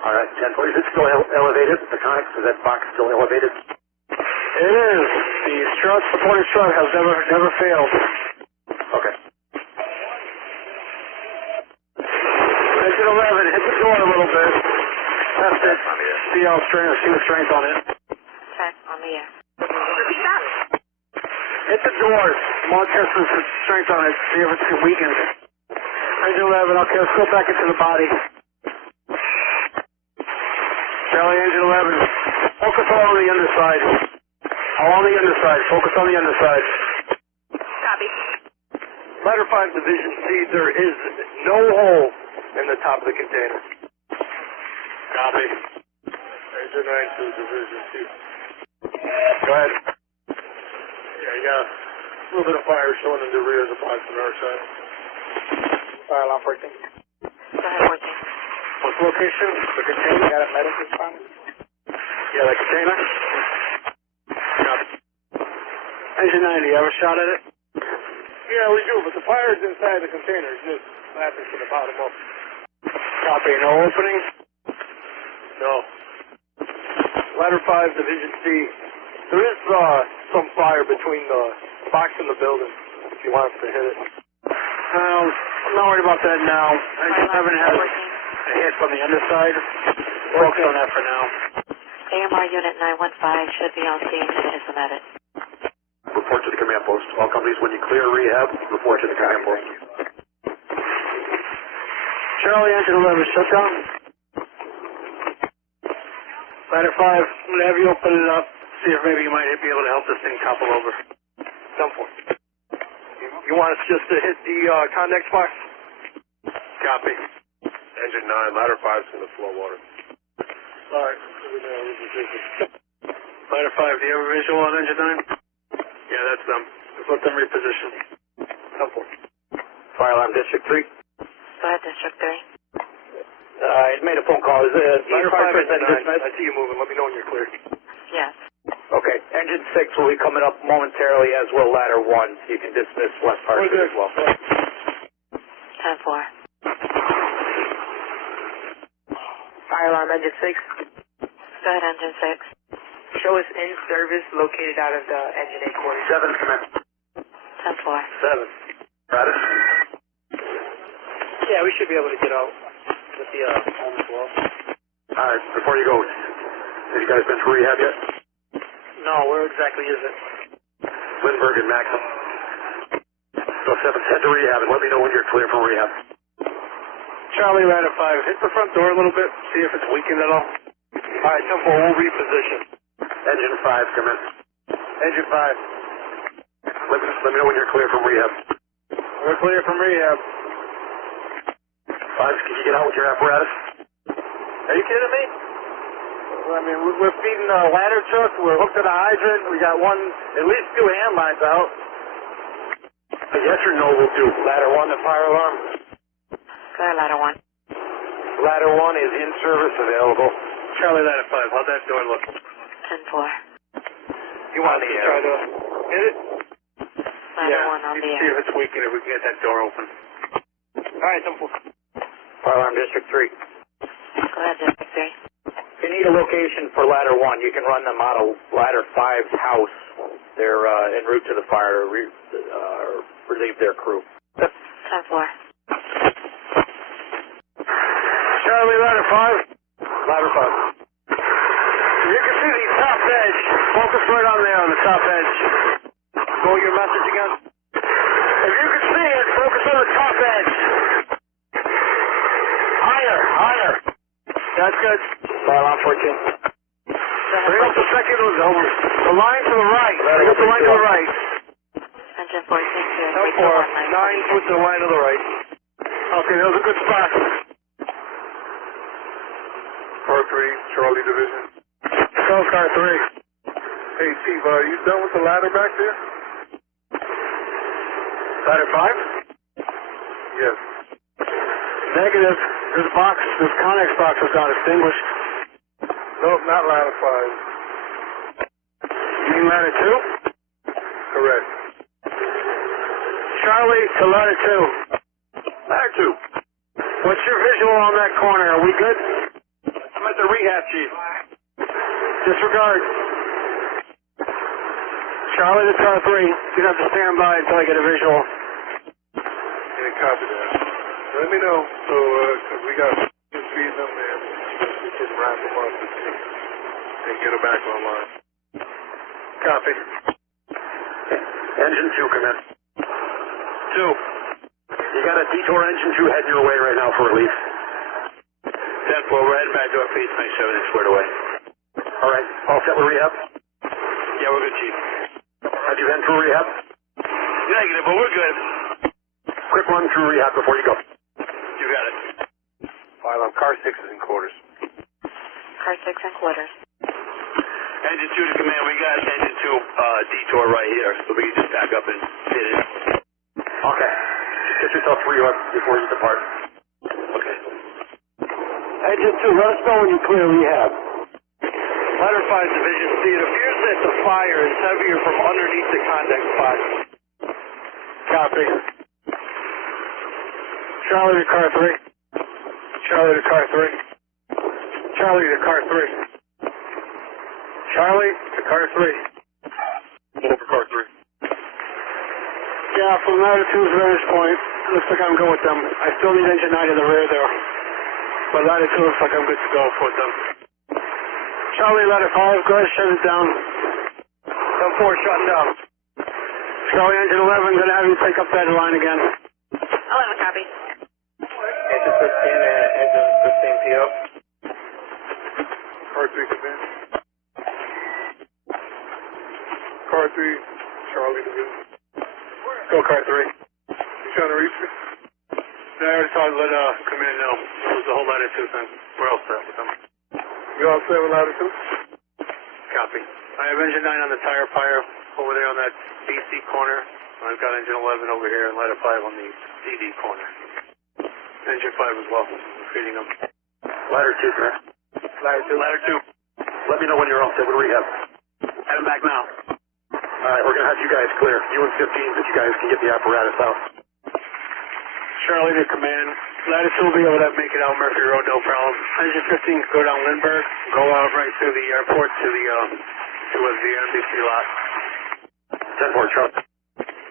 All right, 10-4. Is it still elevated? The conics, is that box still elevated? It is. The strut, supporting strut has never failed. Okay. Engine 11, hit the door a little bit. Test it. See how strength, see the strength on it. Check on the air. Hit the doors. More test the strength on it. See if it's weakened. Engine 11, okay, let's go back into the body. Charlie, Engine 11, focus all on the underside. All on the underside. Focus on the underside. Copy. Ladder 5 Division C, there is no hole in the top of the container. Copy. Engine 9 to Division C. Go ahead. Yeah, you got a little bit of fire showing in the rear of the box on our side. Fire alarm 14. Go ahead, 14. What's the location? The container got a medical response? Yeah, the container. Copy. Engine 9, do you have a shot at it? Yeah, we do, but the fire is inside the container. It's just laughing from the bottom up. Copy. No opening? No. Ladder 5 Division C. There is some fire between the box and the building, if you want us to hit it. I'm not worried about that now. Engine 7 has a hit from the underside. Focus on that for now. AMR Unit 915 should be on scene and is submitted. Report to the command post. All companies, when you clear rehab, report to the command post. Charlie, Engine 11, shut down. Ladder 5, I'm going to have you open it up, see if maybe you might be able to help this thing topple over. 10-4. You want us just to hit the connex box? Copy. Engine 9, ladder 5's in the flow water. All right. Ladder 5, do you have a visual on Engine 9? Yeah, that's them. Let's let them reposition. 10-4. Fire alarm District 3. Go ahead, District 3. It made a phone call. Is it Ladder 5 and 9. I see you moving. Let me know when you're clear. Yes. Okay. Engine 6 will be coming up momentarily, as will ladder 1. You can dismiss West Hartford as well. 10-4. Fire alarm engine 6. Go ahead, Engine 6. Show us in service located out of the engine 8 quarters. 7, command. 10-4. 7. Got it? Yeah, we should be able to get out with the home as well. All right. Before you go, have you guys been to rehab yet? No, where exactly is it? Lindbergh and Maxim. So 7, head to rehab and let me know when you're clear for rehab. Charlie, Ladder 5, hit the front door a little bit, see if it's weakened at all. All right, 10-4. We'll reposition. Engine 5, come in. Engine 5. Let me know when you're clear from rehab. We're clear from rehab. 5, can you get out with your apparatus? Are you kidding me? I mean, we're feeding the ladder truck. We're hooked to the hydrant. We got at least 2 hand lines out. A yes or no will do. Ladder 1, the fire alarm. Go ahead, Ladder 1. Ladder 1 is in service available. Charlie, Ladder 5, how'd that door look? 10-4. You want us to try to hit it? Ladder 1 on you the can see air. if it's weakened, if we can get that door open. All right, 10-4. Fire alarm District 3. Go ahead, District 3. If you need a location for ladder 1, you can run them out of ladder 5's house. They're en route to the fire to relieve their crew. 10-4. Charlie, Ladder 5. Ladder 5. You can see the top edge. Focus right on there on the top edge. Go your message again. If you can see it, focus higher. That's good. Fire alarm 14. Bring up the second over. The line to the right. Bring up the line to the right. Engine 14 to 9 with the line to the right. Okay, that was a good spot. Car 3, Charlie Division. Go, car 3. Hey, Chief, are you done with the ladder back there? Ladder 5? Yes. Negative. This box, this Connex box was not extinguished. Nope, not ladder 5. You mean ladder 2? Correct. Charlie to ladder 2. Ladder 2. What's your visual on that corner? Are we good? I'm at the rehab, Chief. Disregard. Charlie to car 3. You have to stand by until I get a visual. Yeah, copy that. Let me know, so, because we got to feed them and we can wrap them up and get them back online. Copy. Engine 2, come in. 2. You got a detour engine 2 heading your way right now for relief. 10-4, we're heading back to our base, make sure everything's squared away. All right, all set with rehab? Yeah, we're good, Chief. Have you been through rehab? Negative, but we're good. Quick run through rehab before you go. You got it. File on car 6 is in quarters. Car 6 in quarters. Engine 2 to command, we got engine 2 detour right here, so we can just back up and hit it. Okay. Just get yourself rehooked before you depart. Okay. Engine 2, let us know when you clear rehab. Ladder 5 Division C, it appears that the fire is heavier from underneath the contact spot. Copy. Charlie to car 3. Charlie to car 3. Charlie to car 3. Charlie to car 3. Over car 3. Yeah, from ladder 2's vantage point, looks like I'm good with them. I still need engine 9 in the rear there. But ladder 2 looks like I'm good to go with them. Charlie, ladder 5, go ahead, shut it down. 10-4, shutting down. Charlie, engine 11, gonna have you take up that line again. 11, copy. Engine 15 and engine 15 PO. Car 3, come in. Car 3, Charlie Division. Go, car 3. You trying to reach me? No, I already told let command know. It was the whole ladder 2 thing. We're all set with them. You all set with ladder 2? Copy. I have engine 9 on the tire fire over there on that BC corner. I've got engine 11 over here and ladder 5 on the DD corner. Engine 5 as well. I'm feeding them. Ladder 2, come in. Ladder 2. Ladder 2. Let me know when you're all set with rehab. Heading back now. All right, we're going to have you guys clear. You and 15, that you guys can get the apparatus out. Charlie to command. Ladder 2 will be able to make it out Murphy Road, no problem. Engine 15 can go down Lindbergh, go out right through the airport to the NBC lot. 10-4, Charlie.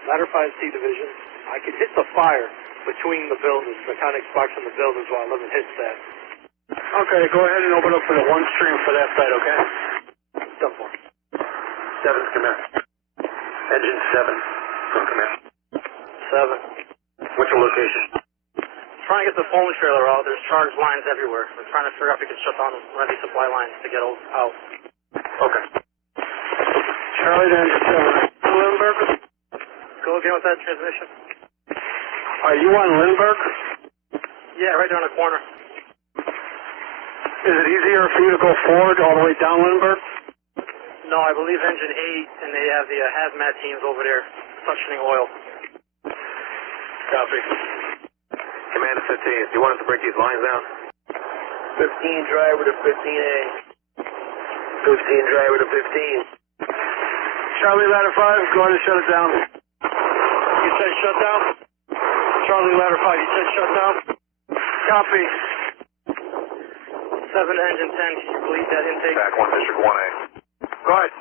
Ladder 5C Division, I can hit the fire between the buildings, the contact box in the buildings while 11 hits that. Okay, go ahead and open up for the one stream for that side, okay? 10-4. 7's come in. Engine 7 from command. 7. What's your location? Trying to get the phone trailer out. There's charged lines everywhere. We're trying to figure out if we can shut down the ready supply lines to get out. Okay. Charlie to engine 7. Lindbergh? Go again with that transmission. Are you on Lindbergh? Yeah, right there on the corner. Is it easier for you to go forward all the way down Lindbergh? No, I believe engine 8, and they have the hazmat teams over there suctioning oil. Copy. Commander 15, do you want us to break these lines down? 15 driver to 15A. 15 driver to 15. Charlie ladder 5, go ahead and shut it down. You said shut down? Charlie ladder 5, you said shut down? Copy. 7 to engine 10, can you bleed that intake? Back 1, District 1A. Go ahead.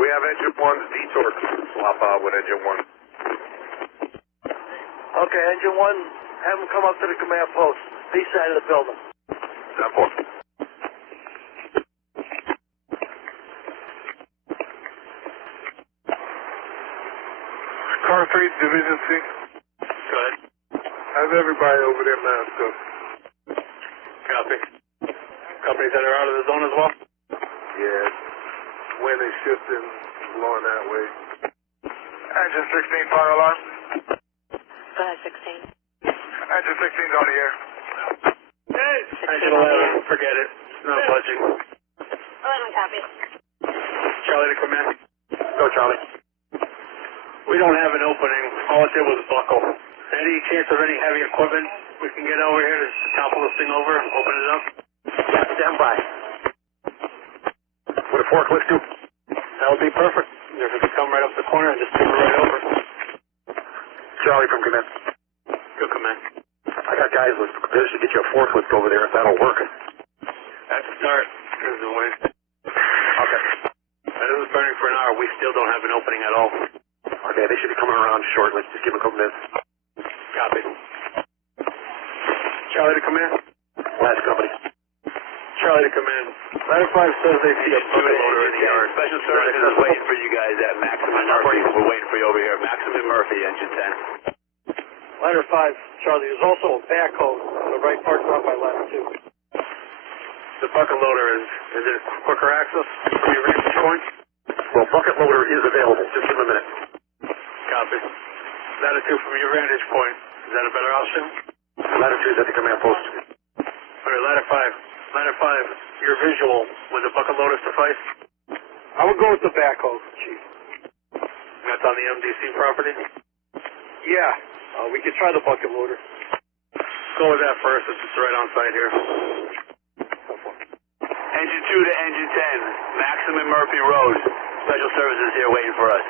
We have engine 1's detour swap out with engine 1. Okay, engine 1, have them come up to the command post, east side of the building. 10-4. Car 3, Division C. Go ahead. How's everybody over there masked up? companies that are out of the zone as well? Yeah, wind is shifting, blowing that way. Engine 16, fire alarm. Go ahead, 16. Engine 16's on the air. Hey! Engine 11, forget it. No budging. 11 copy. Charlie to command. Go, Charlie. We don't have an opening. All it did was buckle. Any chance of any heavy equipment we can get over here to topple this thing over, open it up? Yeah, stand by. Would a forklift do? That would be perfect. If it could come right up the corner and just tip it right over. Charlie from command. Good command. I got guys with this to get you a forklift over there if that'll work. That's a start. There's the wind. Okay. This is burning for an hour. We still don't have an opening at all. Okay, they should be coming around shortly. Just give them a couple minutes. Copy. Charlie to command. Last company. Charlie to command. Ladder 5 says they see a bucket loader in the yard. Special services is waiting for you guys at Maxim and Murphy. We're waiting for you over here. Maxim and Murphy, engine 10. Ladder 5, Charlie, there's also a backhoe on the right parking lot by ladder 2. The bucket loader is it quicker access from your vantage point? Well, bucket loader is available. Just give them a minute. Copy. Ladder 2 from your vantage point. Is that a better option? Ladder 2 is at the command post. All right, ladder 5. Ladder 5, your visual, would the bucket loader suffice? I would go with the backhoe, Chief. That's on the MDC property? Yeah, we could try the bucket loader. Go with that first, since it's right on site here. Engine 2 to engine 10, Maxim and Murphy Road. Special services here waiting for us.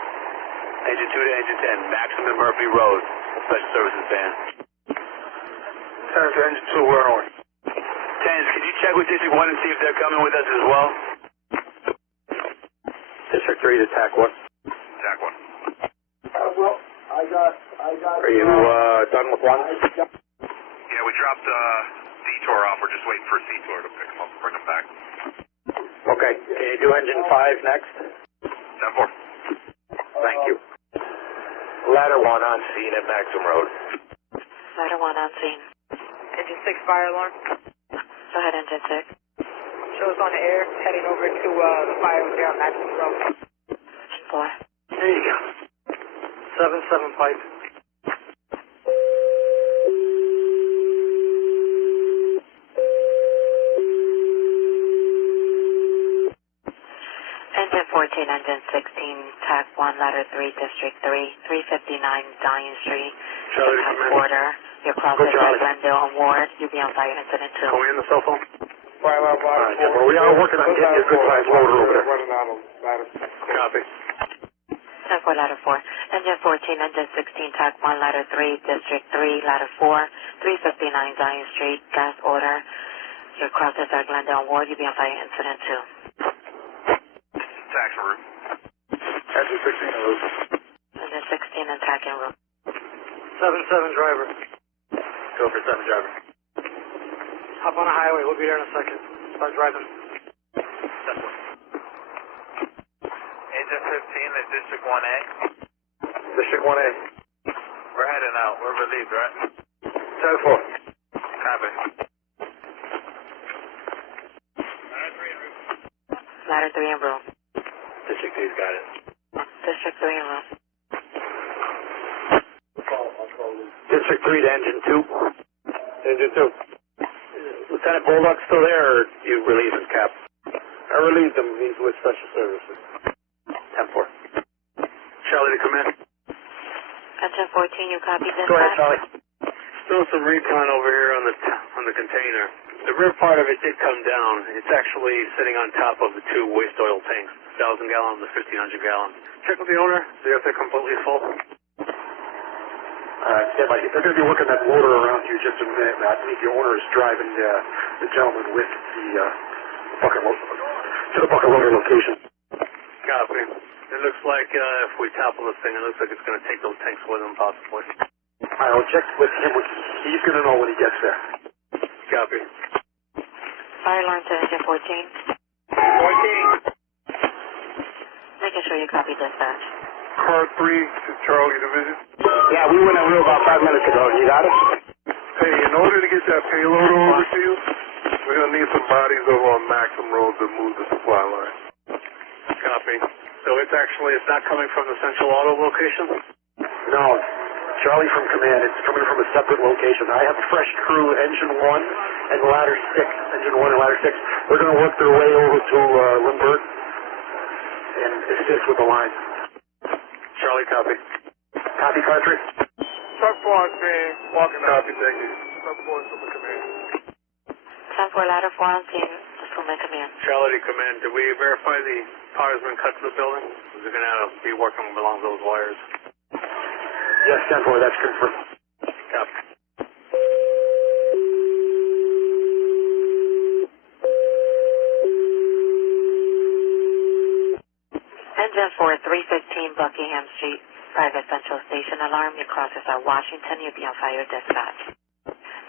Engine 2 to engine 10, Maxim and Murphy Road. Special services van. 10 to engine 2, where are we? 10s, can you check with District 1 and see if they're coming with us as well? District 3 to TAC 1. TAC 1. Well, I got. Are you done with one? Yeah, we dropped Detour off. We're just waiting for Detour to pick them up and bring them back. Okay. Can you do engine 5 next? 10-4. Thank you. Ladder 1 on scene at Maxim Road. Ladder 1 on scene. Engine 6 fire alarm. Go ahead, engine 6. Shows on the air, heading over to the fire there on Maxim Road. Engine 4. There you go. 7-7 pipe. Engine 14, engine 16, TAC 1, ladder 3, district 3, 359 Diane Street. Charlie to command. Quarter. Your crossing by Glendale and Ward. You'll be on fire incident 2. Call me on the cell phone. Fire alarm, Alright, well, we are working on getting you a good size loader over there. Running out of ladder. Copy. 10-4, ladder 4. Engine 14, engine 16, TAC 1, ladder 3, district 3, ladder 4, 359 Diane Street, gas order. Your crossing by Glendale and Ward. You'll be on fire incident 2. Tax route. Engine 16 on route. Engine 16 and TAC en route. 7-7 driver. Go for 7 driver. Hop on a highway, we'll be there in a second. Start driving. Engine 15 at District 1A. District 1A. We're heading out. We're relieved, right? 10-4. Copy. Ladder 3 en route. District 2's got it. District 3 en route. District 3 to engine 2. Engine 2. Lieutenant Bulldog still there, or you relieve him, Cap? I relieved him. He's with Special Services. 10-4. Charlie to command. Engine 14, you copy this? Go ahead, Charlie. Still some recon over here on the container. The rear part of it did come down. It's actually sitting on top of the 2 waste oil tanks, 1,000 gallon and the 1,500 gallon. Check with the owner, see if they're completely full. Stand by. They're going to be working that loader around you just a minute. I believe the owner is driving the gentleman with the bucket loader to the bucket loader location. Copy. It looks like if we topple this thing, it looks like it's going to take those tanks with them, possibly. I'll check with him. He's going to know when he gets there. Copy. Fire alarm to engine 14. 14. Making sure you copy dispatch. Car 3 to Charlie Division. Yeah, we went over about 5 minutes ago. You got it? Hey, in order to get that payload over to you, we We're going to need some bodies over on Maxim Road to move the supply line. Copy. So it's not coming from the Central Auto location? No, Charlie from command. It's coming from a separate location. I have a fresh crew, engine 1 and ladder 6. Engine 1 and ladder 6. They're going to work their way over to Lindbergh and assist with the line. Charlie, copy. Copy, Cartridge? Truck 4 on scene, walking out. Copy, thank you. Truck 4 is from the command. 10-4, ladder 4 on scene, assume command. Charlie to command. Did we verify the power's been cut to the building? Is it going to be working along those wires? Yes, 10-4, that's confirmed. Copy. Engine 4, 315 Buckingham Street, private central station alarm. Your crosses are Washington. You'll be on fire dispatch.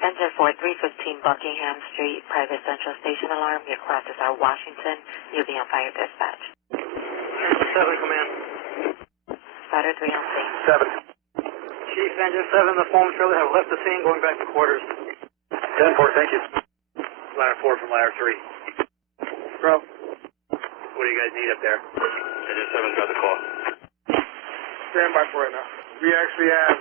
Engine 4, 315 Buckingham Street, private central station alarm. Your crosses are Washington. You'll be on fire dispatch. Engine 7, command. Ladder 3 on scene. 7. Chief, Engine 7, the foam trailer have left the scene, going back to quarters. 10-4, thank you. Ladder 4 from ladder 3. Bro. What do you guys need up there? Engine 7's got the call. Stand by for it now. We actually have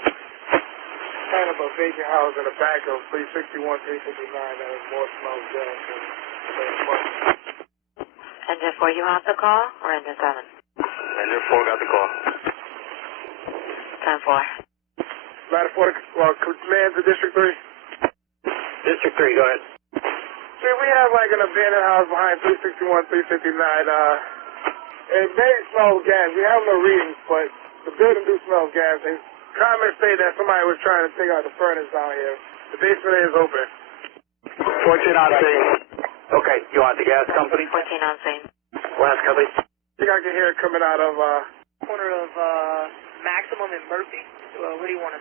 kind of a vacant house in the back of 361, 359 that has more smoke gas than Engine 4, you have the call, or Engine 7? Engine 4 got the call. 10-4. Ladder 4, command to District 3. District 3, go ahead. See, we have like an abandoned house behind 361, 359. It may smell gas. We have no readings, but the building do smell gas. They comments say that somebody was trying to take out the furnace down here. The basement is open. 14 on scene. Okay, you want the gas company? 14 on scene. Last company. I think I can hear it coming out of, Corner of Maximum and Murphy. What do you want to?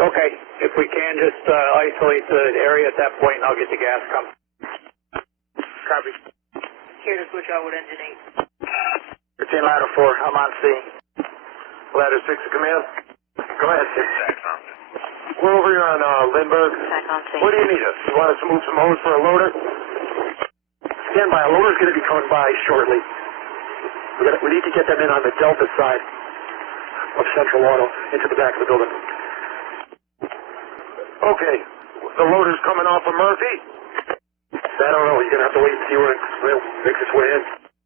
Okay, if we can just isolate the area at that point, and I'll get the gas company. Copy. Here to switch out with engine 8. 15 ladder 4, I'm on scene. Ladder 6 to command. Go ahead, 6. We're over here on Lindbergh. Back on scene. What do you need us? You want us to move some hose for a loader? Stand by. A loader's going to be coming by shortly. We need to get them in on the Delta side of Central Auto into the back of the building. Okay. The loader's coming off of Murphy. I don't know. You're going to have to wait and see where it makes its way in.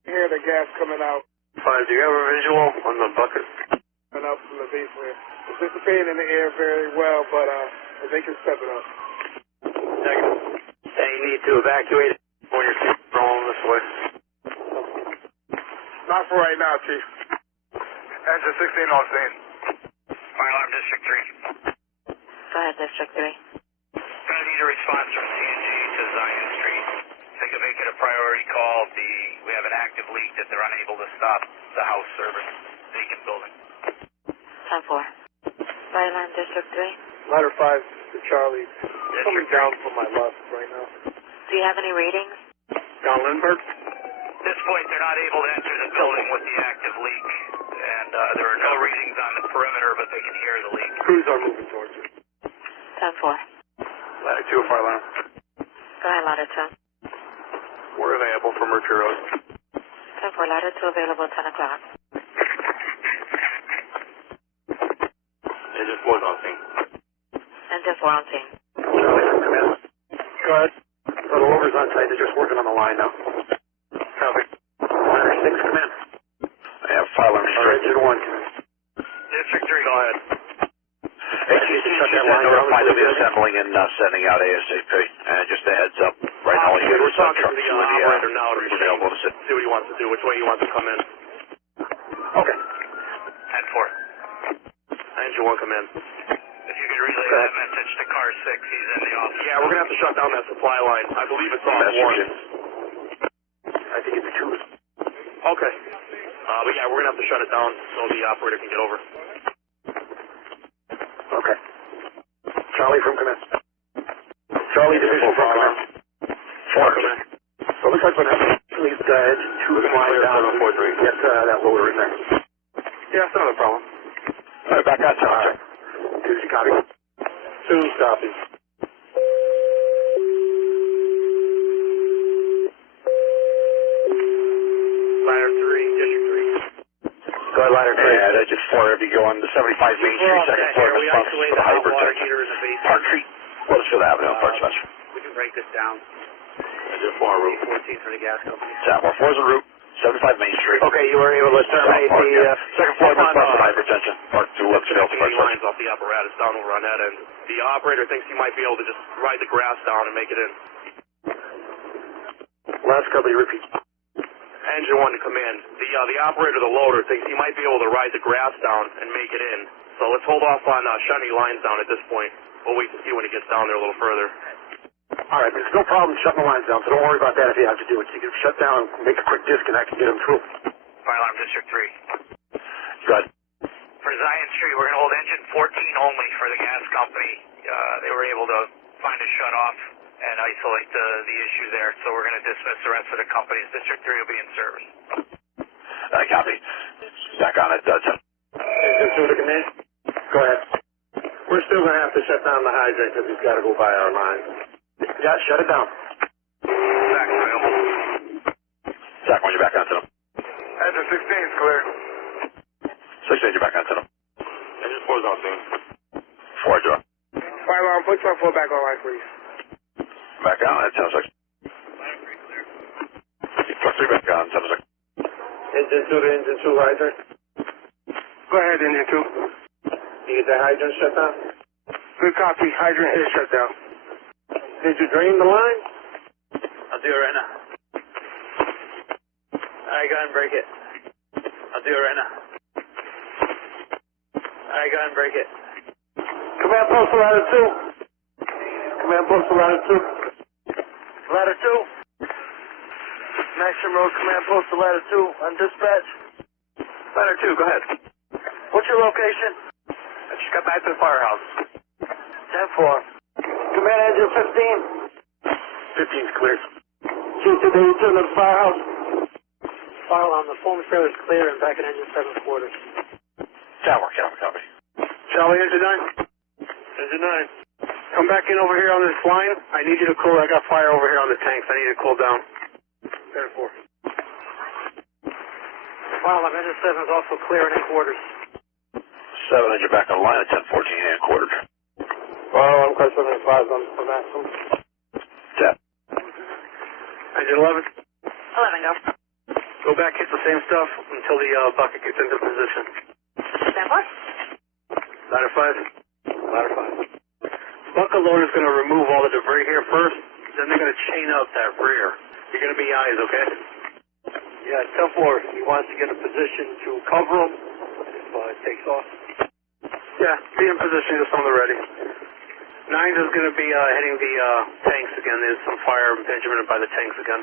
Hear the gas coming out. 5, do you have a visual on the bucket? Coming up from the basement. It's dissipating in the air very well, but they can step it up. Negative. And you need to evacuate when you're rolling this way. Not for right now, Chief. Engine 16 on scene. Fire alarm District 3. Go ahead, District 3. Gonna need a response from CNG to Zion Street. They can make it a priority call. We have an active leak that they're unable to stop the house service, vacant building. 10-4. Fire alarm District 3. Ladder 5 to Charlie. Coming down from my left right now. Do you have any readings? Down Lindbergh? At this point, they're not able to enter the building with the active leak, and there are no readings on the perimeter, but they can hear the leak. Crews are moving towards it. 10-4. Ladder 2, fire alarm. Go ahead, ladder 2. We're available for Mercury Road. 10-4, ladder 2 available 10 o'clock. Engine 4's on scene. Engine 4 on scene. Charlie from command. Go ahead. So the loader's on site. They're just working on the line now. Copy. Ladder 6, command. I have fire alarm. Engine 1. District 3, go ahead. Hey, Chief, shut that line down. They'll be assembling and sending out ASAP. And just a heads up, right now we We're have some talking to trucks the with operator now to available to sit. see what he wants to do, which way he wants to come in. Okay. 10-4. Engine 1 come in. If you could relay that message to car 6, he's in the office. Yeah, we're going to have to shut down that supply line. I believe it's on 1. I think it's 2. Okay. But yeah, we're going to have to shut it down so the operator can get over. Okay. Charlie from command. Charlie division from command. 4 command. So it looks like we're going to have to leave engine 2 is lying down. 743. Get that loader in there. Yeah, it's not a problem. All right, back out, Charlie. 2, copy. 2, copy. And Engine 4, if you go on the 75 Main Street, second floor, we isolate the hot water heater in the basement. Park Street, Weathersfield Avenue, Park Spencer. We can break this down. Engine 4 en route. 14 for the gas company. Tower 4 is en route, 75 Main Street. Okay, you were able to terminate the... Second floor, responsive hypertension. Park 2, Weathersfield, Park Any lines off the apparatus down over on that end. The operator thinks he might be able to just ride the grass down and make it in. Last company, repeat. Engine 1 to command. The operator, the loader, thinks he might be able to ride the grass down and make it in. So let's hold off on shutting lines down at this point. We'll wait to see when he gets down there a little further. All right, there's no problem shutting the lines down, so don't worry about that if you have to do it. You can shut down, make a quick disconnect, and get them through. Fire alarm District 3. Good. For Zion Street, we're going to hold engine 14 only for the gas company. They were able to find a shutoff and isolate the issue there, so we're going to dismiss the rest of the companies. District 3 will be in service. Copy. Back on it, Engine 2 to command. Go ahead. We're still going to have to shut down the hydrant because he's got to go by our line. Yeah, shut it down. Back available. Zach, when you're back onto them. Engine 16 is clear. 16, you're back onto them. Engine 4 is on soon. 4, you're up. Fire alarm, put 12-4 back online, please. Back on, that sounds like. Plus 3 back on, sounds like. Engine 2 to engine 2 hydrant. Go ahead, Engine 2. You get the hydrant shut down? Good copy. Hydrant is shut down. Did you drain the line? I'll do it right now. Alright, go ahead and break it. I'll do it right now. Alright, go ahead and break it. Command post to ladder 2. Command post to ladder 2. Ladder 2. Maxim Road, command post to ladder 2 on dispatch. Ladder 2, go ahead. What's your location? I just got back to the firehouse. 10-4. Command engine 15. 15's clear. Chief, did they return to the firehouse? Fire alarm, the foam trailer is clear and back in engine 7 quarters. Tower, copy. Charlie, Engine 9. Engine 9. Come back in over here on this line. I need you to cool. I got fire over here on the tanks. I need you to cool down. 10-4. Fire alarm, engine 7 is also clear in 8 quarters. 7, you're back on line at 10-14 and quartered. Well, I'm question 5 on the Maxim. 10. Engine 11. 11, go. Go back, hit the same stuff until the bucket gets into position. Stand by. Ladder 5. Ladder 5. Bucket loader's going to remove all the debris here first, then they're going to chain up that rear. You're going to be eyes, okay? Yeah, 10-4. He wants to get a position to cover him if it takes off. Yeah, be in position just on the ready. 9's is going to be hitting the tanks again. There's some fire Benjamin by the tanks again.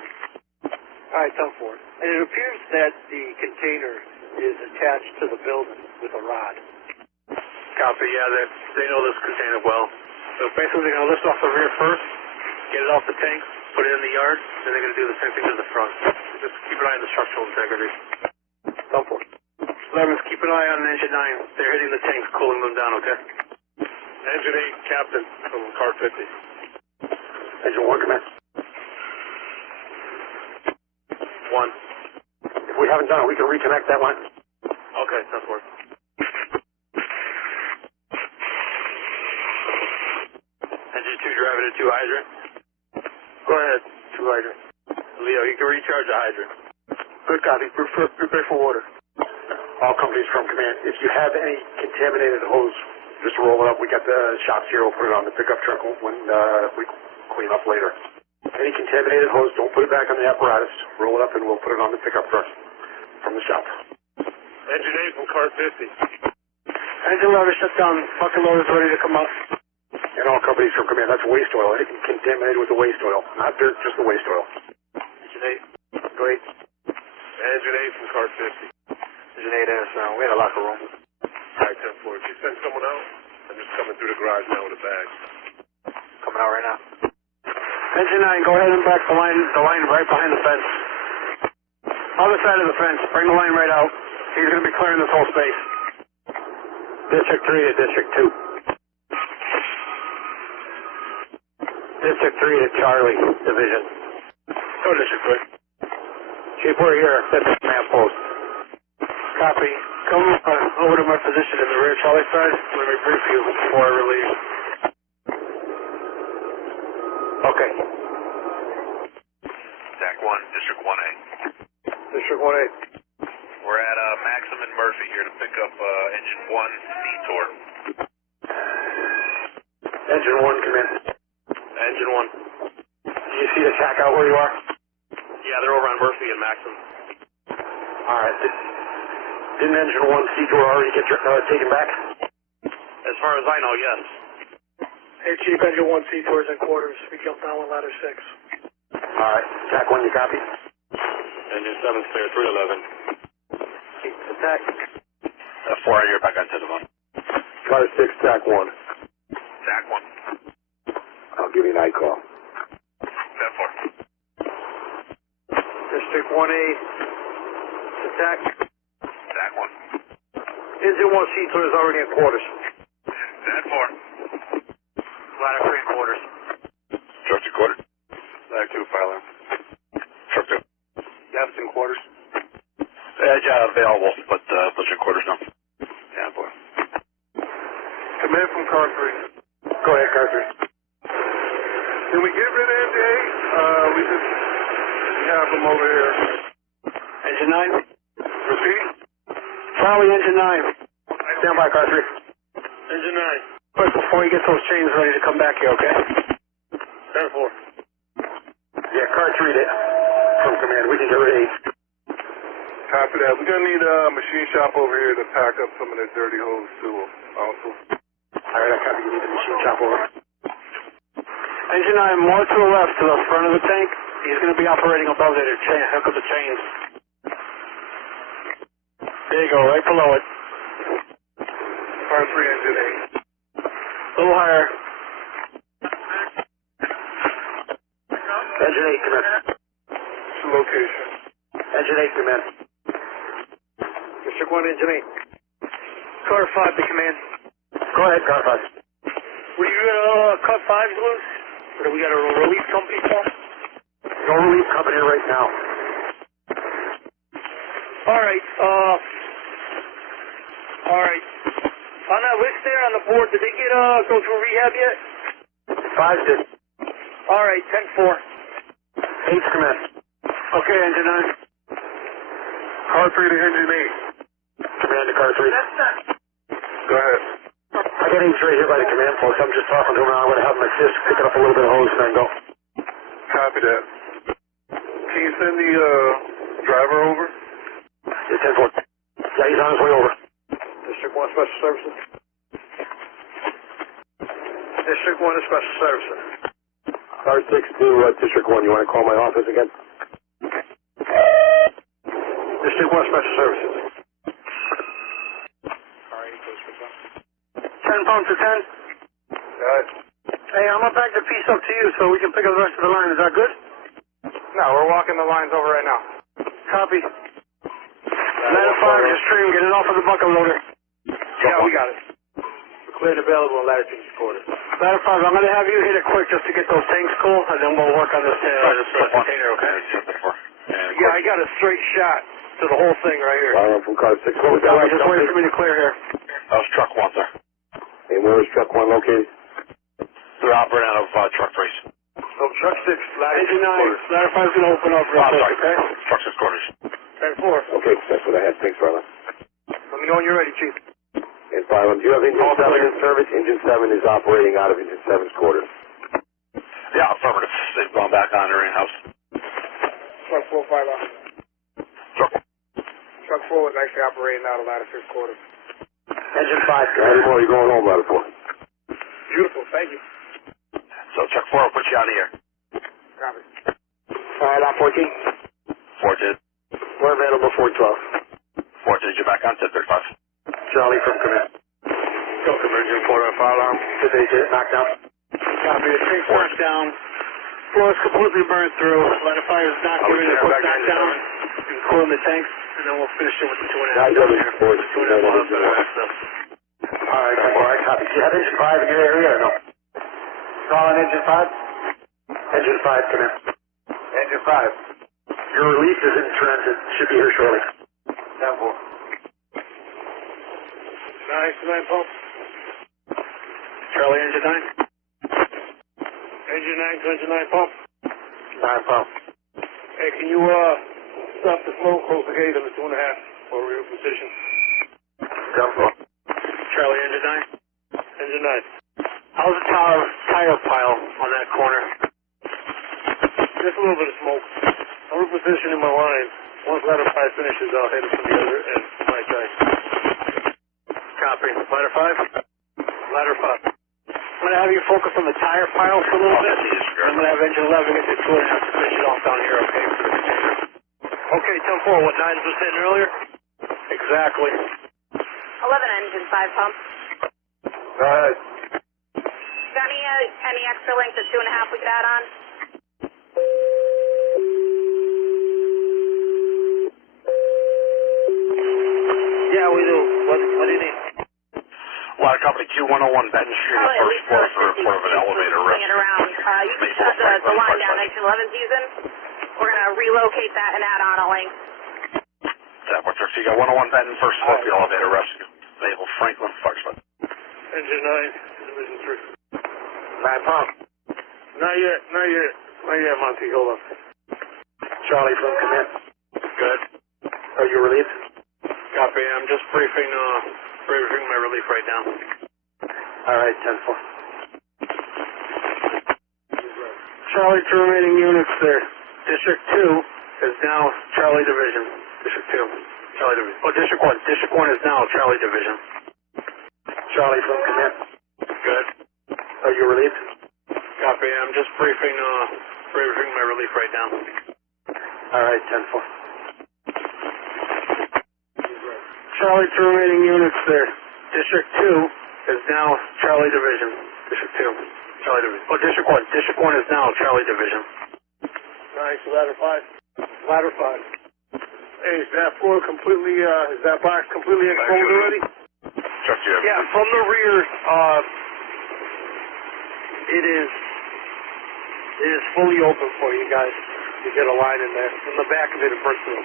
All right, 10-4. And it appears that the container is attached to the building with a rod. Copy, yeah, they know this container well. So basically they're going to lift off the rear first, get it off the tank, put it in the yard, then they're going to do the same thing to the front. Just keep an eye on the structural integrity. 10-4. 11's keep an eye on engine 9. They're hitting the tanks, cooling them down, okay? Engine 8, Captain, from car 50. Engine 1, command. 1. If we haven't done it, we can reconnect that line. Okay, 10-4. Engine 2 driving to 2 hydrant. Go ahead, 2 hydrant. Leo, you can recharge the hydrant. Good copy. Prepare for water. All companies from command. If you have any contaminated hose, just roll it up. We got the shops here. We'll put it on the pickup truck when we clean up later. Any contaminated hose, don't put it back on the apparatus. Roll it up and we'll put it on the pickup truck from the shop. Engine 8 from car 50. Engine loader shut down. Bucket loader's ready to come up. And all companies from command. That's waste oil. Anything contaminated with the waste oil. Not dirt, just the waste oil. Engine 8. Go ahead. Engine 8 from car 50. Engine 8 in sound. We had a locker room. All right, 10-4. Did you send someone out? I'm just coming through the garage now with a bag. Coming out right now. Engine 9, go ahead and back the line right behind the fence. Other side of the fence. Bring the line right out. He's going to be clearing this whole space. District 3 to District 2. District 3 to Charlie Division. Go District 3. Chief, we're here. That's the command post. Copy. Come over to my position in the rear Charlie side. Let me brief you before I relieve. Okay. Zach 1, District 1A. District 1A. We're at Maxim and Murphy here to pick up Engine 1 Detour. Engine 1, come in. Engine 1. Do you see the tack out where you are? Yeah, they're over on Murphy and Maxim. Alright. Didn't Engine 1 Detour already get taken back? As far as I know, yes. Hey, Chief, Engine 1 Detour is in quarters. We jumped down with ladder 6. Alright. Tack 1, you copy? Engine 7's clear, 311. Attack. 4 on your back on 1. Ladder 6, tack 1. Zach 1. I'll give you an eye call. 10-4. District 1A. Attack. Zach 1. Engine 1 Detour is already in quarters. Zach 4. Ladder 3 in quarters. Truck to quarter. Ladder 2, file in. Truck 2. That's in quarters. Yeah, available, but your quarters now. Yeah, boy. Command from car 3. Go ahead, car 3. Can we get rid of Engine 8? We have them over here. Engine 9. Repeat. Charlie, Engine 9. Stand by, car 3. Engine 9. Quick, before you get those chains ready to come back here, okay? 10-4. Yeah, car 3 from command. We can get rid of 8. Copy that. We're going to need a machine shop over here to pack up some of the dirty hose too, also. Alright, I copy. You need the machine shop over. Engine 9, more to the left, to the front of the tank. He's going to be operating above there to hook up the chains. There you go, right below it. Car 3, Engine 8. A little higher. Engine 8, come in. What's the location? Engine 8, come in. District 1, Engine 8. Car 5 to command. Go ahead, car 5. Were you going to cut 5s loose? Or do we got a relief company for? No relief company right now. Alright, alright. On that list there on the board, did they go through rehab yet? 5 did. Alright, 10-4. 8's come in. Okay, Engine 9. Car 3 to Engine 8. Command to car 3. Go ahead. I got 8's right here by the command post. I'm just talking to him now. I'm going to have him assist, picking up a little bit of hose and then go. Copy that. Can you send the driver over? Yeah, 10-4. Yeah, he's on his way over. District 1 Special Services. District 1 is Special Services. Car 6 to District 1. You want to call my office again? District 1 Special Services. 10 pounds to 10. Got it. Hey, I'm going to back the piece up to you so we can pick up the rest of the line. Is that good? No, we're walking the lines over right now. Copy. Ladder 5, just trim. Get it off of the bucket loader. Yeah, we got it. We're clear and available in ladder 2 quarters. Ladder 5, I'm going to have you hit it quick just to get those tanks cool, and then we'll work on this container, okay? Yeah, I got a straight shot to the whole thing right here. From car 6. What was that? All right, just wait for me to clear here. That was truck 1, sir. Hey, where is truck 1 located? They're operating out of truck 3. So truck 6, ladder Engine 9, quarters. ladder 5's going to open up real quick, okay? Truck 6 quarters. 10-4. Okay, that's what I had. Thanks, Farland. Let me know when you're ready, Chief. And Farland, do you have Engine 7 in service? Engine 7 is operating out of Engine 7's quarters. Yeah, affirmative. They've gone back on their in-house. Truck 4, 5 out. Truck 1. Truck 4 was actually operating out of ladder 6 quarters. Engine 5, come in. You're going home, ladder 4. Beautiful, thank you. So truck 4 will put you out of here. Copy. All right, on 14. 4 did. We're available 412. 4 did. You're back on 1035. Charlie from command. Go to Engine 4 and fire alarm. Did they get it knocked down? Copy. The tank's knocked down. Floor is completely burned through. Ladder 5 is not giving it a quick knockdown. You can cool in the tanks, and then we'll finish it with the 2.5 down here. 2.5 miles better access. All right, copy. Do you have Engine 5 in your area or no? Call on Engine 5? Engine 5, come in. Engine 5. Your relief is in transit. Should be here shortly. 10-4. 9 pump. Charlie, engine 9. Engine 9 to engine 9 pump. 9 pump. Hey, can you stop the smoke, close the gate on the 2.5 for real position? Charlie, engine 9. Engine 9. How's the tire pile on that corner? Just a little bit of smoke. I'm repositioning my line. Once ladder 5 finishes, I'll hit it from the other end. My side. Copy. Ladder 5? Ladder 5. I'm going to have you focus on the tire pile for a little bit. I'm going to have engine 11 get the 2.5 to finish it off down here, okay? Okay, 10-4, what 9s was hitting earlier? Exactly. 11 engine 5 pump. Go ahead. Got any extra length of 2.5 we could add on? Yeah, we do. What do you need? Water Company Q101 Benton Street, Probably at first least floor another for a 50. report of an elevator Bring risk. it around. You can shut the line down engine 11's using. We're going to relocate that and add on a length. That one, so you got 101 Benton, first floor for the elevator rescue. Mabel Franklin, Foxtrot. Engine 9, division 3. 9 pump. Not yet, Monty. Hold on. Charlie from command. Good. Are you relieved? Copy. I'm just briefing my relief right now. All right, 10-4. Charlie, 2 remaining units there. District 2 is now Charlie Division. District 2, Charlie Division. Oh, District 1. District 1 is now Charlie Division. Charlie from command. Good. Are you relieved? Copy. I'm just briefing my relief right now. All right, 10-4. Charlie, 2 remaining units there. District 2 is now Charlie Division. District 2, Charlie Division. Oh, District 1. District 1 is now Charlie Division. Nice, ladder 5. Ladder 5. Hey, is that floor completely, is that box completely exposed already? Chuck, you have Yeah, from the rear, it is fully open for you guys to get a line in there. In the back of it, in personal.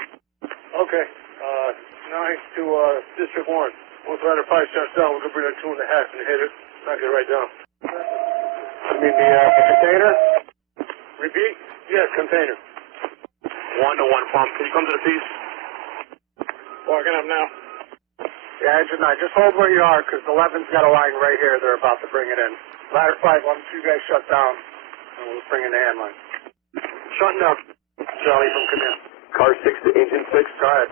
Okay, 9 to District 1. Once ladder 5 shuts down, we can bring that 2.5 and hit it. Knock it right down. You mean the container? Repeat? Yes, container. 1-to-1 pump. Can you come to the piece? Walking up now. Yeah, engine 9. Just hold where you are, because 11's got a line right here. They're about to bring it in. Ladder 5, once you guys shut down, and we'll bring in the hand line. Shutting down. Charlie from command. Car 6 to engine 6. Go ahead.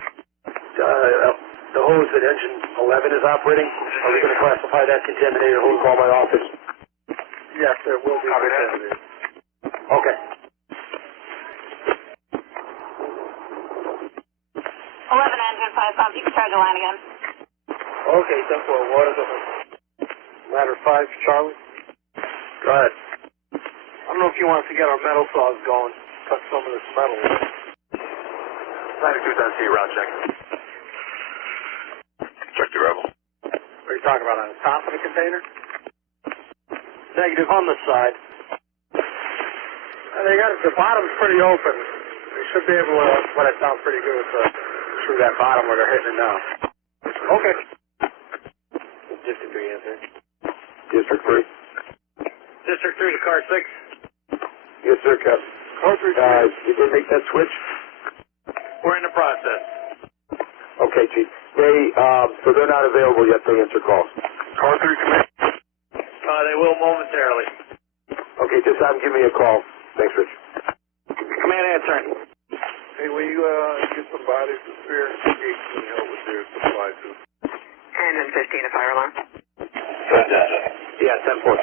The hose that engine 11 is operating, are we going to classify that contaminated hose? Call my office. Yes, there will be contaminated. Okay. 11 engine 5 pump. You can try the line again. Okay, 10-4. Water going. Ladder 5, Charlie. Go ahead. I don't know if you want us to get our metal saws going. Cut some of this metal. Latitude on C, route check. Check the rebel. What are you talking about, on the top of the container? Negative on the side. The bottom's pretty open. They should be able to let it down pretty good through that bottom where they're hitting it now. Okay. District 3 answer. District 3. District 3 to car 6. Yes, sir, Captain. Did they make that switch? We're in the process. Okay, Chief. So they're not available yet to answer calls. Car 3 command. They will momentarily. Okay, just have them give me a call. Thanks, Rich. Command answering. Hey, will you get some bodies to spare gates and help with their supply too? Engine 15 to fire alarm. Yeah, 10-4.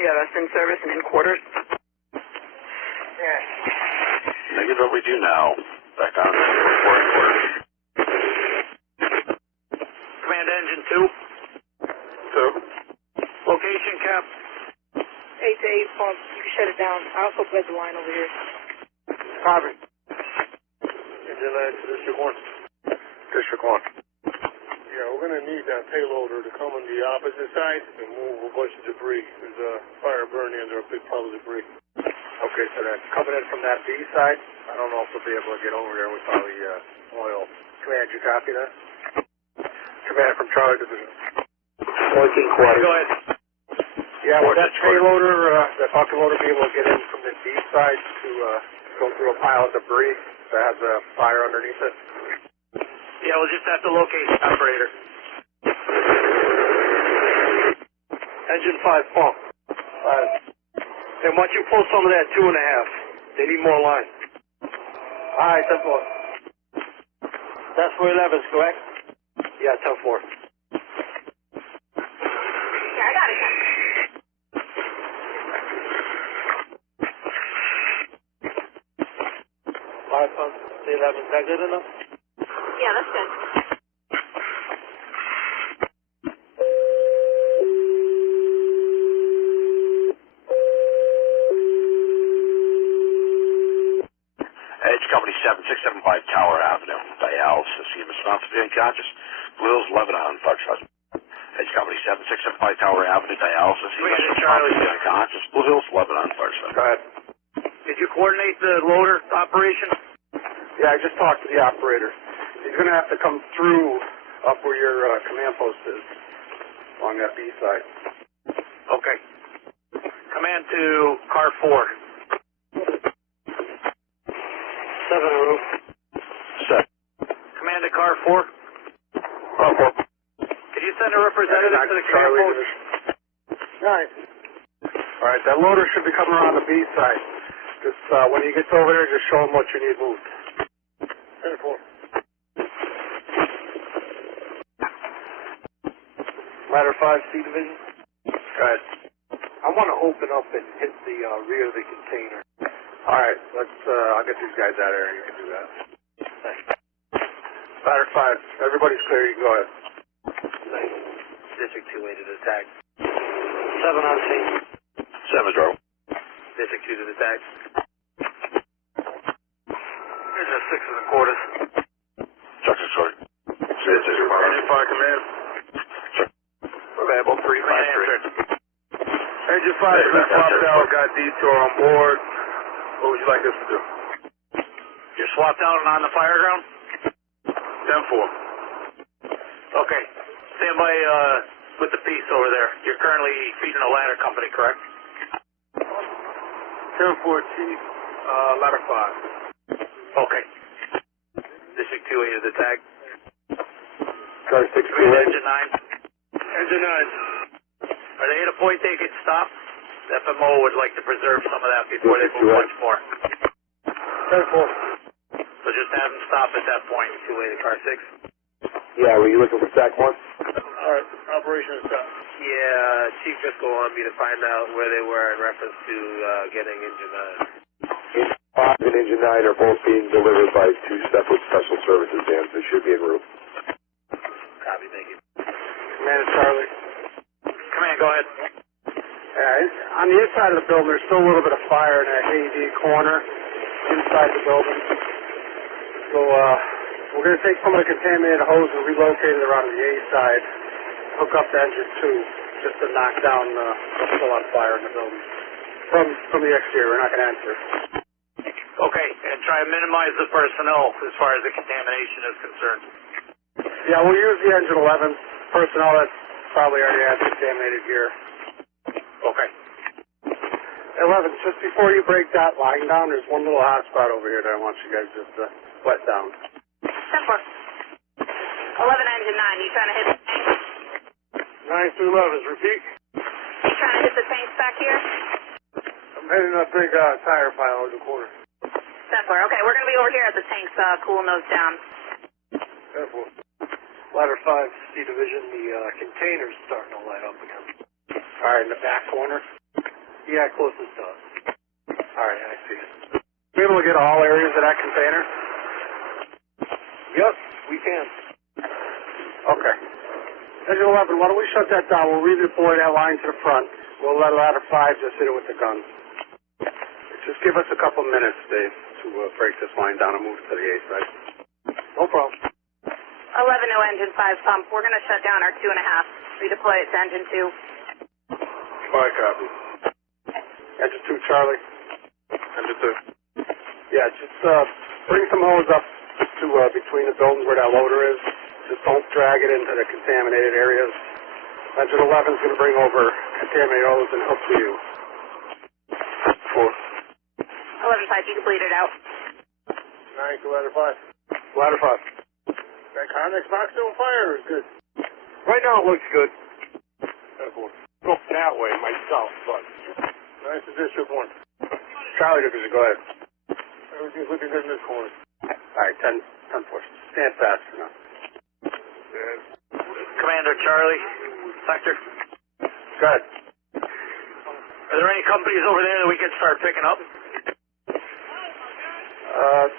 Yeah, that's in service and in quarters. Yeah. Negative what we do now. Back on to reporting quarters. Command engine 2. Location cap. 8 to 8 pump. You can shut it down. I also bled the line over here. Copy. Engine 9 to District 1. District 1. Yeah, we're going to need that payloader to come on the opposite side and move a bunch of debris. There's a fire burning under a big pile of debris. Okay, so that's coming in from that B side. I don't know if they'll be able to get over there with all the oil. Command, you copy that? Command from Charlie Division. 1440. Go ahead. Yeah, will that payloader, that bucket loader be able to get in from the D side to go through a pile of debris that has a fire underneath it? Yeah, we'll just have to locate the operator. Engine 5 pump. And once you pull some of that 2.5, they need more line. All right, 10-4. That's for 11s, correct? Yeah, 10-4. Yeah, I got it. 5 pumps, the 11s. Is that good enough? Yeah, that's good. Edge Company 7675 Tower Avenue, dialysis. You responsive to unconscious. Blue Hills 11 on Foxtrot. Edge Company 7675 Tower Avenue, dialysis. You responsive to unconscious. Blue Hills 11 on Foxtrot. Go ahead. Did you coordinate the loader operation? Yeah, I just talked to the operator. He's going to have to come through up where your command post is, along that B side. Okay. Command to car 4. 7 roof. 7. Command to car 4. Car 4. Could you send a representative to the command post? All right. All right, that loader should be coming around the B side. Just when he gets over there, just show him what you need moved. 10-4. Ladder 5, C division. Go ahead. I want to open up and hit the rear of the container. All right, let's. I'll get these guys out of here. You can do that. Thanks. Ladder 5, everybody's clear. You can go ahead. Thanks. District 2 waited to attack. 7 on scene. 7 Joe. District 2 to the tag. Here's a 6 1/4. Structure short. Engine 5 command. Available 353. Engine 5 we swapped out, got detour on board. What would you like us to do? You're swapped out and on the fire ground? 10-4. Okay. Stand by with the piece over there. You're currently feeding a ladder company, correct? 10-4 Chief, ladder 5. Okay. District 2 to the tag. Car 6 Engine 9. Engine 9. Are they at a point they could stop? The FMO would like to preserve some of that before they move much more. 10-4. So just have them stop at that point, 2-way to car 6. Yeah, were you looking for stack 1? All right, operation is done. Yeah, Chief Driscoll wanted me to find out where they were in reference to getting engine 9. Engine 5 and Engine 9 are both being delivered by 2 separate special services vans. They should be en route. Copy, thank you. Commander Charlie. Command, go ahead. On the inside of the building, there's still a little bit of fire in that AD corner inside the building. So we're going to take some of the contaminated hose and relocate it around the A side, hook up to engine 2, just to knock down what's still on fire in the building. From the exterior, we're not going to enter. Okay, and try and minimize the personnel as far as the contamination is concerned. Yeah, we'll use the engine 11 personnel that's probably already has contaminated gear. Okay. 11, just before you break that line down, there's one little hot spot over here that I want you guys just to wet down. 10-4. 11 engine 9, you trying to hit the tank? 9 through 11s, repeat. You trying to hit the tanks back here? I'm hitting a big tire pile over the corner. 10-4. Okay, we're going to be over here at the tanks, cool nose down. 10-4. Ladder 5, C division, the container's starting to light up again. All right, in the back corner? Yeah, closest to us. All right, I see it. Be able to get all areas of that container? Yep, we can. Okay. Engine 11, why don't we shut that down? We'll redeploy that line to the front. We'll let ladder 5 just hit it with the guns. Just give us a couple minutes, Dave, to break this line down and move it to the A side. No problem. 11 no engine 5 pump. We're going to shut down our 2.5. Redeploy it to engine 2. All right, copy. Engine 2, Charlie. Engine 2. Yeah, just bring some hose up to between the buildings where that loader is. Just don't drag it into the contaminated areas. Engine 11 is going to bring over contaminated oils and hook to you. 4. 11-5, you can bleed it out. 9 to ladder 5. Ladder 5. That Connex box on fire is good. Right now it looks good. Go that way myself, but... Nice to District 1. Charlie Division, go ahead. Everything's looking good in this corner. All right, 10-4. Stand fast for now. Commander Charlie, Sector. Go ahead. Are there any companies over there that we can start picking up?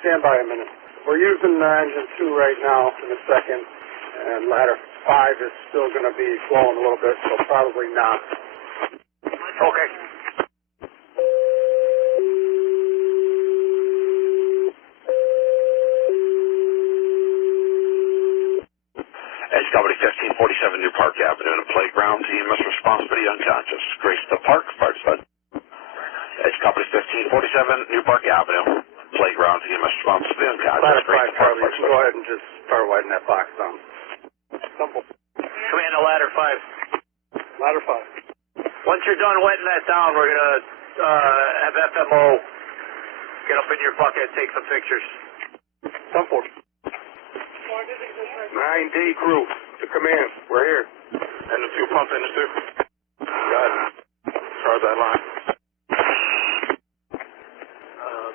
Stand by a minute. We're using engine 2 right now in a second, and ladder 5 is still going to be flowing a little bit, so probably not. Okay. Edge Company 1547 New Park Avenue, in a playground. EMS responsibility unconscious. Grace the Park, fire dispatch. Edge Company 1547 New Park Avenue, playground. EMS responsibility unconscious. Ladder 5, Grace the Park, Charlie, you fire can go ahead and just start widening that box down. Simple. Commander Ladder 5. Ladder 5. Once you're done wetting that down, we're going to have FMO get up in your bucket and take some pictures. 10-4. 9D crew to command. We're here. And the 2 pump in the 2. Got it. Charge that line.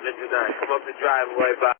Engine 9, come up the driveway by